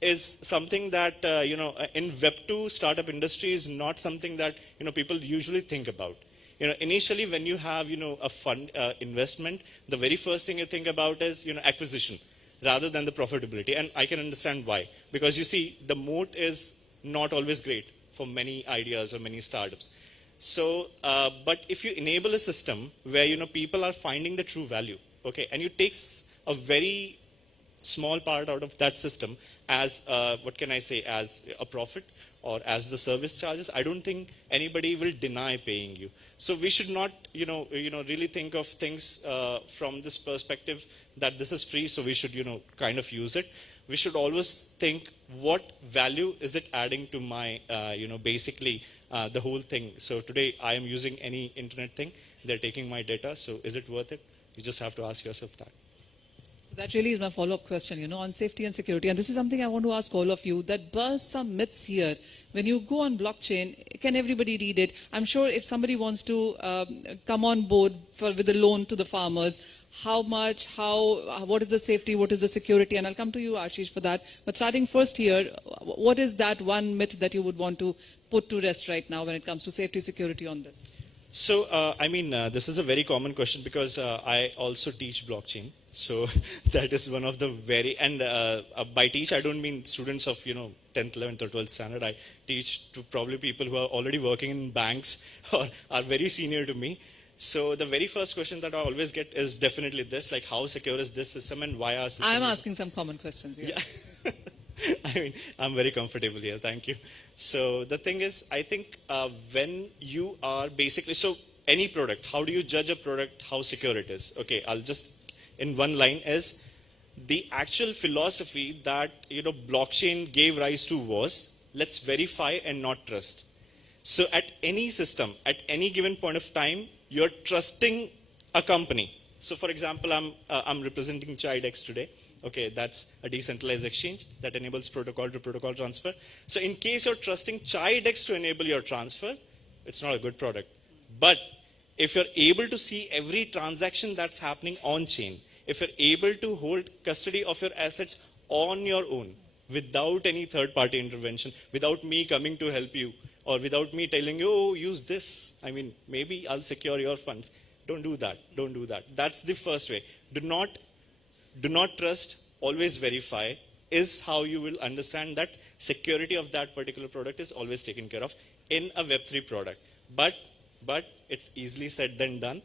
is something that, in Web2 startup industry is not something that, people usually think about. Initially when you have, a fund investment, the very first thing you think about is, acquisition rather than the profitability. And I can understand why. Because you see, the moat is not always great for many ideas or many startups. So, but if you enable a system where, people are finding the true value, okay, and you take a very small part out of that system as, what can I say, as a profit or as the service charges, I don't think anybody will deny paying you. So we should not, really think of things from this perspective that this is free, so we should, kind of use it. We should always think what value is it adding to my, basically the whole thing. So today I am using any internet thing, they're taking my data, so is it worth it? You just have to ask yourself that. So that really is my follow-up question, on safety and security. And this is something I want to ask all of you, that bursts some myths here. When you go on blockchain, can everybody read it? I'm sure if somebody wants to come on board with a loan to the farmers, how much, what is the safety, what is the security? And I'll come to you, Ashish, for that. But starting first here, what is that one myth that you would want to put to rest right now when it comes to safety, security on this? So, this is a very common question because I also teach blockchain. So that is one of the very, and by teach, I don't mean students of, 10th, 11th or 12th standard. I teach to probably people who are already working in banks or are very senior to me. So the very first question that I always get is definitely this, like how secure is this system and why our system I'm asking some common questions here. Yeah. I mean, I'm very comfortable here. Thank you. So the thing is, I think when you are basically, so any product, how do you judge a product, how secure it is? Okay, I'll just, in one line is, the actual philosophy that, blockchain gave rise to was, let's verify and not trust. So at any system, at any given point of time, you're trusting a company. So for example, I'm representing CoinDCX today. Okay, that's a decentralized exchange that enables protocol-to-protocol transfer. So in case you're trusting CoinDCX to enable your transfer, it's not a good product. But if you're able to see every transaction that's happening on-chain, if you're able to hold custody of your assets on your own, without any third-party intervention, without me coming to help you, or without me telling you, oh, use this. I mean, maybe I'll secure your funds. Don't do that. Don't do that. That's the first way. Do not trust, always verify, is how you will understand that security of that particular product is always taken care of in a Web3 product. But it's easily said than done,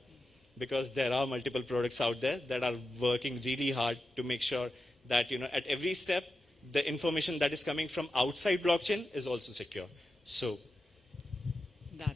because there are multiple products out there that are working really hard to make sure that, at every step, the information that is coming from outside blockchain is also secure. So that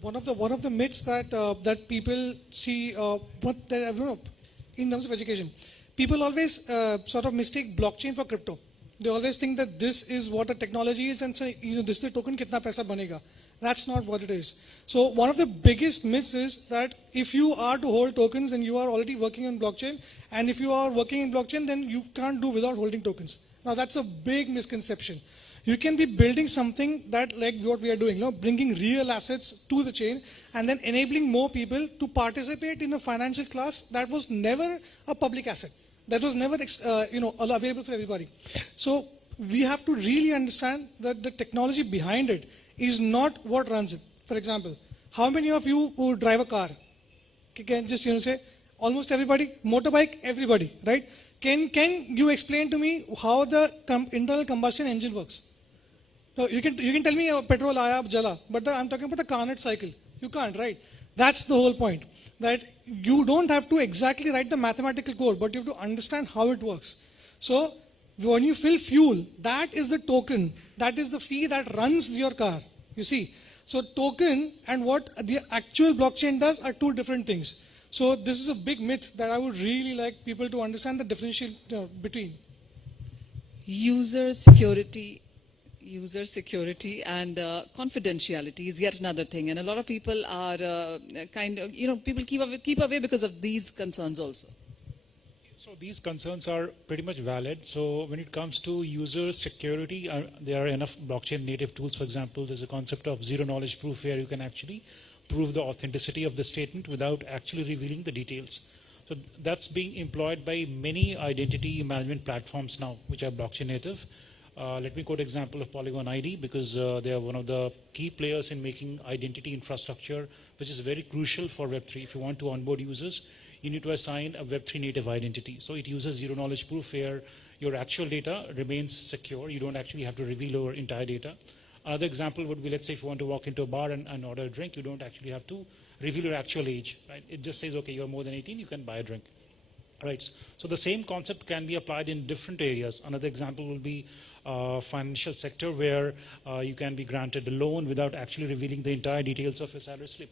one of the myths that people see, in terms of education, people always sort of mistake blockchain for crypto. They always think that this is what a technology is, and say, this is the token, kitna paisa banega. That's not what it is. So one of the biggest myths is that if you are to hold tokens and you are already working on blockchain, and if you are working in blockchain, then you can't do without holding tokens. Now that's a big misconception. You can be building something that, like what we are doing, bringing real assets to the chain and then enabling more people to participate in a financial class that was never a public asset. That was never available for everybody. So we have to really understand that the technology behind it is not what runs it. For example, how many of you who drive a car can just say, almost everybody, motorbike, everybody, right? Can you explain to me how the internal combustion engine works? No, you can tell me petrol aaya jala, but I'm talking about a Carnot cycle. You can't, right? That's the whole point. That you don't have to exactly write the mathematical code, but you have to understand how it works. So when you fill fuel, that is the token, that is the fee that runs your car, you see. So token and what the actual blockchain does are two different things. So this is a big myth that I would really like people to understand the differential between. User security and confidentiality is yet another thing, and a lot of people are people keep away because of these concerns also. So these concerns are pretty much valid. So when it comes to user security, there are enough blockchain native tools. For example, there's a concept of zero knowledge proof where you can actually prove the authenticity of the statement without actually revealing the details. So that's being employed by many identity management platforms now, which are blockchain native. Let me quote an example of Polygon ID, because they are one of the key players in making identity infrastructure, which is very crucial for Web3. If you want to onboard users, you need to assign a Web3 native identity. So it uses zero knowledge proof where your actual data remains secure. You don't actually have to reveal your entire data. Another example would be, let's say if you want to walk into a bar and order a drink, you don't actually have to reveal your actual age, right? It just says, okay, you're more than 18, you can buy a drink. Right. So the same concept can be applied in different areas. Another example will be financial sector, where you can be granted a loan without actually revealing the entire details of your salary slip.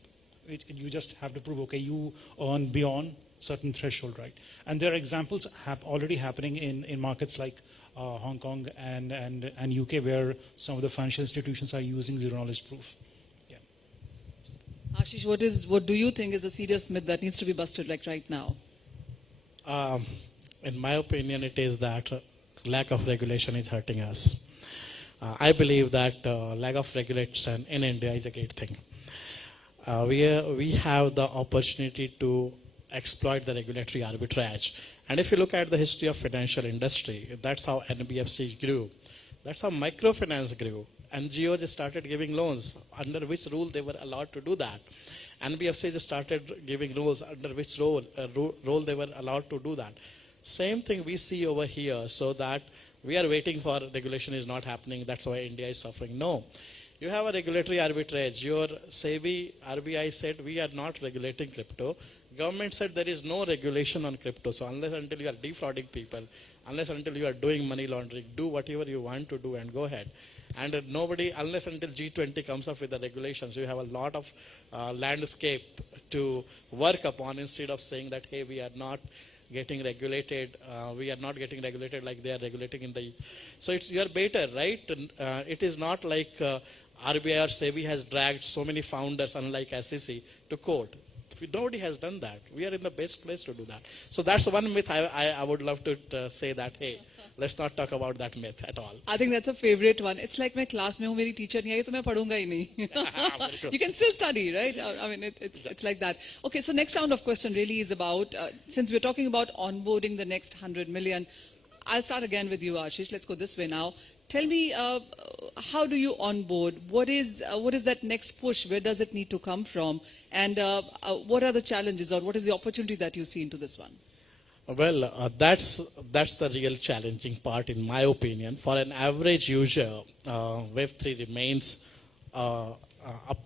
You just have to prove, okay, you earn beyond certain threshold, right? And there are examples already happening in markets like Hong Kong and UK, where some of the financial institutions are using zero knowledge proof. Yeah. Ashish, what do you think is a serious myth that needs to be busted like right now? In my opinion, it is that lack of regulation is hurting us. I believe that lack of regulation in India is a great thing. We have the opportunity to exploit the regulatory arbitrage. And if you look at the history of financial industry, that's how NBFCs grew. That's how microfinance grew. NGOs started giving loans, under which rule they were allowed to do that. NBFCs started giving rules under which role they were allowed to do that. Same thing we see over here, so that we are waiting for regulation is not happening, that's why India is suffering. No. You have a regulatory arbitrage. Your SEBI, RBI said we are not regulating crypto. Government said there is no regulation on crypto. So unless until you are defrauding people, unless until you are doing money laundering, do whatever you want to do and go ahead. And nobody, unless until G20 comes up with the regulations, you have a lot of landscape to work upon, instead of saying that, hey, we are not getting regulated, like they are regulating in the... So you are better, right? It is not like RBI or SEBI has dragged so many founders, unlike SEC, to court. Nobody has done that. We are in the best place to do that. So that's one myth I would love to say that, hey, let's not talk about that myth at all. I think that's a favorite one. It's like my class mein meri teacher nahi aayi to main padhunga hi nahi. You can still study, right? I mean, it's like that. Okay, so next round of question really is about, since we're talking about onboarding the next 100 million, I'll start again with you, Ashish. Let's go this way now. Tell me, how do you onboard? What is that next push? Where does it need to come from? And what are the challenges, or what is the opportunity that you see into this one? Well, that's the real challenging part, in my opinion. For an average user, Web3 remains a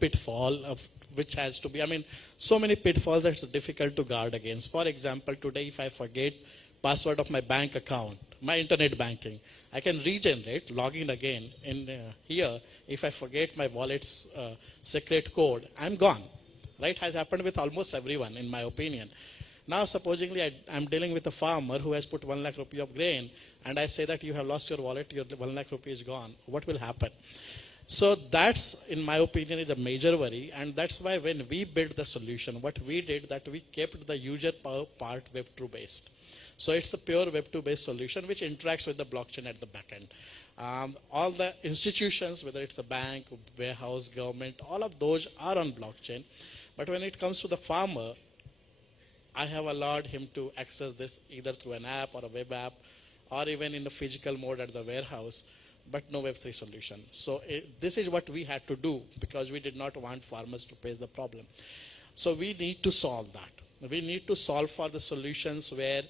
pitfall which has to be, I mean, so many pitfalls that it's difficult to guard against. For example, today if I forget password of my bank account, my internet banking, I can regenerate, log in again in here. If I forget my wallet's secret code, I'm gone. Right? Has happened with almost everyone, in my opinion. Now, supposingly, I'm dealing with a farmer who has put 1 lakh rupee of grain, and I say that you have lost your wallet, your 1 lakh rupee is gone. What will happen? So that's, in my opinion, is a major worry, and that's why when we built the solution, what we did, that we kept the user part Web2 based. So it's a pure Web2 based solution which interacts with the blockchain at the back end. All the institutions, whether it's a bank, warehouse, government, all of those are on blockchain. But when it comes to the farmer, I have allowed him to access this either through an app or a web app, or even in a physical mode at the warehouse, but no Web3 solution. So this is what we had to do, because we did not want farmers to face the problem. So we need to solve that. We need to solve for the solutions where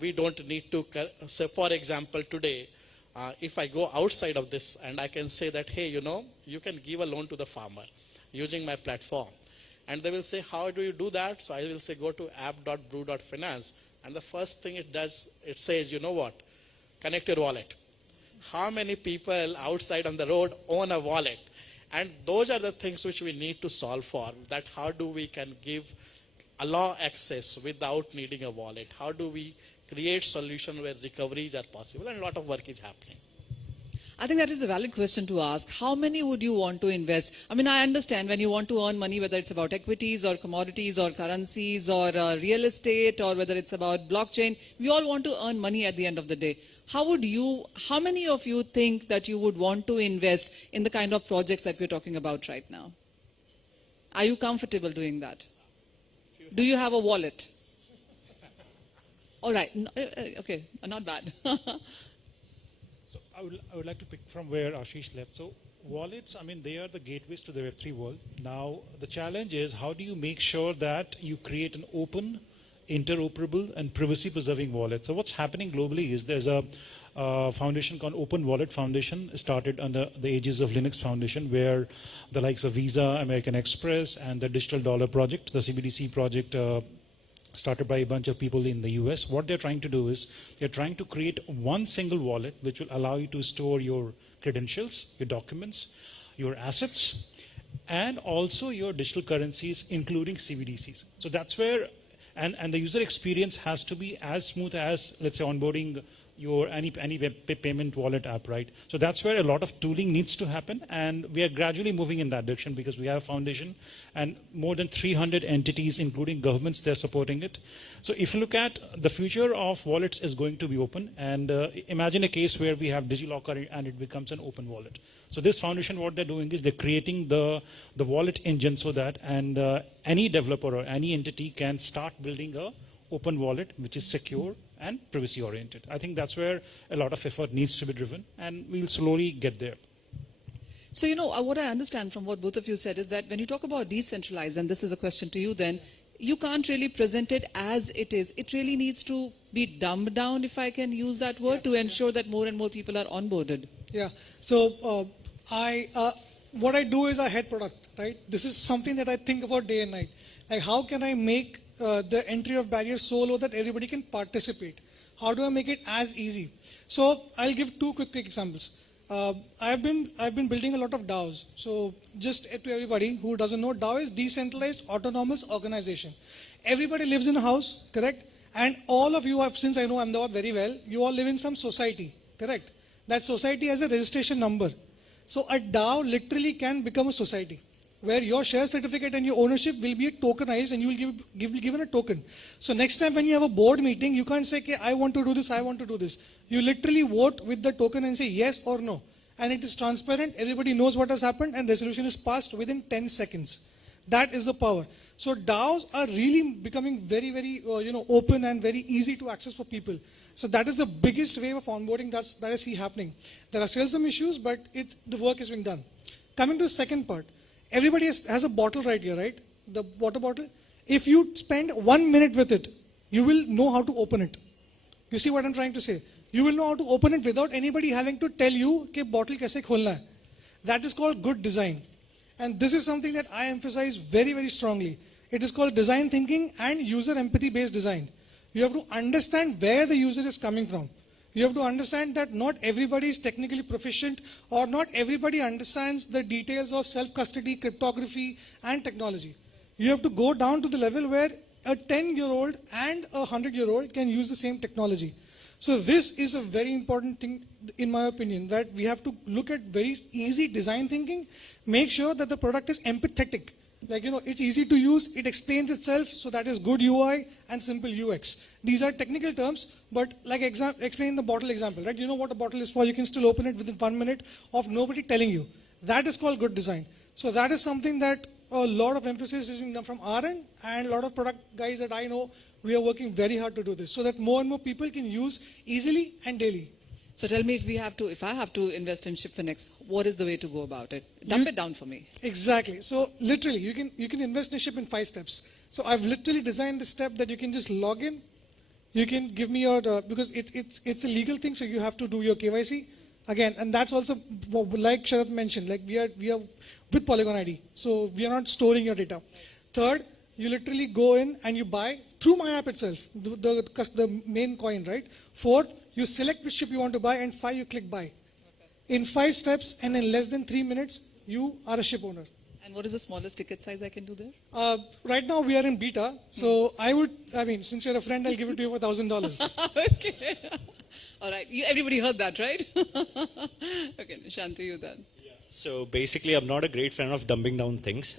we don't need to, say for example, today, if I go outside of this and I can say that, hey, you know, you can give a loan to the farmer using my platform. And they will say, how do you do that? So I will say, go to app.brew.finance. And the first thing it does, it says, you know what? Connect your wallet. How many people outside on the road own a wallet? And those are the things which we need to solve for, that how do we can allow access without needing a wallet? How do we create solutions where recoveries are possible? And a lot of work is happening. I think that is a valid question to ask. How many would you want to invest? I mean, I understand when you want to earn money, whether it's about equities or commodities or currencies or real estate or whether it's about blockchain, we all want to earn money at the end of the day. How many of you think that you would want to invest in the kind of projects that we're talking about right now? Are you comfortable doing that? Do you have a wallet? All right. Okay, not bad. So I would like to pick from where Ashish left. So wallets, I mean, they are the gateways to the Web3 world. Now, the challenge is how do you make sure that you create an open, interoperable, and privacy-preserving wallet? So what's happening globally is there's a foundation called Open Wallet Foundation, started under the aegis of Linux Foundation, where the likes of Visa, American Express, and the Digital Dollar Project, the CBDC project, started by a bunch of people in the US. What they're trying to do is they're trying to create one single wallet which will allow you to store your credentials, your documents, your assets, and also your digital currencies, including CBDCs. So that's where, and the user experience has to be as smooth as, let's say, onboarding your any payment wallet app, right? So that's where a lot of tooling needs to happen, and we are gradually moving in that direction because we have a foundation and more than 300 entities, including governments, they're supporting it. So if you look at the future of wallets is going to be open, and imagine a case where we have DigiLocker and it becomes an open wallet. So this foundation, what they're doing is they're creating the wallet engine so that any developer or any entity can start building a open wallet which is secure and privacy oriented. I think that's where a lot of effort needs to be driven, and we'll slowly get there. So, what I understand from what both of you said is that when you talk about decentralized, and this is a question to you then, you can't really present it as it is. It really needs to be dumbed down, if I can use that word, to ensure that more and more people are onboarded. Yeah. So what I do is I head product, right? This is something that I think about day and night. Like, how can I make the entry of barriers so low that everybody can participate? How do I make it as easy? So I'll give two quick examples. I've been building a lot of DAOs. So just to everybody who doesn't know, DAO is decentralized autonomous organization. Everybody lives in a house, correct? And all of you have, since I know Ahmedabad very well, you all live in some society, correct? That society has a registration number. So a DAO literally can become a society, where your share certificate and your ownership will be tokenized, and you will be given a token. So next time when you have a board meeting, you can't say, okay, I want to do this, I want to do this. You literally vote with the token and say yes or no. And it is transparent, everybody knows what has happened, and resolution is passed within 10 seconds. That is the power. So DAOs are really becoming very, very open and very easy to access for people. So that is the biggest wave of onboarding that I see happening. There are still some issues, but the work is being done. Coming to the second part. Everybody has a bottle right here, right? The water bottle. If you spend 1 minute with it, you will know how to open it. You see what I'm trying to say? You will know how to open it without anybody having to tell you कि bottle कैसे खोलना है. That is called good design. And this is something that I emphasize very, very strongly. It is called design thinking and user empathy based design. You have to understand where the user is coming from. You have to understand that not everybody is technically proficient, or not everybody understands the details of self-custody, cryptography, and technology. You have to go down to the level where a 10-year-old and a 100-year-old can use the same technology. So this is a very important thing, in my opinion, that we have to look at very easy design thinking, make sure that the product is empathetic. Like, it's easy to use, it explains itself, so that is good UI and simple UX. These are technical terms, but like explain the bottle example, right? You know what a bottle is for, you can still open it within 1 minute of nobody telling you. That is called good design. So that is something that a lot of emphasis is being done from our end, and a lot of product guys that I know, we are working very hard to do this, so that more and more people can use easily and daily. So tell me, if I have to invest in ShipFinex, what is the way to go about it? Dump it down for me. Exactly. So literally, you can invest in Ship in 5 steps. So I've literally designed the step that you can just log in. You can give me your, because it's a legal thing, so you have to do your KYC. Again, and that's also, like Sharath mentioned, like we are with Polygon ID. So we are not storing your data. Third, you literally go in and you buy through my app itself, the main coin, right? Fourth, you select which ship you want to buy, and 5, you click buy. In 5 steps and in less than 3 minutes, you are a ship owner. And what is the smallest ticket size I can do there? Right now we are in beta, so I mean, since you're a friend, I'll give it to you for $1,000. Okay. All right. Everybody heard that, right? Okay, Shanti, you then. So basically, I'm not a great fan of dumbing down things.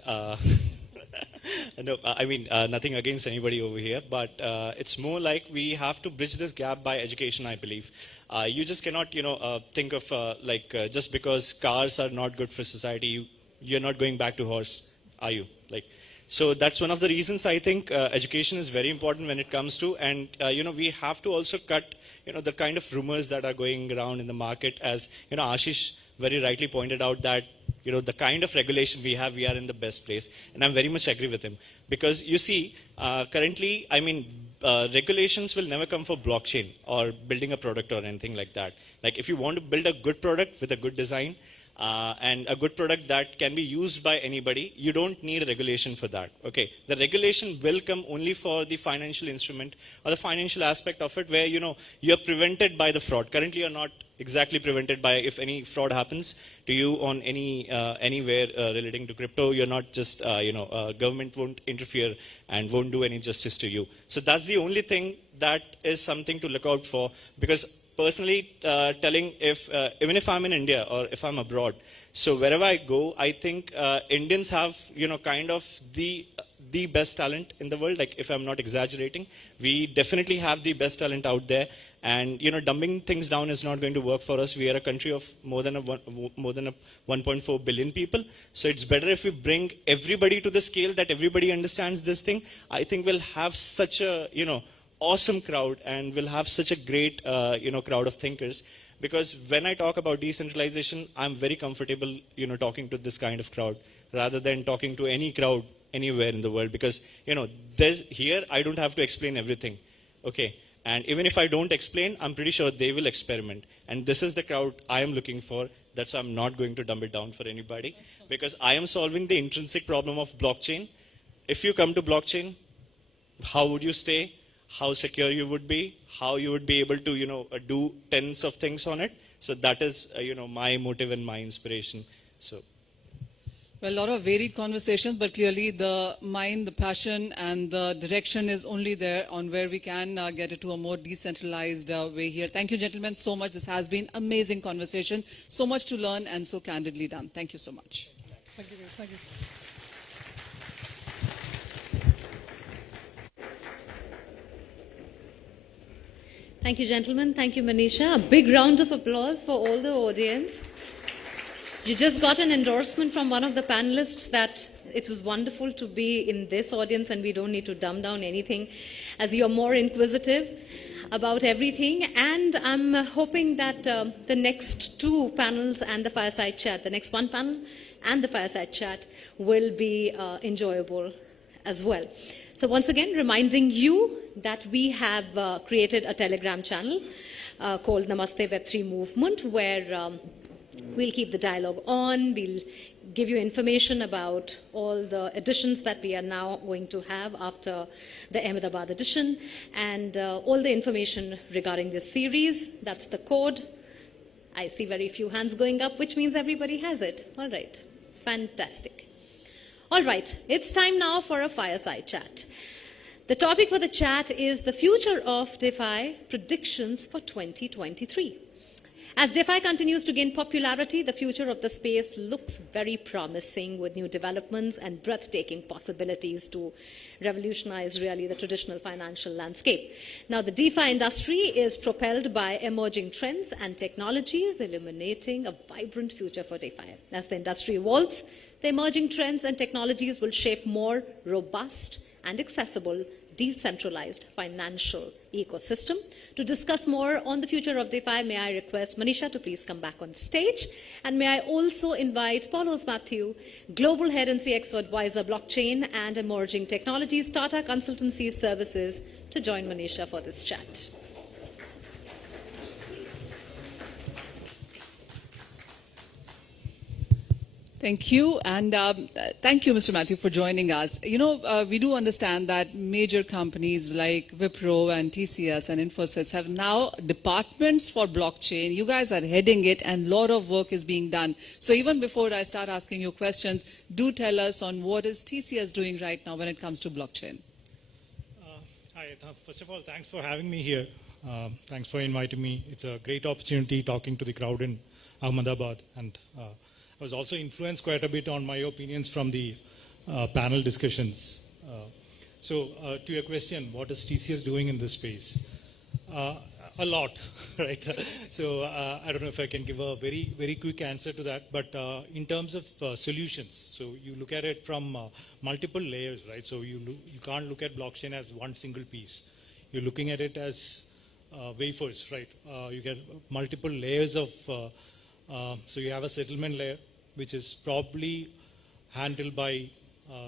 No, I mean, nothing against anybody over here, but it's more like we have to bridge this gap by education, I believe. You just cannot, think of just because cars are not good for society, you're not going back to horse, are you? So that's one of the reasons I think education is very important when it comes to, and we have to also cut, the kind of rumors that are going around in the market. As Ashish very rightly pointed out that the kind of regulation we have, we are in the best place, and I very much agree with him, because you see, currently, I mean, regulations will never come for blockchain or building a product or anything like that. Like if you want to build a good product with a good design, and a good product that can be used by anybody, you don't need a regulation for that. Okay, the regulation will come only for the financial instrument or the financial aspect of it, where you're prevented by the fraud. Currently, you're not exactly prevented by, if any fraud happens to you on anywhere relating to crypto, you're not just government won't interfere and won't do any justice to you. So that's the only thing that is something to look out for, because personally telling, even if I'm in India or if I'm abroad, so wherever I go, I think Indians have kind of the best talent in the world. Like, if I'm not exaggerating, we definitely have the best talent out there, and dumbing things down is not going to work for us. We are a country of more than 1.4 billion people, so it's better if we bring everybody to the scale that everybody understands this thing. I think we'll have such a awesome crowd, and we'll have such a great crowd of thinkers, because when I talk about decentralization, I'm very comfortable talking to this kind of crowd rather than talking to any crowd anywhere in the world, because here I don't have to explain everything. Okay, and even if I don't explain, I'm pretty sure they will experiment, and this is the crowd I am looking for. That's why I'm not going to dumb it down for anybody, because I am solving the intrinsic problem of blockchain. If you come to blockchain, how would you stay? How secure you would be, how you would be able to, do tens of things on it. So that is, my motive and my inspiration. So, well, a lot of varied conversations, but clearly the mind, the passion, and the direction is only there on where we can get it to a more decentralized way here. Thank you, gentlemen, so much. This has been amazing conversation. So much to learn and so candidly done. Thank you so much. Thank you, guys. Thank you. Thank you, gentlemen. Thank you, Manisha. A big round of applause for all the audience. You just got an endorsement from one of the panelists that it was wonderful to be in this audience and we don't need to dumb down anything, as you're more inquisitive about everything. And I'm hoping that the next 2 panels and the fireside chat, the next 1 panel and the fireside chat, will be enjoyable as well. So once again, reminding you that we have created a Telegram channel called Namaste Web3 Movement, where we'll keep the dialogue on. We'll give you information about all the editions that we are now going to have after the Ahmedabad edition, and all the information regarding this series. That's the code. I see very few hands going up, which means everybody has it. All right, fantastic. All right, it's time now for a fireside chat. The topic for the chat is the future of DeFi predictions for 2023. As DeFi continues to gain popularity, the future of the space looks very promising, with new developments and breathtaking possibilities to revolutionize really the traditional financial landscape. Now, the DeFi industry is propelled by emerging trends and technologies, illuminating a vibrant future for DeFi. As the industry evolves, the emerging trends and technologies will shape more robust and accessible decentralized financial ecosystem. To discuss more on the future of DeFi, may I request Manisha to please come back on stage, and may I also invite Paulos Matthew, Global Head and CXO Advisor Blockchain and Emerging Technologies, Tata Consultancy Services, to join Manisha for this chat. Thank you, and thank you, Mr. Matthew, for joining us. You know, we do understand that major companies like Wipro and TCS and Infosys have now departments for blockchain. You guys are heading it, and a lot of work is being done. So even before I start asking you questions, do tell us on what is TCS doing right now when it comes to blockchain. Hi, first of all, thanks for having me here. Thanks for inviting me. It's a great opportunity talking to the crowd in Ahmedabad, and I was also influenced quite a bit on my opinions from the panel discussions. So to your question, what is TCS doing in this space? A lot, right? So I don't know if I can give a very quick answer to that, but in terms of solutions, so you look at it from multiple layers, right? So you can't look at blockchain as one single piece. You're looking at it as wafers, right? You get multiple layers of, so you have a settlement layer, which is probably handled by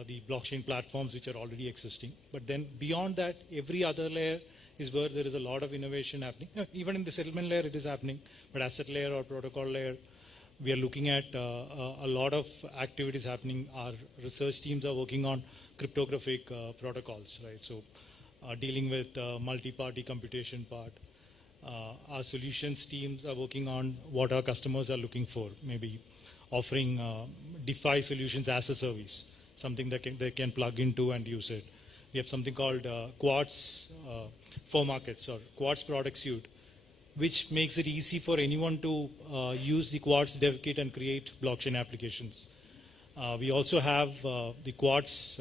the blockchain platforms which are already existing. But then beyond that, every other layer is where there is a lot of innovation happening. Even in the settlement layer, it is happening. But asset layer or protocol layer, we are looking at a lot of activities happening. Our research teams are working on cryptographic protocols, right? So dealing with multi-party computation part. Our solutions teams are working on what our customers are looking for, maybe offering DeFi solutions as a service, something that they can plug into and use it. We have something called Quartz for markets or Quartz product suite, which makes it easy for anyone to use the Quartz dev kit and create blockchain applications. We also have the Quartz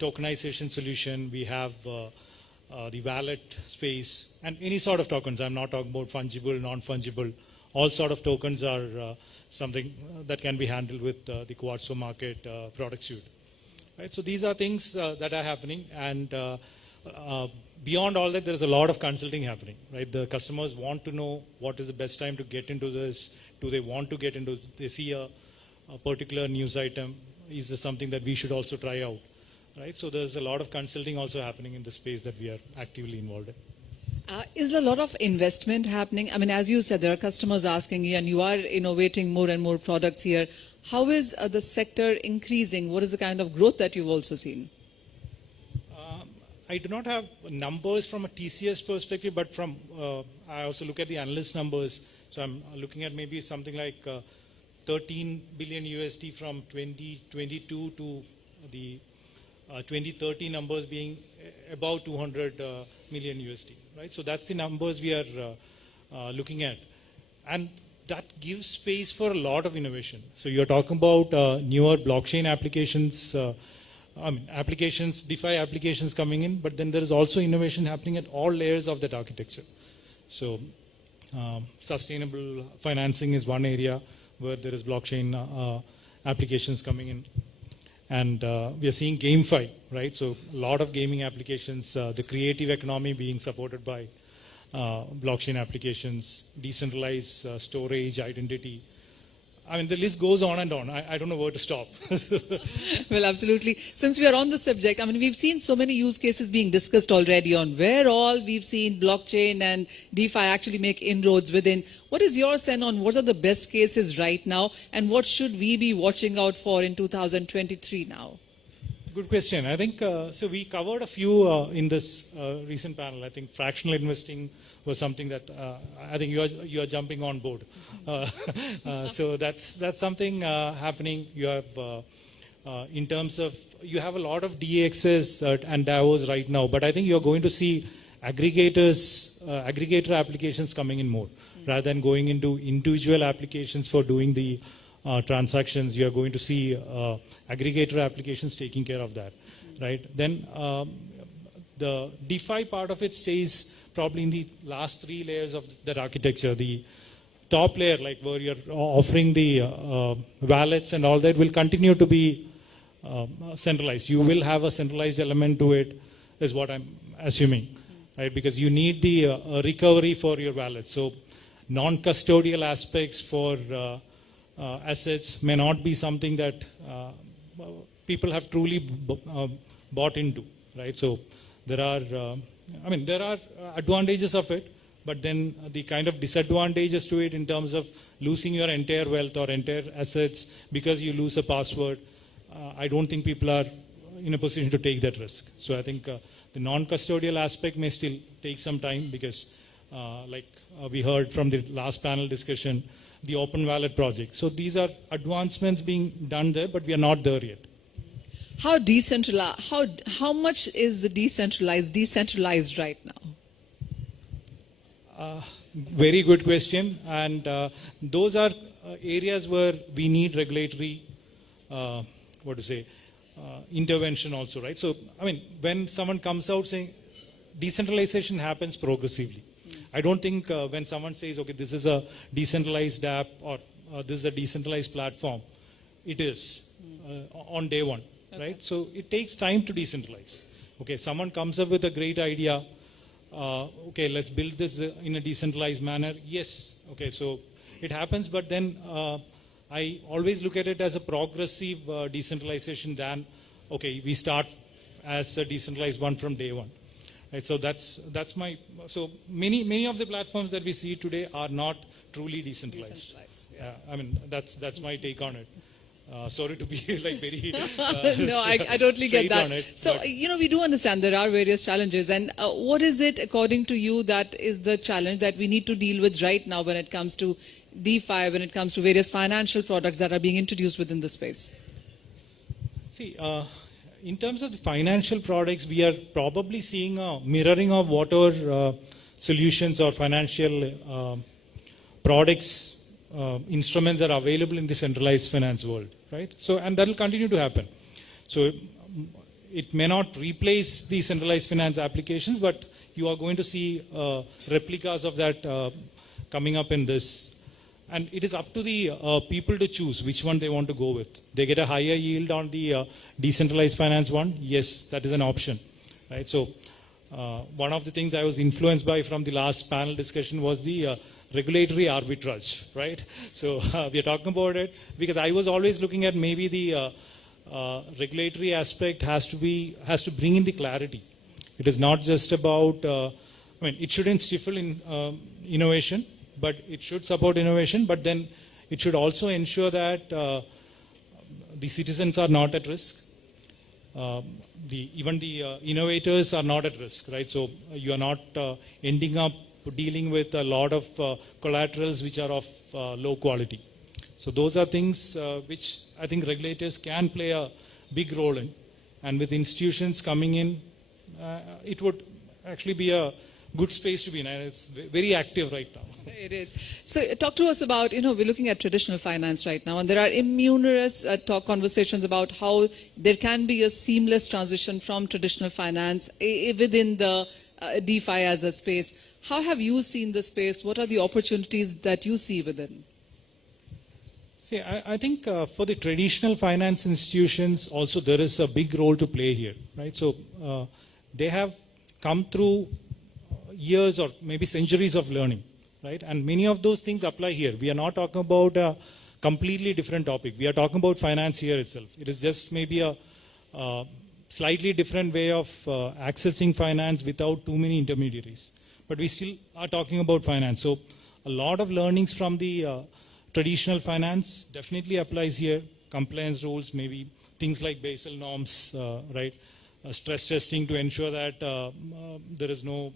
tokenization solution. We have the wallet space and any sort of tokens. I'm not talking about fungible, non-fungible. All sort of tokens are something that can be handled with the Quartz for market product suite. Right, so these are things that are happening, and beyond all that, there's a lot of consulting happening. Right, the customers want to know what is the best time to get into this. Do they want to get into? They see a particular news item. Is this something that we should also try out? Right, so there's a lot of consulting also happening in the space that we are actively involved in. Is there a lot of investment happening? I mean, as you said, there are customers asking you, and you are innovating more and more products here. How is the sector increasing? What is the kind of growth that you've also seen? I do not have numbers from a TCS perspective, but from I also look at the analyst numbers. So I'm looking at maybe something like 13 billion USD from 2022 to the 2030 numbers being about 200 million USD. Right? So that's the numbers we are looking at. And that gives space for a lot of innovation. So you're talking about newer blockchain applications, applications, DeFi applications coming in, but then there is also innovation happening at all layers of that architecture. So sustainable financing is one area where there is blockchain applications coming in. And we are seeing GameFi, right? So a lot of gaming applications, the creative economy being supported by blockchain applications, decentralized storage, identity. I mean, the list goes on and on. I don't know where to stop. Well, absolutely. Since we are on the subject, I mean, we've seen so many use cases being discussed already on where all we've seen blockchain and DeFi actually make inroads within. What is your sense on what are the best cases right now, and what should we be watching out for in 2023 now? Good question. I think, so we covered a few in this recent panel. I think fractional investing was something that I think you are jumping on board. So that's something happening. You have, in terms of, you have a lot of DEXs and DAOs right now, but I think you're going to see aggregator applications coming in more. Rather than going into individual applications for doing the transactions, you are going to see aggregator applications taking care of that, right? Then the DeFi part of it stays probably in the last three layers of that architecture. The top layer, like where you're offering the wallets and all that, will continue to be centralized. You will have a centralized element to it, is what I'm assuming, right? Because you need the recovery for your wallet. So non-custodial aspects for assets may not be something that people have truly bought into, right? So there are, there are advantages of it, but then the kind of disadvantages to it in terms of losing your entire wealth or entire assets because you lose a password, I don't think people are in a position to take that risk. So I think the non-custodial aspect may still take some time because we heard from the last panel discussion, the open wallet project. So these are advancements being done there, but we are not there yet. How decentralized, how much is the decentralized right now? Very good question. And those are areas where we need regulatory, intervention also, right? So, I mean, when someone comes out saying decentralization happens progressively, I don't think when someone says, okay, this is a decentralized app or this is a decentralized platform, it is on day one, right? So it takes time to decentralize. Okay, someone comes up with a great idea. Okay, let's build this in a decentralized manner. Yes, okay, so it happens, but then I always look at it as a progressive decentralization than, okay, we start as a decentralized one from day one. Right, so that's my, so many of the platforms that we see today are not truly decentralized. I mean, that's my take on it. Sorry to be like very no, I totally get that. So, we do understand there are various challenges. And what is it, according to you, that is the challenge that we need to deal with right now when it comes to DeFi, when it comes to various financial products that are being introduced within the space? See, in terms of the financial products, we are probably seeing a mirroring of what our solutions or financial products, instruments that are available in the centralized finance world, right? So, and that will continue to happen. So, it may not replace the centralized finance applications, but you are going to see replicas of that coming up in this. And it is up to the people to choose which one they want to go with. They get a higher yield on the decentralized finance one. Yes, that is an option, right? So one of the things I was influenced by from the last panel discussion was the regulatory arbitrage, right? So we are talking about it because I was always looking at maybe the regulatory aspect has to bring in the clarity. It is not just about, it shouldn't stifle in innovation, but it should support innovation, but then it should also ensure that the citizens are not at risk. Even the innovators are not at risk, right? So you are not ending up dealing with a lot of collaterals which are of low quality. So those are things which I think regulators can play a big role in. And with institutions coming in, it would actually be a good space to be in, and it's very active right now. It is. So talk to us about, we're looking at traditional finance right now, and there are numerous conversations about how there can be a seamless transition from traditional finance within the DeFi as a space. How have you seen the space? What are the opportunities that you see within? See, I think for the traditional finance institutions also there is a big role to play here, right? So they have come through years or maybe centuries of learning, right? And many of those things apply here. We are not talking about a completely different topic. We are talking about finance here itself. It is just maybe a slightly different way of accessing finance without too many intermediaries. But we still are talking about finance. So a lot of learnings from the traditional finance definitely applies here. Compliance rules, maybe things like Basel norms, right? Stress testing to ensure that there is no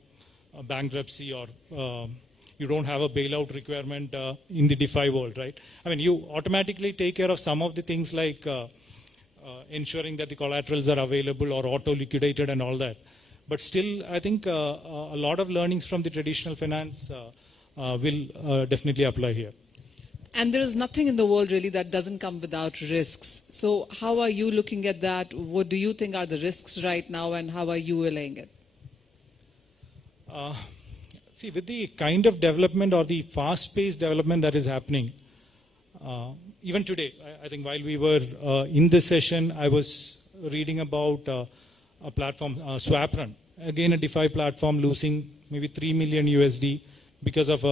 bankruptcy or you don't have a bailout requirement in the DeFi world, right? I mean, you automatically take care of some of the things like ensuring that the collaterals are available or auto-liquidated and all that. But still, I think a lot of learnings from the traditional finance will definitely apply here. And there is nothing in the world really that doesn't come without risks. So how are you looking at that? What do you think are the risks right now, and how are you allaying it? See, with the kind of development or the fast-paced development that is happening, even today, I think while we were in this session, I was reading about a platform, SwapRun, again a DeFi platform losing maybe 3 million USD because of,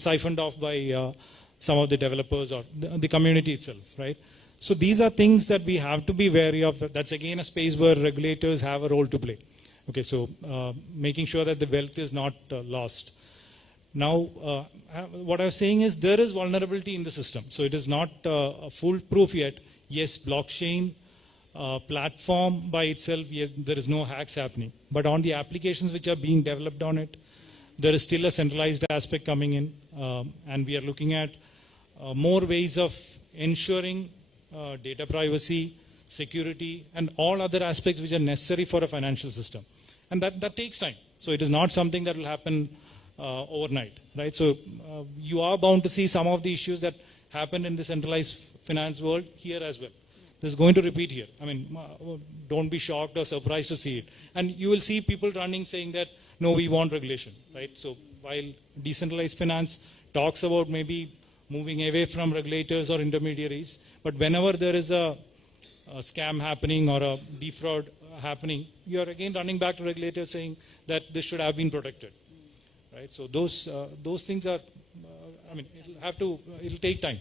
siphoned off by some of the developers or the community itself, right? So these are things that we have to be wary of. That's again a space where regulators have a role to play. Okay, so making sure that the wealth is not lost. Now, what I was saying is there is vulnerability in the system. So it is not foolproof yet. Yes, blockchain platform by itself, yes, there is no hacks happening. But on the applications which are being developed on it, there is still a centralized aspect coming in. And we are looking at more ways of ensuring data privacy, security, and all other aspects which are necessary for a financial system. And that takes time. So it is not something that will happen overnight, right? So you are bound to see some of the issues that happen in the centralized finance world here as well. This is going to repeat here. I mean, don't be shocked or surprised to see it. And you will see people running saying that, no, we want regulation, right? So while decentralized finance talks about maybe moving away from regulators or intermediaries, but whenever there is a scam happening or a defraud happening, you are again running back to regulators saying that this should have been protected, right? So those things are, I mean, it'll take time.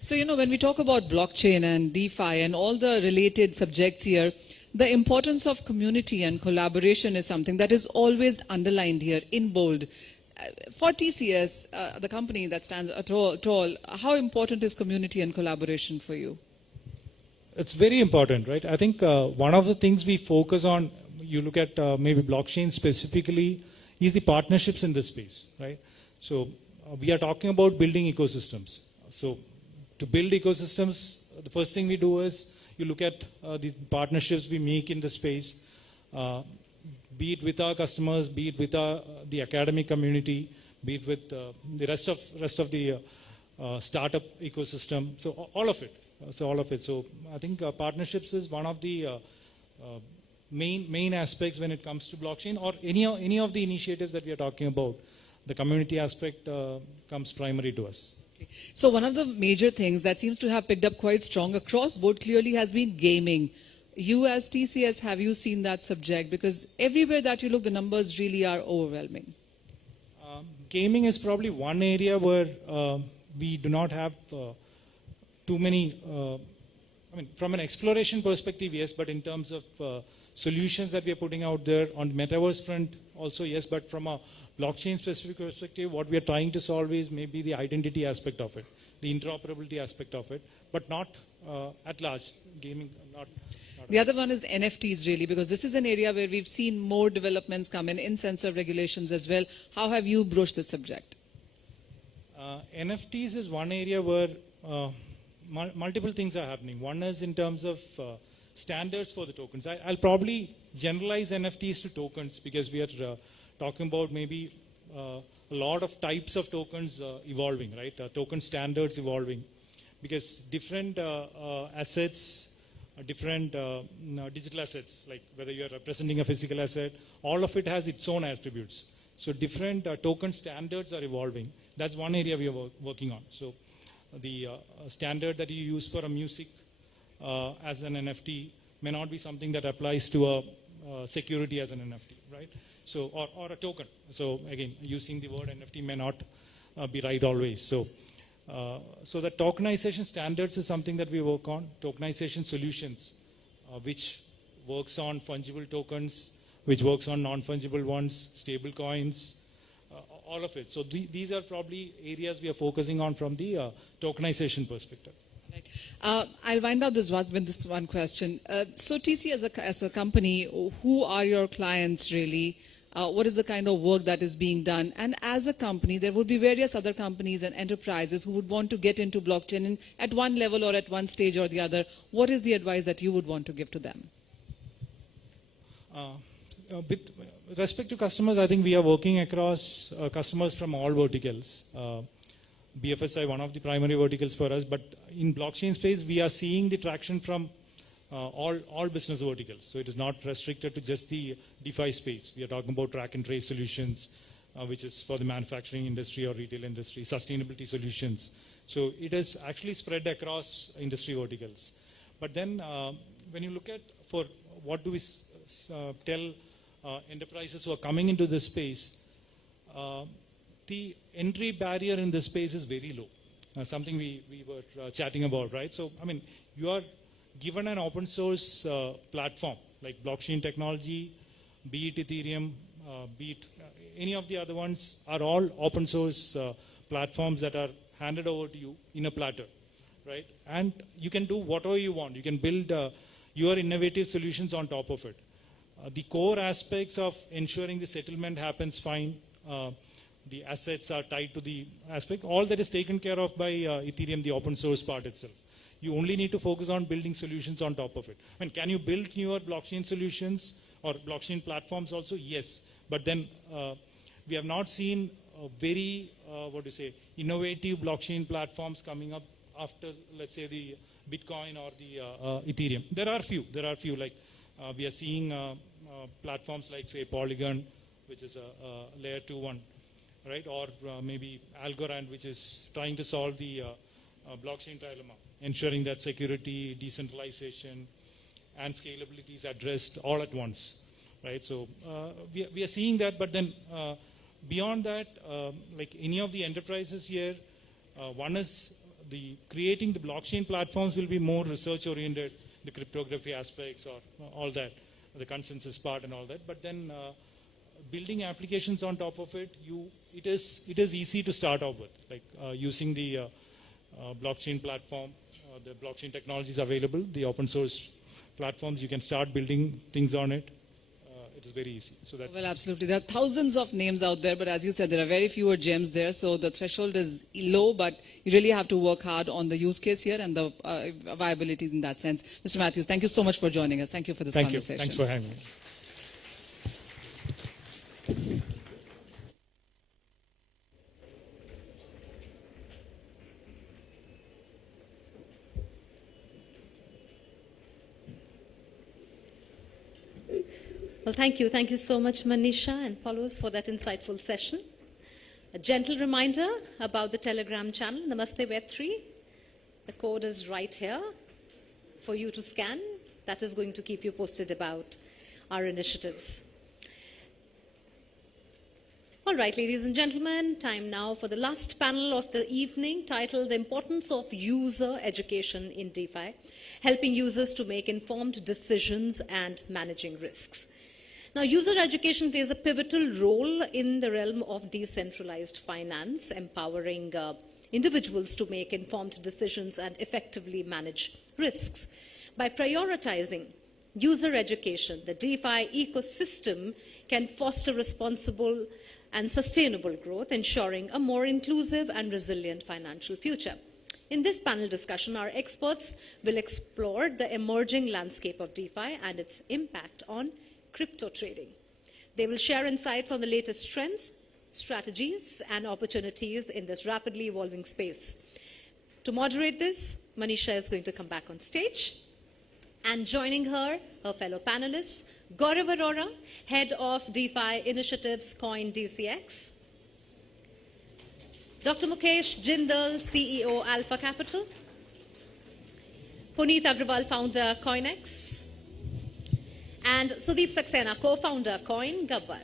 So, you know, when we talk about blockchain and DeFi and all the related subjects here, the importance of community and collaboration is something that is always underlined here in bold. For TCS, the company that stands tall, how important is community and collaboration for you? It's very important, right? I think one of the things we focus on, you look at maybe blockchain specifically, is the partnerships in this space, right? So we are talking about building ecosystems. So to build ecosystems, the first thing we do is you look at the partnerships we make in the space, be it with our customers, be it with the academic community, be it with the rest of the startup ecosystem. So all of it. So I think partnerships is one of the main aspects when it comes to blockchain or any of the initiatives that we are talking about. The community aspect comes primary to us. So one of the major things that seems to have picked up quite strong across board clearly has been gaming. You as TCS, have you seen that subject? Because everywhere that you look, the numbers really are overwhelming. Gaming is probably one area where we do not have too many, I mean, from an exploration perspective, yes, but in terms of solutions that we are putting out there on the metaverse front, also yes, but from a blockchain specific perspective, what we are trying to solve is maybe the identity aspect of it, the interoperability aspect of it, but not at large. Gaming, not the other one is NFTs really, because this is an area where we've seen more developments come in sense of regulations as well. How have you broached the subject? NFTs is one area where multiple things are happening. One is in terms of standards for the tokens. I'll probably generalize NFTs to tokens because we are talking about maybe a lot of types of tokens evolving, right? Token standards evolving because different assets, different digital assets, like whether you're representing a physical asset, all of it has its own attributes. So different token standards are evolving. That's one area we are working on. So the standard that you use for a music as an NFT may not be something that applies to a security as an NFT, right? So, or a token. So again, using the word NFT may not be right always. So, so the tokenization standards is something that we work on. Tokenization solutions, which works on fungible tokens, which works on non-fungible ones, stable coins, all of it. So these are probably areas we are focusing on from the tokenization perspective. Right. I'll wind up with this one question. So TC as a company, who are your clients really? What is the kind of work that is being done? And as a company, there would be various other companies and enterprises who would want to get into blockchain at one level or at one stage or the other. What is the advice that you would want to give to them? With respect to customers, I think we are working across customers from all verticals. BFSI, one of the primary verticals for us, but in blockchain space, we are seeing the traction from all business verticals. So it is not restricted to just the DeFi space. We are talking about track and trace solutions, which is for the manufacturing industry or retail industry, sustainability solutions. So it is actually spread across industry verticals. But then when you look at for what do we tell enterprises who are coming into this space, the entry barrier in this space is very low. Something we were chatting about, right? So, I mean, you are given an open source platform like blockchain technology, be it Ethereum, be it any of the other ones, are all open source platforms that are handed over to you in a platter, right? And you can do whatever you want. You can build your innovative solutions on top of it. The core aspects of ensuring the settlement happens fine, the assets are tied to the aspect, all that is taken care of by Ethereum, the open source part itself. You only need to focus on building solutions on top of it. I mean, can you build newer blockchain solutions or blockchain platforms also? Yes. But then we have not seen very, innovative blockchain platforms coming up after, let's say, the Bitcoin or the Ethereum. There are few, like we are seeing platforms like, say, Polygon, which is a layer 2 one, right? Or maybe Algorand, which is trying to solve the blockchain dilemma, ensuring that security, decentralization, and scalability is addressed all at once, right? So we are seeing that, but then beyond that, like any of the enterprises here, one is creating the blockchain platforms will be more research-oriented, the cryptography aspects or all that, the consensus part and all that. But then building applications on top of it, it is easy to start off with, like using the blockchain platform, the blockchain technologies available, the open source platforms, you can start building things on it. It is very easy. So that's well, absolutely. There are thousands of names out there, but as you said, there are very fewer gems there. So the threshold is low, but you really have to work hard on the use case here and the viability in that sense. Mr. Matthews, thank you so much for joining us. Thank you for this conversation. Thanks for having me. Well, thank you. Thank you so much, Manisha and followers, for that insightful session. A gentle reminder about the Telegram channel, Namaste Web3. The code is right here for you to scan. That is going to keep you posted about our initiatives. All right, ladies and gentlemen, time now for the last panel of the evening, titled The Importance of User Education in DeFi, helping users to make informed decisions and managing risks. Now, user education plays a pivotal role in the realm of decentralized finance, empowering individuals to make informed decisions and effectively manage risks. By prioritizing user education, the DeFi ecosystem can foster responsible and sustainable growth, ensuring a more inclusive and resilient financial future. In this panel discussion, our experts will explore the emerging landscape of DeFi and its impact on crypto trading. They will share insights on the latest trends, strategies, and opportunities in this rapidly evolving space. To moderate this, Manisha is going to come back on stage. And joining her fellow panelists, Gaurav Arora, Head of DeFi Initiatives, CoinDCX, Dr. Mukesh Jindal, CEO, Alpha Capital, Puneet Agrawal, Founder, CoinX, and Sudeep Saxena, Co-Founder, Coin Gabbar.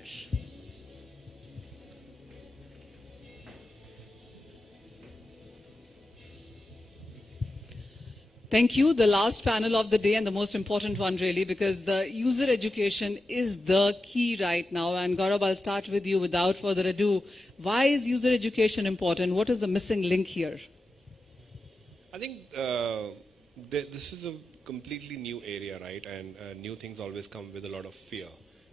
Thank you. The last panel of the day and the most important one really, because the user education is the key right now. And Gaurav, I'll start with you without further ado. Why is user education important? What is the missing link here? I think this is a completely new area, right? And new things always come with a lot of fear.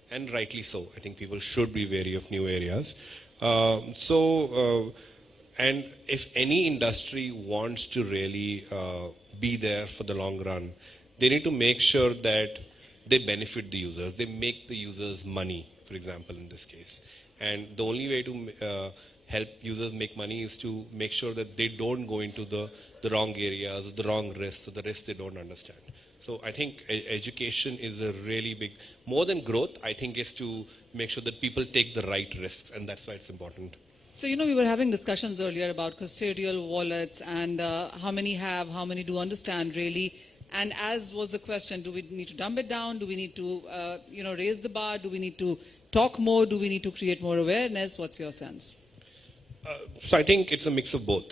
And rightly so. I think people should be wary of new areas. And if any industry wants to really be there for the long run, they need to make sure that they benefit the users. They make the users money, for example, in this case. And the only way to help users make money is to make sure that they don't go into the wrong areas, the wrong risks, or the risks they don't understand. So I think education is a really big, more than growth, I think is to make sure that people take the right risks, and that's why it's important. So, you know, we were having discussions earlier about custodial wallets and how many have, how many do understand really. And as was the question, do we need to dumb it down? Do we need to, raise the bar? Do we need to talk more? Do we need to create more awareness? What's your sense? So I think it's a mix of both.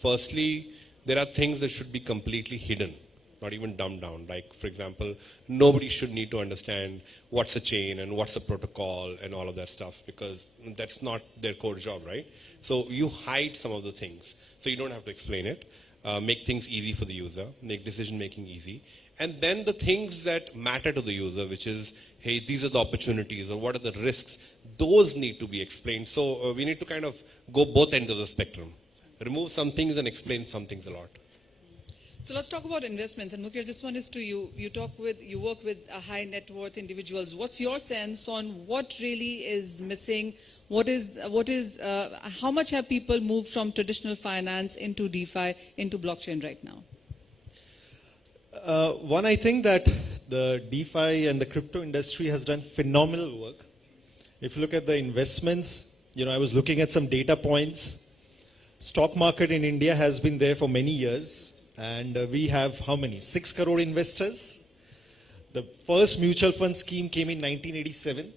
Firstly, there are things that should be completely hidden. not even dumbed down. Like, for example, nobody should need to understand what's a chain and what's a protocol and all of that stuff, because that's not their core job, right? So you hide some of the things, so you don't have to explain it. Make things easy for the user, make decision making easy. And then the things that matter to the user, which is, hey, these are the opportunities or what are the risks, those need to be explained. So we need to kind of go both ends of the spectrum. Remove some things and explain some things a lot. So let's talk about investments. And Mukesh, this one is to you. You work with high net worth individuals. What's your sense on what really is missing? How much have people moved from traditional finance into DeFi, into blockchain right now? One, I think that the DeFi and the crypto industry has done phenomenal work. If you look at the investments, I was looking at some data points. Stock market in India has been there for many years. And we have how many? 6 crore investors. The first mutual fund scheme came in 1987.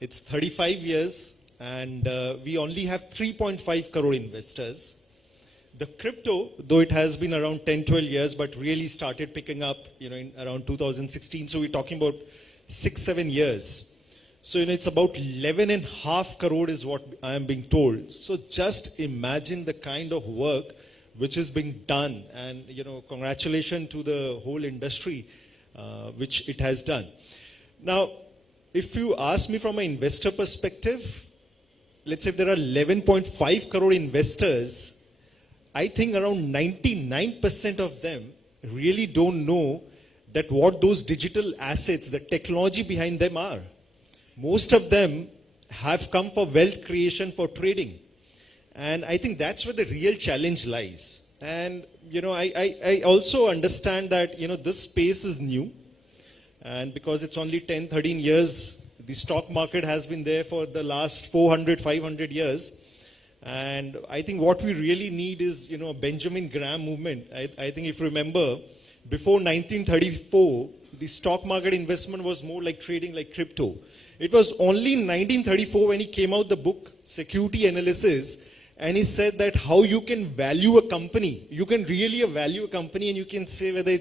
It's 35 years. And we only have 3.5 crore investors. The crypto, though it has been around 10, 12 years, but really started picking up, in around 2016. So we're talking about 6, 7 years. So, it's about 11.5 crore is what I am being told. So just imagine the kind of work which is being done. And, congratulations to the whole industry, which it has done. Now, if you ask me from an investor perspective, let's say if there are 11.5 crore investors, I think around 99% of them really don't know that what those digital assets, the technology behind them are. Most of them have come for wealth creation, for trading. And I think that's where the real challenge lies. And, I also understand that, this space is new. And because it's only 10, 13 years, the stock market has been there for the last 400, 500 years. And I think what we really need is, a Benjamin Graham movement. I think if you remember, before 1934, the stock market investment was more like trading like crypto. It was only in 1934 when he came out the book, Security Analysis, and he said that how you can value a company. You can really value a company and you can say whether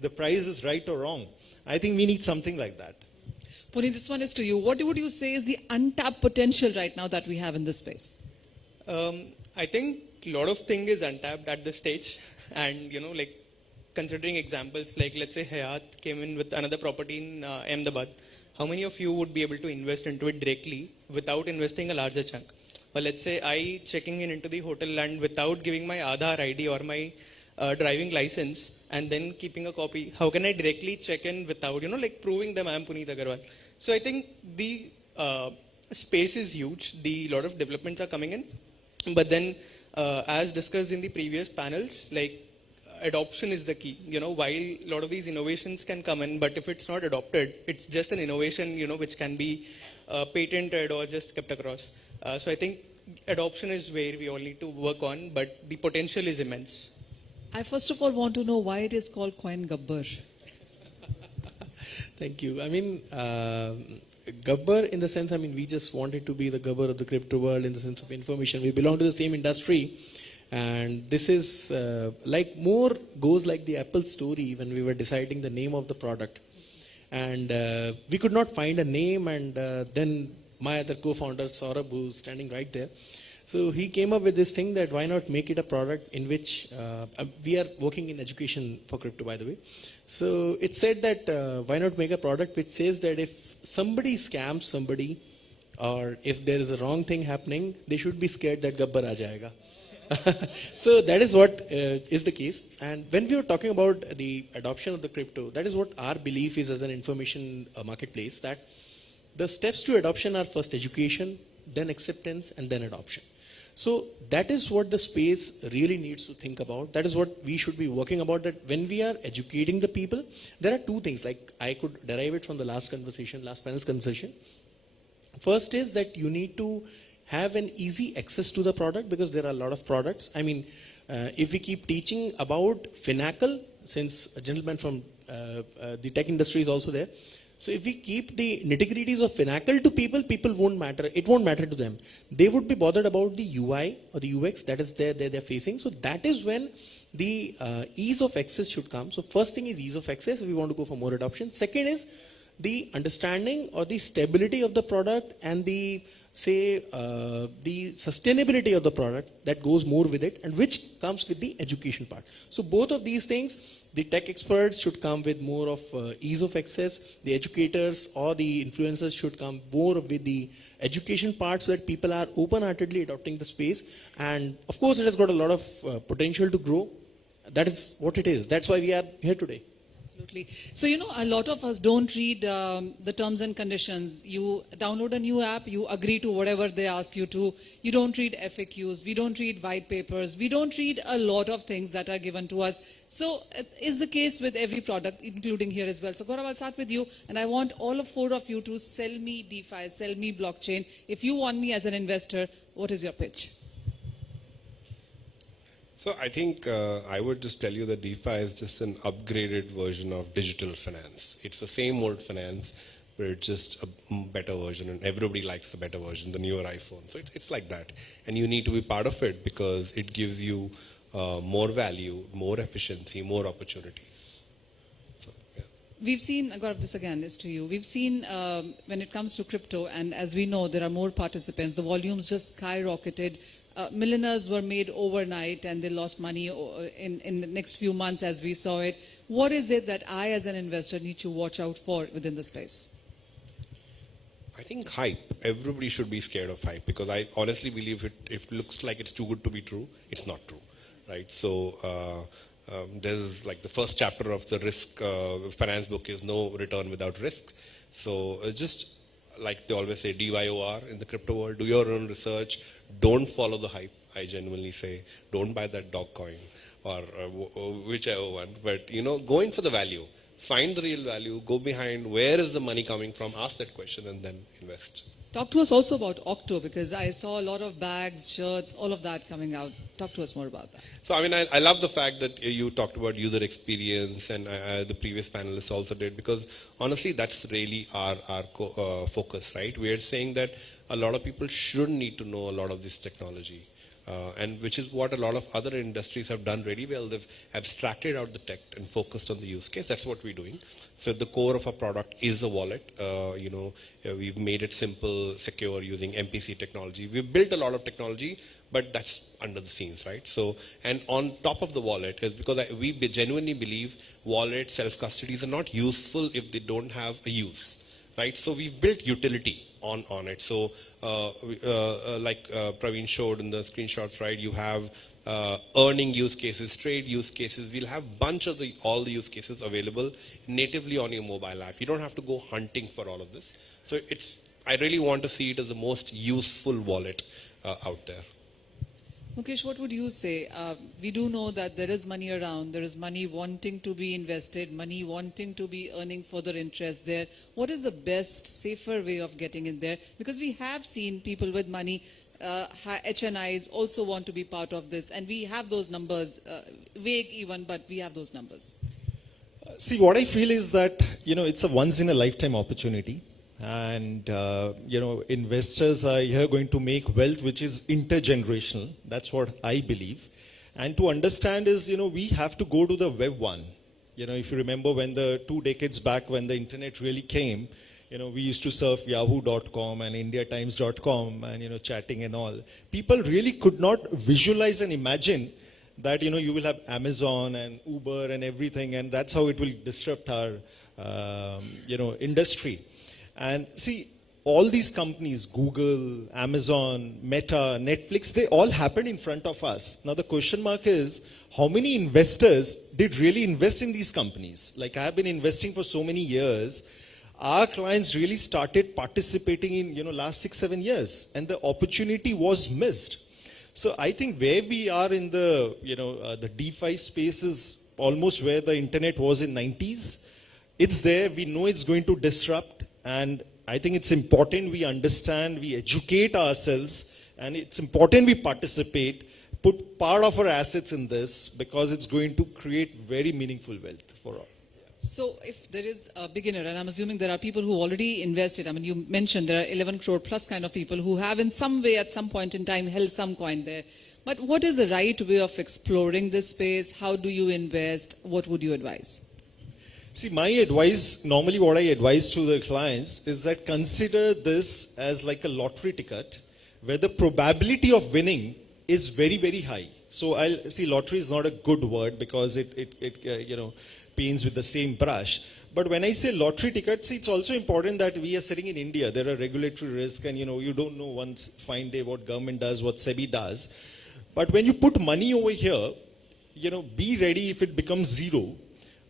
the price is right or wrong. I think we need something like that. Puneet, this one is to you. What would you say is the untapped potential right now that we have in this space? I think a lot of things is untapped at this stage. And, considering examples like, let's say, Hyatt came in with another property in Ahmedabad. How many of you would be able to invest into it directly without investing a larger chunk? Or let's say I checking in into the hotel and without giving my Aadhaar ID or my driving license and then keeping a copy, how can I directly check in without, proving them I am Puneet Agarwal? So I think the space is huge. A lot of developments are coming in. But then, as discussed in the previous panels, adoption is the key. While a lot of these innovations can come in, but if it's not adopted, it's just an innovation, which can be patented or just kept across. So I think adoption is where we all need to work on, but the potential is immense. I first of all want to know why it is called Coin Gabbar. Thank you. I mean, Gabbar in the sense, we just wanted to be the Gabbar of the crypto world in the sense of information. We belong to the same industry. And this is more goes like the Apple story when we were deciding the name of the product. And we could not find a name, and then my other co-founder, Saurabh, who's standing right there, so he came up with this thing that why not make it a product in which we are working in education for crypto, by the way. So it said that why not make a product which says that if somebody scams somebody or if there is a wrong thing happening, they should be scared that Gabbar aa jayega. So that is what is the case. And when we were talking about the adoption of the crypto, that is what our belief is as an information marketplace, that the steps to adoption are first education, then acceptance, and then adoption. So that is what the space really needs to think about. That is what we should be working about, that when we are educating the people, there are two things, like I could derive it from the last panel's conversation. First is that you need to have an easy access to the product, because there are a lot of products. If we keep teaching about Finacle, since a gentleman from the tech industry is also there, so if we keep the nitty-gritties of Finacle to people, won't matter. It won't matter to them. They would be bothered about the UI or the UX that is there they're facing. So that is when the ease of access should come. So first thing is ease of access. We want to go for more adoption. Second is the understanding or the stability of the product and the the sustainability of the product that goes more with it, and which comes with the education part. So both of these things, the tech experts should come with more of ease of access. The educators or the influencers should come more with the education part so that people are open-heartedly adopting the space. And of course, it has got a lot of potential to grow. That is what it is. That's why we are here today. Absolutely. So, you know, a lot of us don't read the terms and conditions. You download a new app, you agree to whatever they ask you to. You don't read FAQs, we don't read white papers, we don't read a lot of things that are given to us. So, is the case with every product, including here as well. So, Gaurav, I'll start with you, and I want all 4 of you to sell me DeFi, sell me blockchain. If you want me as an investor, what is your pitch? So I think I would just tell you that DeFi is just an upgraded version of digital finance. It's the same old finance, but it's just a better version, and everybody likes the better version, the newer iPhone. So it's like that. And you need to be part of it because it gives you more value, more efficiency, more opportunities. So, yeah. We've seen, Gaurav, this again is to you. We've seen when it comes to crypto, and as we know, there are more participants. The volumes just skyrocketed. Millionaires were made overnight and they lost money in the next few months as we saw it. What is it that I as an investor need to watch out for within the space? I think hype. Everybody should be scared of hype because I honestly believe if it looks like it's too good to be true, it's not true, right? So there's like the first chapter of the risk finance book is no return without risk. So just like they always say, DYOR in the crypto world, do your own research. Don't follow the hype, I genuinely say. Don't buy that dog coin or whichever one. But, you know, go in for the value. Find the real value. Go behind where is the money coming from. Ask that question and then invest. Talk to us also about Octo, because I saw a lot of bags, shirts, all of that coming out. Talk to us more about that. So, I mean, I love the fact that you talked about user experience, and the previous panelists also did, because honestly, that's really our focus, right? We are saying that a lot of people shouldn't need to know a lot of this technology, and which is what a lot of other industries have done really well. They've abstracted out the tech and focused on the use case. That's what we're doing. So the core of our product is a wallet. We've made it simple, secure using MPC technology. We've built a lot of technology, but that's under the scenes, right? So, and on top of the wallet is because we genuinely believe wallets, self-custodies are not useful if they don't have a use, right? So we've built utility on it. So like Praveen showed in the screenshots, right? You have earning use cases, trade use cases. We'll have bunch of all the use cases available natively on your mobile app. You don't have to go hunting for all of this. So I really want to see it as the most useful wallet out there. Mukesh, what would you say? We do know that there is money around, there is money wanting to be invested, money wanting to be earning further interest there. What is the best, safer way of getting in there? Because we have seen people with money, HNIs also want to be part of this, and we have those numbers, vague even, but we have those numbers. See, what I feel is that, it's a once-in-a-lifetime opportunity. And, investors are here going to make wealth which is intergenerational. That's what I believe. And to understand is, we have to go to the Web 1. If you remember when 2 decades back when the internet really came, we used to surf yahoo.com and indiatimes.com and, chatting and all. People really could not visualize and imagine that, you will have Amazon and Uber and everything, and that's how it will disrupt our, industry. And see, all these companies, Google, Amazon, Meta, Netflix, they all happened in front of us. Now the question mark is, how many investors did really invest in these companies? Like I have been investing for so many years. Our clients really started participating in, last 6-7 years, and the opportunity was missed. So I think where we are in the, the DeFi space is almost where the internet was in 90s. It's there. We know it's going to disrupt. And I think it's important we understand, we educate ourselves, and it's important we participate, put part of our assets in this, because it's going to create very meaningful wealth for all. So if there is a beginner, and I'm assuming there are people who already invested, I mean, you mentioned there are 11 crore plus kind of people who have in some way at some point in time held some coin there. But what is the right way of exploring this space? How do you invest? What would you advise? See, my advice, normally what I advise to the clients is that consider this as like a lottery ticket where the probability of winning is very, very high. So lottery is not a good word because it paints with the same brush. But when I say lottery tickets, it's also important that we are sitting in India. There are regulatory risks and you don't know one fine day what government does, what SEBI does. But when you put money over here, be ready if it becomes zero.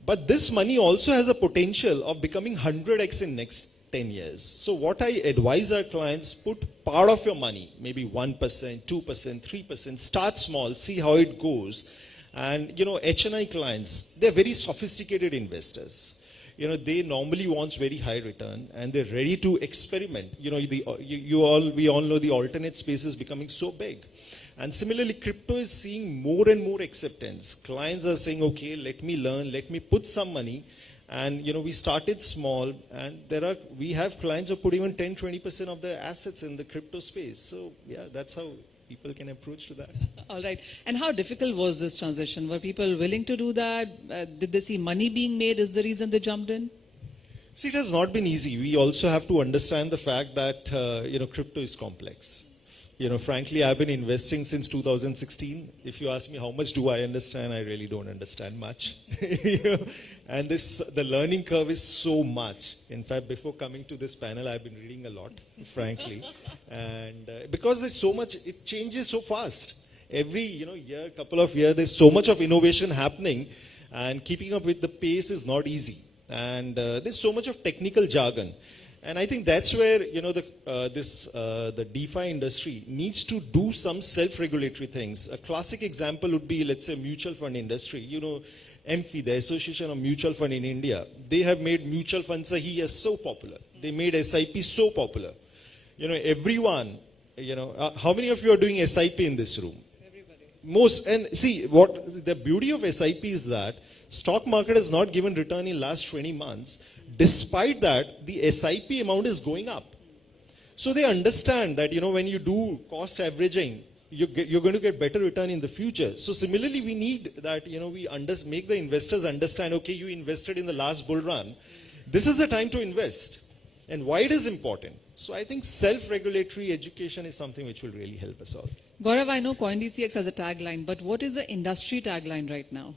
But this money also has a potential of becoming 100x in next 10 years. So what I advise our clients, put part of your money, maybe 1%, 2%, 3%, start small, see how it goes. And HNI clients, they're very sophisticated investors. They normally want very high return and they're ready to experiment. We all know the alternate space is becoming so big. And similarly, crypto is seeing more and more acceptance. Clients are saying, okay, let me learn, let me put some money. And we started small and we have clients who put even 10, 20% of their assets in the crypto space. So yeah, that's how people can approach to that. All right. And how difficult was this transition? Were people willing to do that? Did they see money being made? Is the reason they jumped in? See, it has not been easy. We also have to understand the fact that, crypto is complex. Frankly, I've been investing since 2016. If you ask me how much do I understand, I really don't understand much. And the learning curve is so much. In fact, before coming to this panel, I've been reading a lot, frankly. And because there's so much, it changes so fast. Every year, couple of years, there's so much of innovation happening, and keeping up with the pace is not easy. And there's so much of technical jargon. And I think that's where the DeFi industry needs to do some self-regulatory things. A classic example would be, let's say, mutual fund industry. MFI, the Association of Mutual Fund in India, they have made mutual funds so popular. They made SIP so popular. Everyone. How many of you are doing SIP in this room? Everybody. Most. And see, what the beauty of SIP is that stock market has not given return in last 20 months. Despite that, the SIP amount is going up. So they understand that, when you do cost averaging, you're going to get better return in the future. So similarly, we need that, we make the investors understand, okay, you invested in the last bull run. This is the time to invest. And why it is important. So I think self-regulatory education is something which will really help us all. Gaurav, I know CoinDCX has a tagline, but what is the industry tagline right now?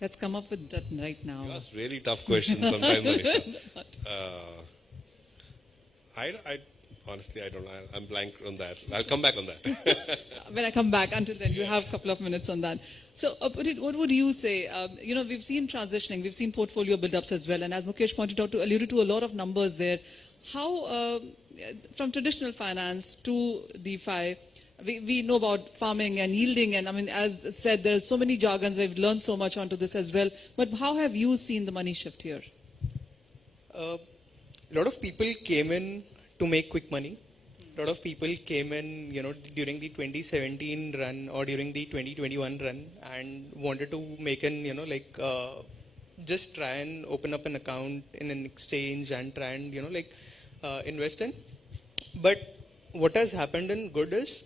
Let's come up with that right now. You ask really tough questions sometimes, Manisha. Honestly, I don't know. I'm blank on that. I'll come back on that. When I come back, until then, you have a couple of minutes on that. So, what would you say? We've seen transitioning, we've seen portfolio build-ups as well, and as Mukesh alluded to a lot of numbers there. How, from traditional finance to DeFi, we know about farming and yielding, and I mean, as said, there are so many jargons. We've learned so much onto this as well. But how have you seen the money shift here? A lot of people came in to make quick money. A lot of people came in, during the 2017 run or during the 2021 run and wanted to make an, just try and open up an account in an exchange and try and, invest in. But what has happened in good is,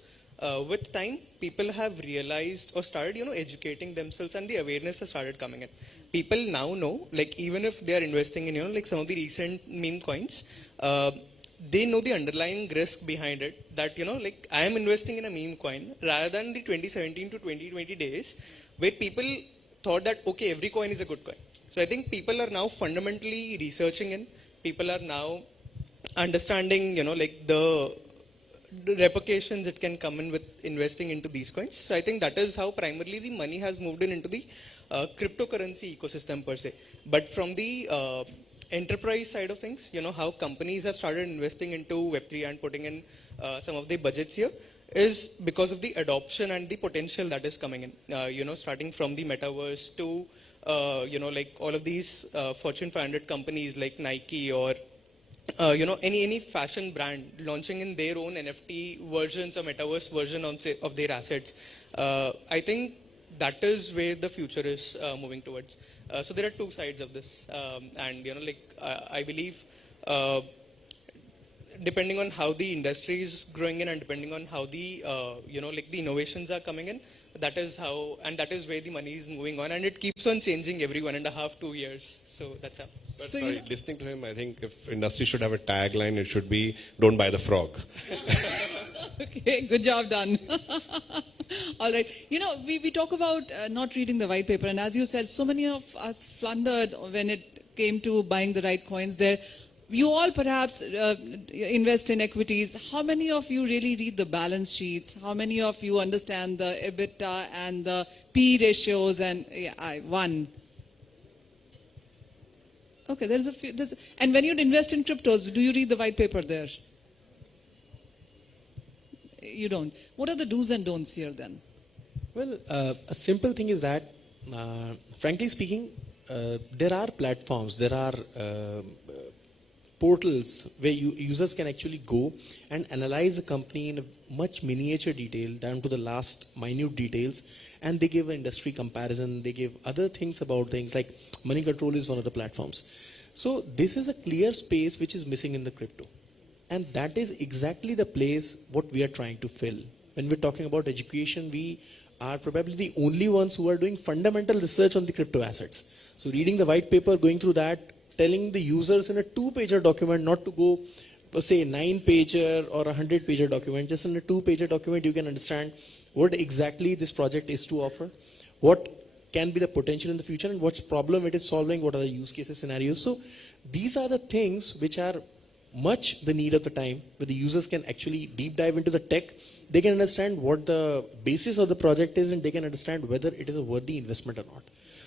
with time, people have realized or started, educating themselves, and the awareness has started coming in. People now know, even if they are investing in, some of the recent meme coins, they know the underlying risk behind it, that, I am investing in a meme coin rather than the 2017 to 2020 days where people thought that, okay, every coin is a good coin. So I think people are now fundamentally researching in, people are now understanding, the repercussions it can come in with investing into these coins. So I think that is how primarily the money has moved into the cryptocurrency ecosystem per se. But from the enterprise side of things, how companies have started investing into Web3 and putting in some of their budgets here is because of the adoption and the potential that is coming in. Starting from the metaverse to, all of these Fortune 500 companies like Nike or any fashion brand launching in their own NFT versions or metaverse version of their assets. I think that is where the future is moving towards. So there are two sides of this, and I believe depending on how the industry is growing in and depending on how the the innovations are coming in, that is how, and that is where the money is moving on, and it keeps on changing every 1.5 2 years. So that's how. But sorry, listening to him, I think if industry should have a tagline, it should be "Don't buy the frog." Okay, good job done. All right. We talk about not reading the white paper, and as you said, so many of us floundered when it came to buying the right coins there. You all perhaps invest in equities. How many of you really read the balance sheets? How many of you understand the EBITDA and the P ratios? And one. Okay, there's a few. And when you invest in cryptos, do you read the white paper there? You don't. What are the do's and don'ts here then? Well, a simple thing is that, frankly speaking, there are platforms, there are portals where users can actually go and analyze a company in a much miniature detail down to the last minute details, and they give an industry comparison, they give other things about things like Money Control is one of the platforms. So this is a clear space which is missing in the crypto. And that is exactly the place what we are trying to fill. When we're talking about education, we are probably the only ones who are doing fundamental research on the crypto assets. So reading the white paper, going through that, telling the users in a 2-pager document not to go for say 9-pager or a 100-pager document. Just in a 2-pager document you can understand what exactly this project is to offer, what can be the potential in the future, and what problem it is solving, what are the use cases scenarios. So these are the things which are much the need of the time, where the users can actually deep dive into the tech. They can understand what the basis of the project is, and they can understand whether it is a worthy investment or not.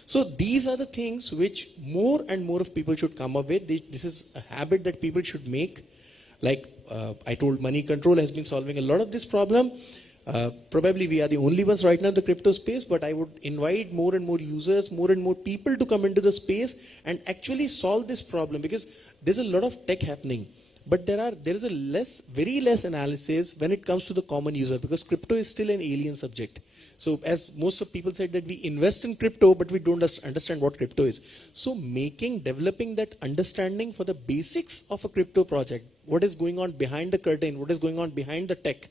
So these are the things which more and more of people should come up with. This is a habit that people should make. Like I told, Money Control has been solving a lot of this problem. Probably we are the only ones right now in the crypto space, but I would invite more and more users, more and more people to come into the space and actually solve this problem, because there's a lot of tech happening. But there is a very less analysis when it comes to the common user, because crypto is still an alien subject. So as most of people said that we invest in crypto, but we don't understand what crypto is. So developing that understanding for the basics of a crypto project, what is going on behind the curtain, what is going on behind the tech,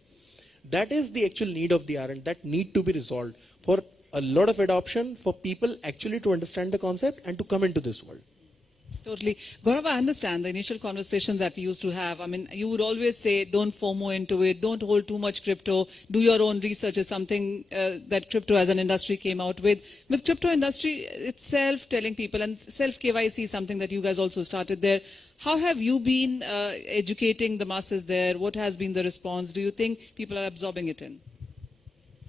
that is the actual need of the hour, and that need to be resolved for a lot of adoption, for people actually to understand the concept and to come into this world. Totally. Gaurav, I understand the initial conversations that we used to have. I mean, you would always say, don't FOMO into it, don't hold too much crypto, do your own research is something that crypto as an industry came out with. With crypto industry itself telling people, and self-KYC is something that you guys also started there. How have you been educating the masses there? What has been the response? Do you think people are absorbing it in?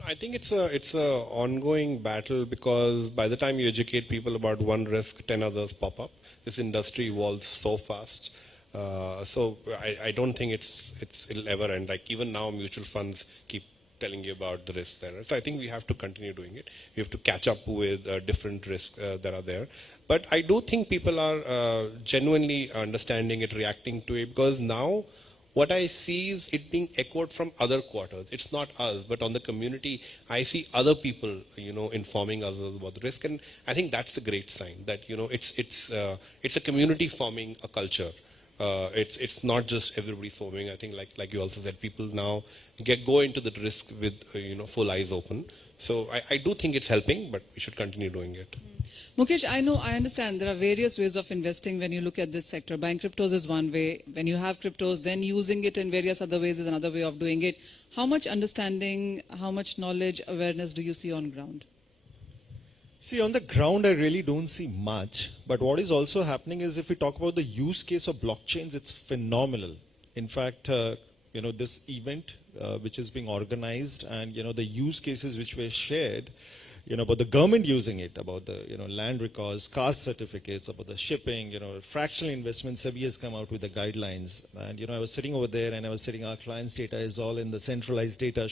I think it's a ongoing battle, because by the time you educate people about one risk, 10 others pop up. This industry evolves so fast. So I don't think it'll ever end. Like even now, mutual funds keep telling you about the risks there. So I think we have to continue doing it. We have to catch up with different risks that are there. But I do think people are genuinely understanding it, reacting to it, because now what I see is it being echoed from other quarters. It's not us, but on the community, I see other people, informing us about the risk, and I think that's a great sign that it's a community forming a culture. It's not just everybody forming. I think like you also said, people now go into the risk with full eyes open. So I do think it's helping, but we should continue doing it. Mukesh, I understand there are various ways of investing when you look at this sector. Buying cryptos is one way. When you have cryptos, then using it in various other ways is another way of doing it. How much understanding, how much knowledge, awareness do you see on ground? See, on the ground, I really don't see much. But what is also happening is, if we talk about the use case of blockchains, it's phenomenal. In fact, this event which is being organized, and the use cases which were shared, about the government using it, about the land records, caste certificates, about the shipping, fractional investments. SEBI has come out with the guidelines, and I was sitting over there and I was saying our clients' data is all in the centralized data.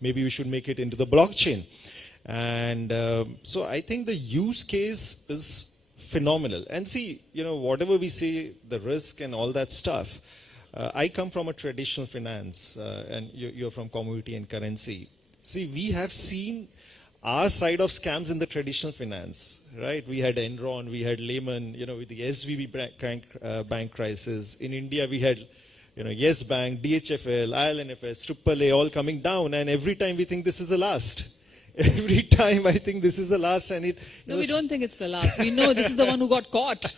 Maybe we should make it into the blockchain. And so I think the use case is phenomenal. And see, whatever we say, the risk and all that stuff. I come from a traditional finance, and you're from commodity and currency. See, we have seen our side of scams in the traditional finance, right? We had Enron, we had Lehman, with the SVB bank crisis. In India, we had, Yes Bank, DHFL, ILNFS, AAA all coming down, and every time we think this is the last. Every time I think this is the last, and it. No, we don't think it's the last. We know this is the one who got caught.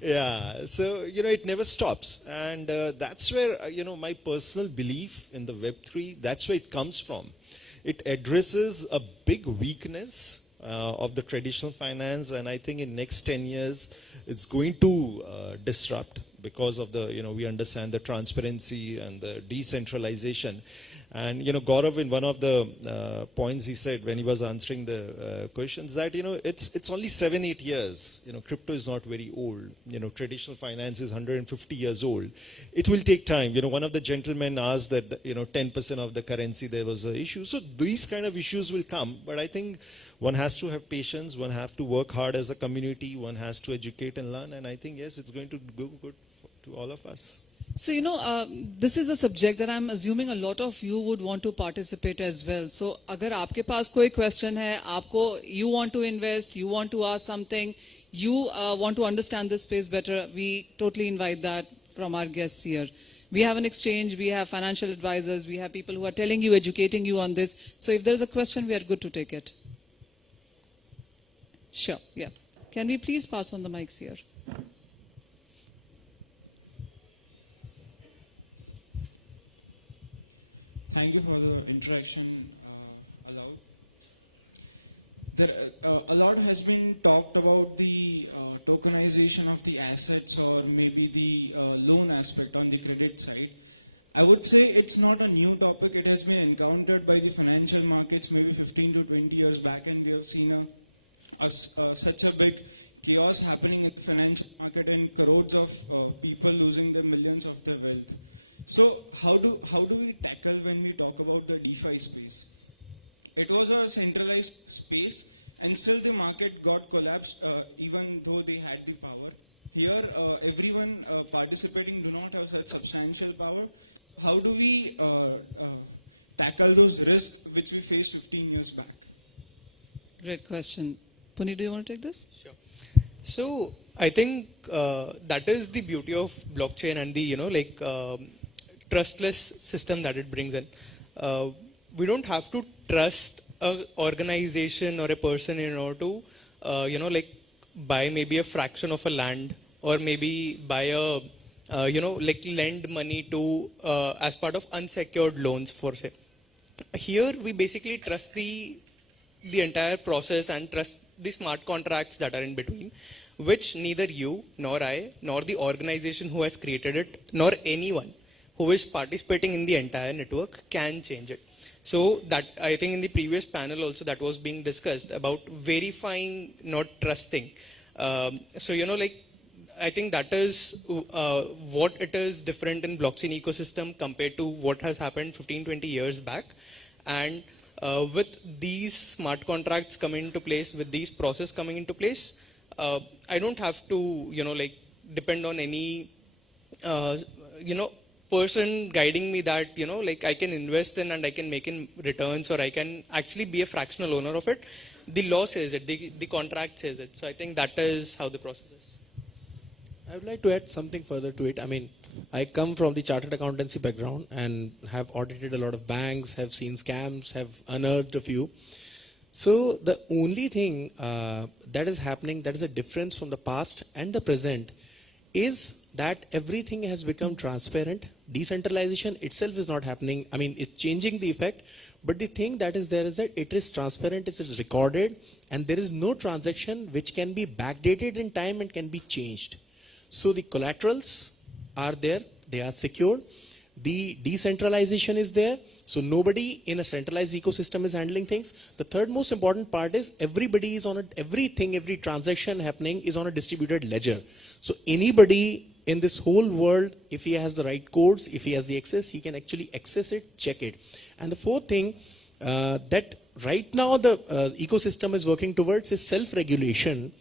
Yeah, so it never stops, and that's where my personal belief in the Web3. That's where it comes from. It addresses a big weakness of the traditional finance, and I think in next 10 years it's going to disrupt because of the we understand the transparency and the decentralization. And Gaurav, in one of the points he said when he was answering the questions, that it's only 7-8 years. Crypto is not very old. Traditional finance is 150 years old. It will take time. One of the gentlemen asked that 10% of the currency there was an issue. So these kind of issues will come. But I think one has to have patience. One has to work hard as a community. One has to educate and learn. And I think yes, it's going to go good to all of us. So, this is a subject that I'm assuming a lot of you would want to participate as well. So, agar aapke paas koi question hai, you want to invest, you want to ask something, you want to understand this space better, we totally invite that from our guests here. We have an exchange, we have financial advisors, we have people who are telling you, educating you on this. So, if there's a question, we are good to take it. Sure, yeah. Can we please pass on the mics here? Thank you for the interaction, a lot has been talked about the tokenization of the assets or maybe the loan aspect on the credit side. I would say it's not a new topic. It has been encountered by the financial markets maybe 15 to 20 years back, and they have seen such a big chaos happening in the financial market and crores of people losing their millions of their wealth. So how do we tackle when we talk about the DeFi space? It was a centralized space, and still the market got collapsed even though they had the power. Here, everyone participating do not have that substantial power. How do we tackle those risks which we faced 15 years back? Great question. Puneet, do you want to take this? Sure. So I think that is the beauty of blockchain and the trustless system that it brings in. We don't have to trust an organization or a person in order to buy maybe a fraction of a land, or maybe buy a lend money to as part of unsecured loans for say. Here we basically trust the entire process and trust the smart contracts that are in between, which neither you nor I nor the organization who has created it nor anyone who is participating in the entire network can change it. So that, I think in the previous panel also that was being discussed about verifying, not trusting. I think that is what it is different in blockchain ecosystem compared to what has happened 15-20 years back. And with these smart contracts coming into place, with these process coming into place, I don't have to, depend on any, person guiding me that, I can invest in and I can make in returns, or I can actually be a fractional owner of it. The law says it, the contract says it. So I think that is how the process is. I would like to add something further to it. I mean, I come from the chartered accountancy background and have audited a lot of banks, have seen scams, have unearthed a few. So the only thing that is happening, that is a difference from the past and the present, is that everything has become transparent. Decentralization itself is not happening. I mean, it's changing the effect, but the thing that is there is that it is transparent, it is recorded, and there is no transaction which can be backdated in time and can be changed. So the collaterals are there, they are secure. The decentralization is there, so nobody in a centralized ecosystem is handling things. The third most important part is everybody is on everything, every transaction happening is on a distributed ledger. So anybody in this whole world, if he has the right codes, if he has the access, he can actually access it, check it. And the fourth thing that right now the ecosystem is working towards is self-regulation.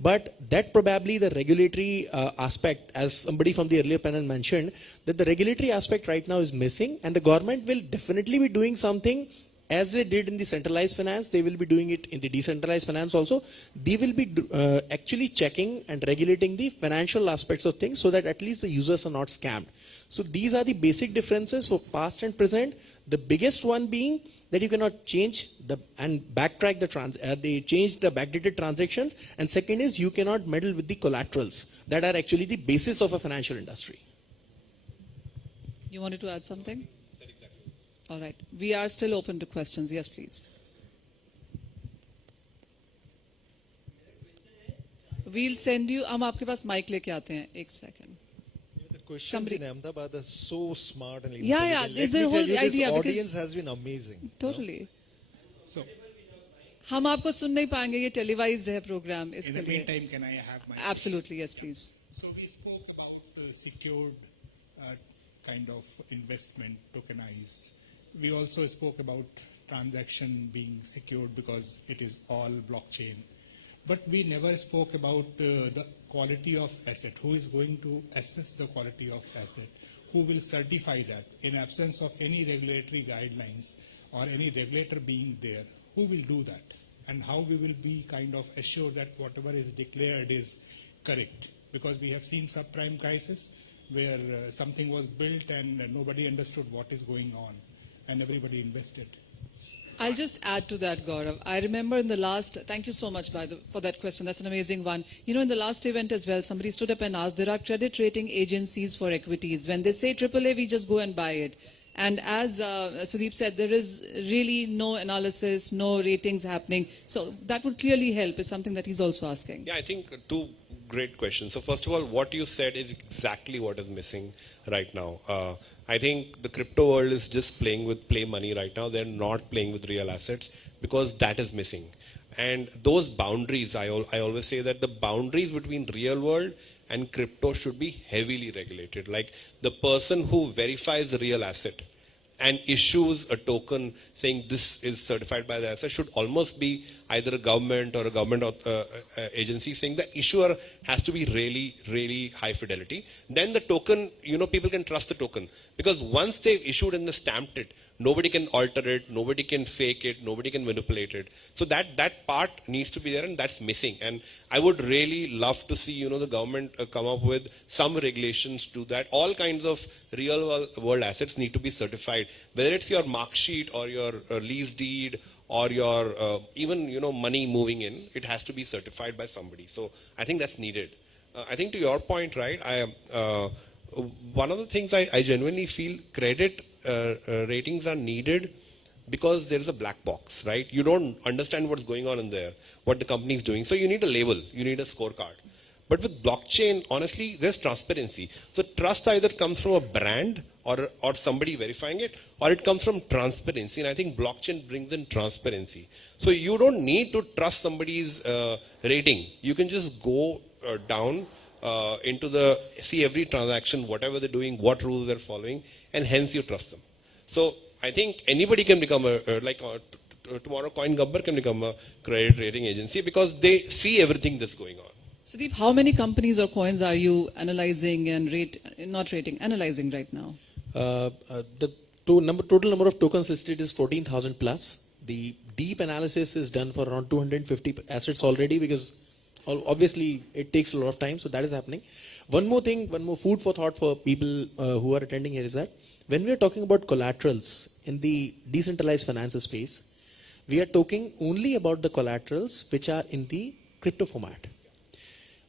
But that probably the regulatory aspect, as somebody from the earlier panel mentioned, that the regulatory aspect right now is missing, and the government will definitely be doing something as they did in the centralized finance, they will be doing it in the decentralized finance also. They will be actually checking and regulating the financial aspects of things so that at least the users are not scammed. So these are the basic differences for past and present. The biggest one being that you cannot change and backtrack they change the backdated transactions. And second is you cannot meddle with the collaterals that are actually the basis of a financial industry. You wanted to add something? All right. We are still open to questions. Yes, please. We'll send you. हम आपके पास mic लेके आते हैं. एक second. The questions in Ahmedabad are so smart and yeah. There's the whole idea. This audience has been amazing. Totally. So. हम आपको सुन नहीं पाएंगे. ये televised है program. In the meantime, can I have my? Absolutely. Yes, please. So we spoke about secured kind of investment tokenized. We also spoke about transaction being secured because it is all blockchain. But we never spoke about the quality of asset. Who is going to assess the quality of asset? Who will certify that? In absence of any regulatory guidelines or any regulator being there, who will do that? And how we will be kind of assured that whatever is declared is correct? Because we have seen subprime crisis where something was built and nobody understood what is going on. And everybody invested. I'll just add to that, Gaurav. I remember in the last, thank you so much for that question. That's an amazing one. You know, in the last event as well, somebody stood up and asked, there are credit rating agencies for equities. When they say AAA, we just go and buy it. And as Sudeep said, there is really no analysis, no ratings happening. So that would clearly help is something that he's also asking. Yeah, I think two great questions. So first of all, what you said is exactly what is missing right now. I think the crypto world is just playing with play money right now. They're not playing with real assets because that is missing. And those boundaries, I always say that the boundaries between real world and crypto should be heavily regulated. Like the person who verifies the real asset and issues a token saying this is certified by the asset should almost be either a government or a government agency saying the issuer has to be really, really high fidelity. Then the token, you know, people can trust the token because once they've issued and they stamped it, nobody can alter it, nobody can fake it, nobody can manipulate it. So that part needs to be there and that's missing. And I would really love to see, you know, the government come up with some regulations to that. All kinds of real world assets need to be certified, whether it's your mark sheet or your lease deed or your even, you know, money moving in, it has to be certified by somebody. So I think that's needed. I think to your point, right, one of the things I genuinely feel credit ratings are needed because there is a black box, right? You don't understand what's going on in there, what the company is doing. So you need a label, you need a scorecard. But with blockchain, honestly, there's transparency. So trust either comes from a brand or somebody verifying it, or it comes from transparency. And I think blockchain brings in transparency. So you don't need to trust somebody's rating. You can just go down into see every transaction, whatever they're doing, what rules they're following, and hence you trust them. So I think anybody can become tomorrow CoinGubber can become a credit rating agency because they see everything that's going on. Sudeep, how many companies or coins are you analyzing and analyzing right now? The total number of tokens listed is 14,000 plus. The deep analysis is done for around 250 assets already because obviously it takes a lot of time, so that is happening. One more thing, one more food for thought for people who are attending here is that when we are talking about collaterals in the decentralized finance space, we are talking only about the collaterals which are in the crypto format.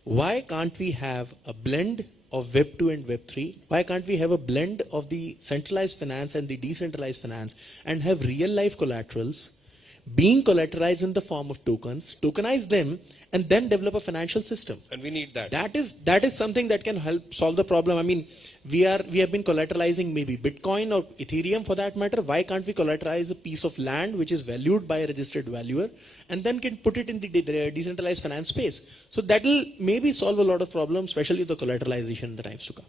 Why can't we have a blend of Web 2 and Web 3? Why can't we have a blend of the centralized finance and the decentralized finance and have real life collaterals being collateralized in the form of tokens, tokenize them, and then develop a financial system? And we need that. That is something that can help solve the problem. I mean, we have been collateralizing maybe Bitcoin or Ethereum for that matter. Why can't we collateralize a piece of land which is valued by a registered valuer and then can put it in the decentralized finance space? So that will maybe solve a lot of problems, especially the collateralization in the times to come.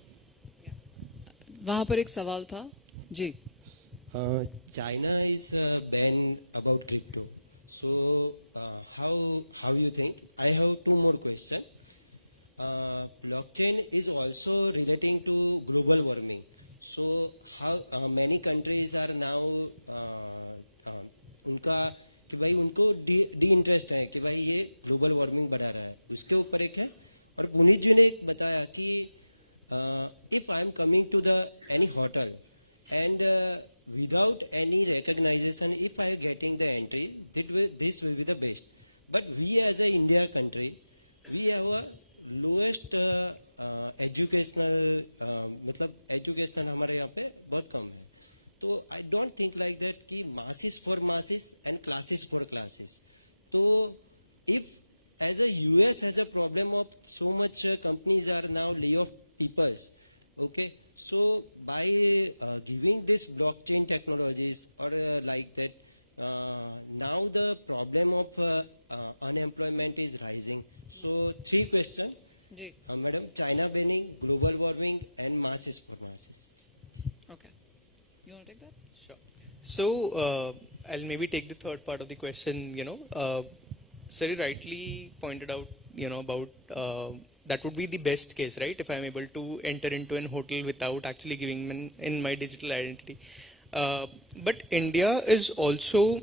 वहाँ पर एक सवाल था जी. China is banning about crypto. So how you think? I have two more questions. Blockchain is also relating to global warming. So how many countries are now So if as a US has a problem of so much companies are now lay off people, okay, so by giving this blockchain technologies or like that, now the problem of unemployment is rising. So 3 questions. Madam, China banning, global warming, and mass performances. Okay. You want to take that? Sure. So I'll maybe take the third part of the question. Sari rightly pointed out, about that would be the best case, right? If I'm able to enter into an hotel without actually giving in my digital identity. But India is also,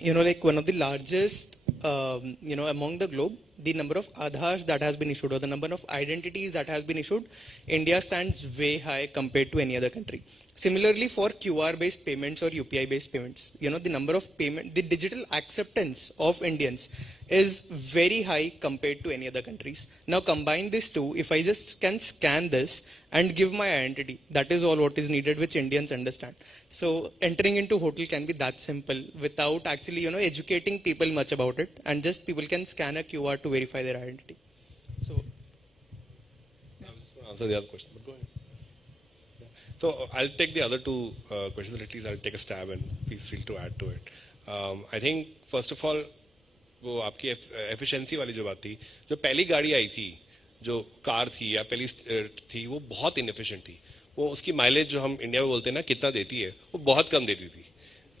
like one of the largest, among the globe. The number of Aadhaars that has been issued or the number of identities that has been issued, India stands way high compared to any other country. Similarly, for QR-based payments or UPI-based payments, the number of the digital acceptance of Indians is very high compared to any other countries. Now combine these two, if I just can scan this and give my identity, that is all what is needed, which Indians understand. So entering into hotel can be that simple without actually, educating people much about it, and just people can scan a QR to verify their identity. So I was answer the other question, but go ahead. Yeah. So I'll take the other 2 questions, at least I'll take a stab and please feel to add to it. I think first of all, वो आपकी efficiency वाली जो बात थी, जो पहली गाड़ी आई थी, जो कार थी या पहली थी, वो बहुत इनएफिशिएंट थी. वो उसकी माइलेज जो हम इंडिया में बोलते हैं ना कितना देती है, वो बहुत कम देती थी,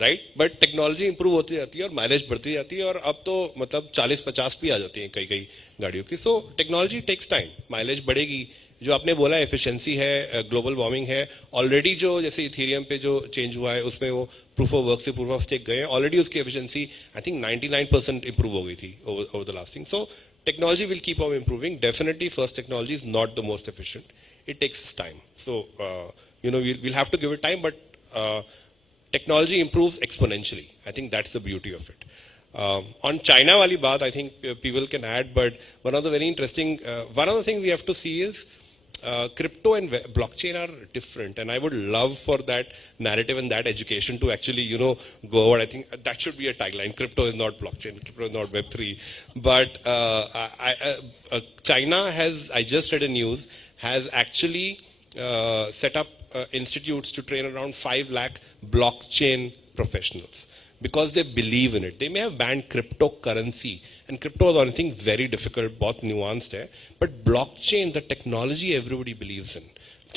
राइट? बट टेक्नोलॉजी इंप्रूव होती जाती है और माइलेज बढ़ती जाती है, और अब तो मतलब 40-50 भी आ जाती है कई गाड़ियों की. So technology takes time, mileage बढ़ेगी. जो आपने बोला एफिशिएंसी है, ग्लोबल वार्मिंग है, ऑलरेडी जो जैसे इथेरियम पे जो चेंज हुआ है उसमें वो प्रूफ ऑफ वर्क से प्रूफ ऑफ स्टेक गए हैं, ऑलरेडी उसकी एफिशिएंसी आई थिंक 99% इंप्रूव हो गई थी over the last thing. So technology will keep on improving. Definitely, first technology is not the most efficient. It takes time. So, we'll have to give it time, but technology improves exponentially. I think that's the beauty of it. On China wali baat, I think people can add, but one of the very interesting, one of the things we have to see is crypto and blockchain are different, and I would love for that narrative and that education to actually, go over. I think that should be a tagline. Crypto is not blockchain. Crypto is not Web3. But China has, I just read a news, has actually set up institutes to train around 5 lakh blockchain professionals, because they believe in it. They may have banned cryptocurrency, and crypto is one thing very difficult, बहुत nuanced है. But blockchain, the technology, everybody believes in.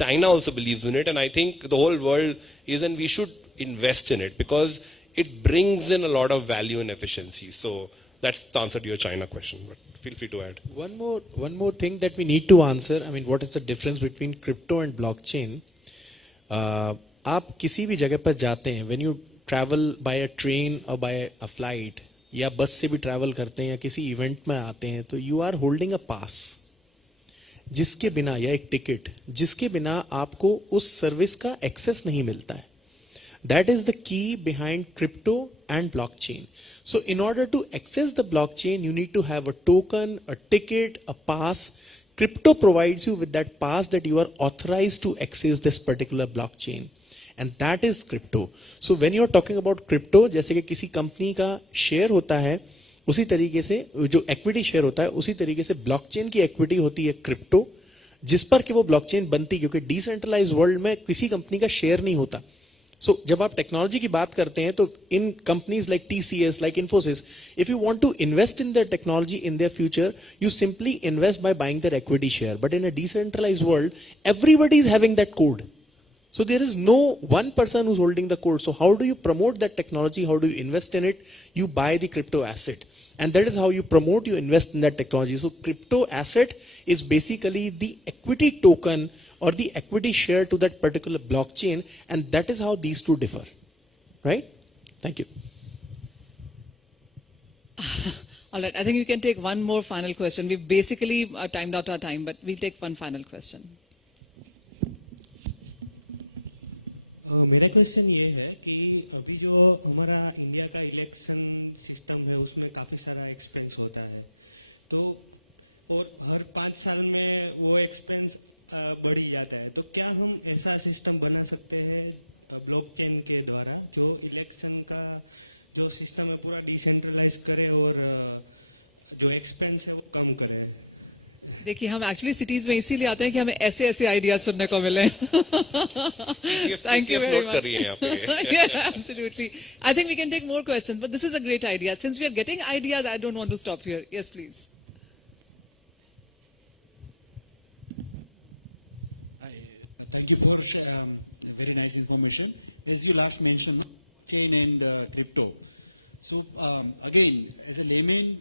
China also believes in it, and I think the whole world is, and we should invest in it because it brings in a lot of value and efficiency. So that's the answer to your China question. But feel free to add. One more thing that we need to answer. I mean, what is the difference between crypto and blockchain? आप किसी भी जगह पर जाते हैं, when you travel by a train or by a flight, या बस से भी travel करते हैं या किसी event में आते हैं, तो you are holding a pass, जिसके बिना, या एक टिकट जिसके बिना आपको उस सर्विस का एक्सेस नहीं मिलता है. That is the key behind crypto and blockchain. So in order to access the blockchain, you need to have a token, a ticket, a pass. Crypto provides you with that pass that you are authorized to access this particular blockchain. And that is crypto. So when you're talking about crypto, जैसे कि किसी company का share होता है, उसी तरीके से जो इक्विटी शेयर होता है, उसी तरीके से ब्लॉकचेन की इक्विटी होती है क्रिप्टो, जिस पर कि वो ब्लॉकचेन बनती, क्योंकि डिसेंट्रलाइज वर्ल्ड में किसी कंपनी का शेयर नहीं होता. So जब आप टेक्नोलॉजी की बात करते हैं, तो इन companies like TCS, like Infosys, if you want to invest in their technology in their future, you simply invest by buying their equity share. But in a decentralized world, everybody is having that code. So there is no one person who's holding the code. So how do you promote that technology? How do you invest in it? You buy the crypto asset. And that is how you promote, you invest in that technology. So crypto asset is basically the equity token or the equity share to that particular blockchain. And that is how these two differ. Right? Thank you. All right. I think you can take one more final question. We've basically timed out our time, but we'll take one final question. मेरा question ये है कि अभी जो हमारा India का election system है उसमें काफी सारा एक्सपेंस होता है, तो और हर 5 साल में वो एक्सपेंस बढ़ ही जाता है. तो क्या हम ऐसा सिस्टम बना सकते हैं ब्लॉकचेन के द्वारा जो इलेक्शन का जो सिस्टम है पूरा डिसेंट्रलाइज करे और जो एक्सपेंस है वो कम करे. देखिए हम एक्चुअली सिटीज में इसीलिए आते हैं कि हमें ऐसे ऐसे आइडियाज सुनने को मिले. Thank you very much. Yeah, absolutely. I think we can take more questions, but this is a great idea. Since we are getting ideas, I don't want to stop here. Yes, please. Thank you for very nice information. As you last mentioned, chain and crypto. So again, as a layman,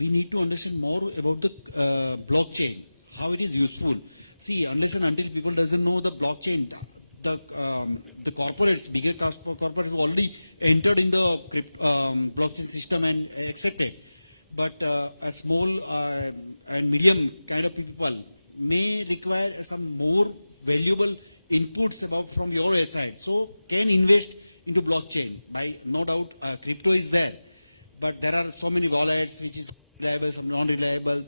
we need to understand more about the blockchain, how it is useful. See, unless and until people doesn't know the blockchain, the corporates, bigger corporates already entered in the blockchain system and accepted. But a small and medium kind of people may require some more valuable inputs about from your side. So can invest into blockchain. By no doubt, crypto is there, but there are so many wallets which is reliable, some non-reliable,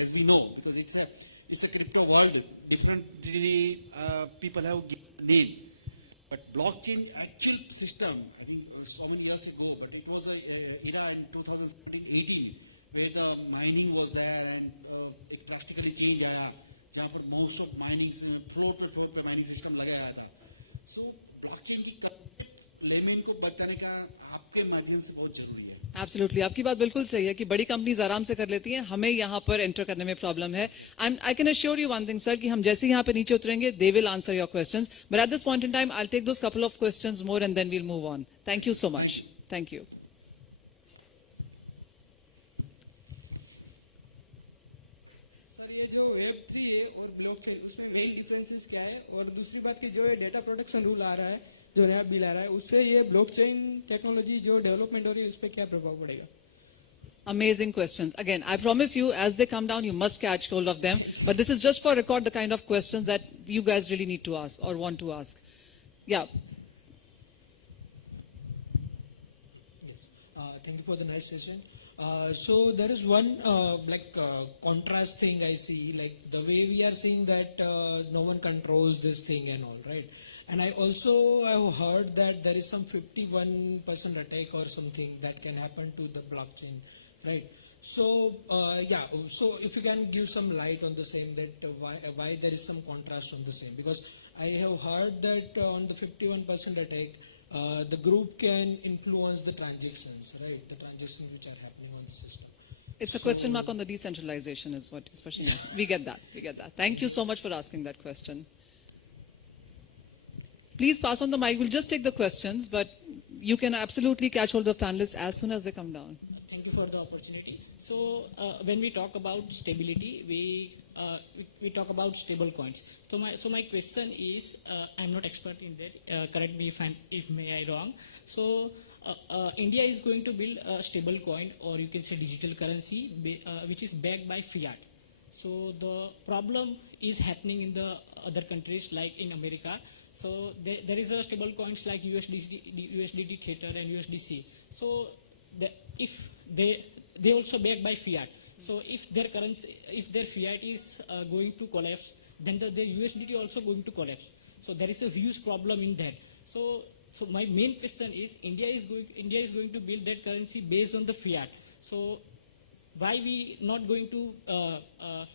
as we know, because it's a crypto world. Different people have given name, but blockchain actual system, I think so many years ago, but it was an era in 2018 where the mining was there and it drastically changed. Most of mining through the mining system लगाया था. So blockchain की concept layman को बताने का आपके माध्यम से बहुत जरूरी है. Absolutely, आपकी बात बिल्कुल सही है कि बड़ी कंपनीज आराम से कर लेती हैं, हमें यहाँ पर एंटर करने में प्रॉब्लम है. I can assure you one thing, sir, कि हम जैसे यहाँ पे नीचे उतरेंगे, they will answer your questions. But at this point in time, I'll take those couple of questions more and then we'll move on. Thank you so much. Thank you. और दूसरी बात कि जो ये डेटा प्रोटेक्शन रूल आ रहा है, जो नया बिल आ रहा है, उससे ये ब्लॉकचेन टेक्नोलॉजी जो डेवलपमेंट हो रही है उस पर क्या प्रभाव पड़ेगा? Amazing questions. Again, I promise you, as they come down, you must catch hold of them. But this is just for record the kind of questions that you guys really need to ask or want to ask. Yeah. Yes. Thank you for the nice session. So there is one contrast thing I see, like the way we are seeing that no one controls this thing and all, right? And I also have heard that there is some 51% attack or something that can happen to the blockchain, right? So so if you can give some light on the same, that why there is some contrast on the same, because I have heard that on the 51% attack, the group can influence the transactions, right? The transactions which are happening on the system. It's a question mark on the decentralization is what is pushing it. We get that. We get that. Thank you so much for asking that question. Please pass on the mic. We'll just take the questions, but you can absolutely catch hold of the panelists as soon as they come down. Thank you for the opportunity. So when we talk about stability, we talk about stable coins. So my question is, I'm not expert in that. Correct me if I'm wrong. So India is going to build a stable coin, or you can say digital currency, which is backed by fiat. So the problem is happening in the other countries, like in America. So there is a stable coins like USDT Theta and USDC. So if they also backed by fiat. So if their currency, if their fiat is going to collapse, then the USDT also going to collapse. So there is a huge problem in that. So my main question is, India is going to build that currency based on the fiat. So why we not going to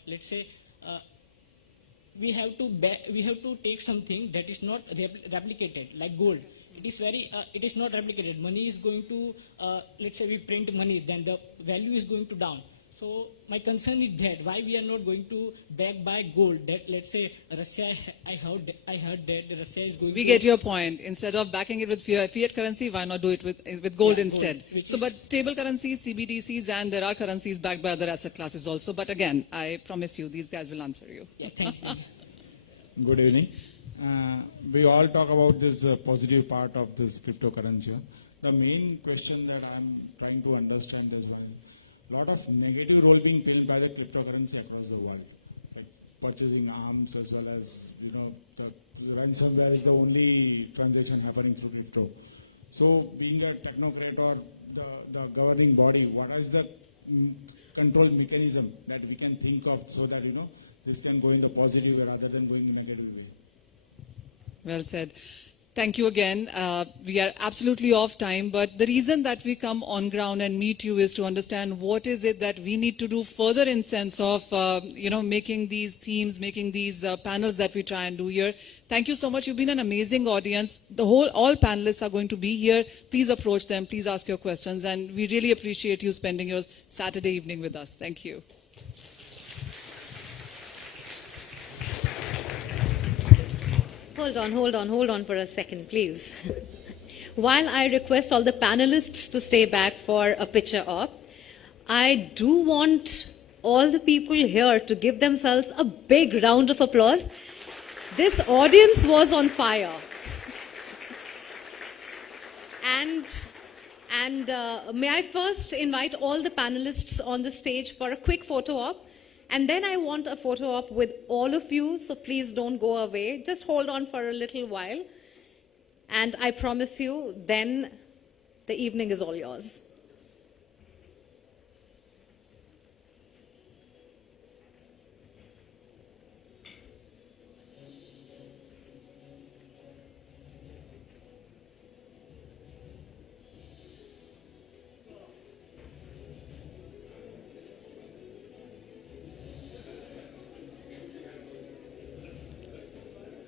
let's say we have to take something that is not replicated, like gold. It is not replicated. Money is going to let's say we print money, then the value is going to down. So my concern is that why we are not going to back by gold. That let's say Russia, I heard that Russia is going. We get your point. Instead of backing it with fiat currency, why not do it with gold instead? Gold, but stable currencies, CBDCs, and there are currencies backed by other asset classes also. But again, I promise you, these guys will answer you. Yeah, thank you. Good evening. We all talk about this positive part of this cryptocurrency. The main question that I'm trying to understand is why a lot of negative role being played by the cryptocurrency across the world, like purchasing arms as well as, the ransomware is the only transaction happening through crypto. So being a technocrat or the governing body, what is the control mechanism that we can think of so that, this can go in the positive way rather than going in a negative way? Well said. Thank you again. We are absolutely off time, but the reason that we come on ground and meet you is to understand what is it that we need to do further in sense of, making these themes, making these panels that we try and do here. Thank you so much. You've been an amazing audience. All panelists are going to be here. Please approach them. Please ask your questions. And we really appreciate you spending your Saturday evening with us. Thank you. Hold on for a second, please. While I request all the panelists to stay back for a picture op, I do want all the people here to give themselves a big round of applause. This audience was on fire. And may I first invite all the panelists on the stage for a quick photo op. And then I want a photo op with all of you, so please don't go away. Just hold on for a little while. And I promise you, then the evening is all yours.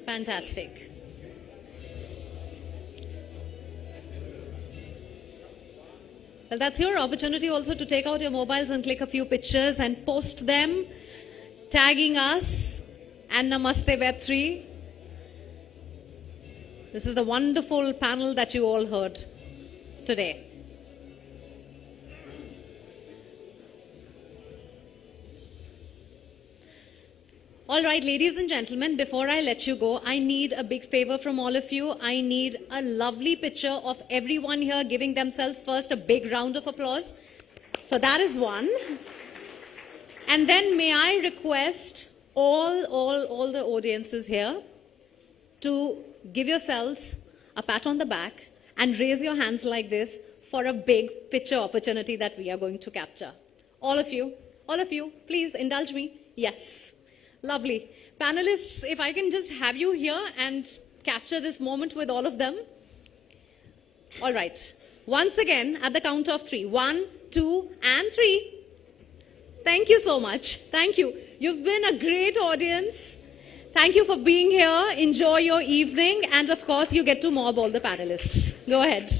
Fantastic. Well, that's your opportunity also to take out your mobiles and click a few pictures and post them, tagging us and Namaste Web3. This is the wonderful panel that you all heard today. All right, ladies and gentlemen, before I let you go, I need a big favor from all of you. I need a lovely picture of everyone here giving themselves first a big round of applause. So that is one. And then may I request all the audiences here to give yourselves a pat on the back and raise your hands like this for a big picture opportunity that we are going to capture. All of you, please indulge me. Yes. Lovely. Panelists, if I can just have you here and capture this moment with all of them. All right. Once again, at the count of 3. 1, 2, and 3. Thank you so much. Thank you. You've been a great audience. Thank you for being here. Enjoy your evening. And of course, you get to mob all the panelists. Go ahead.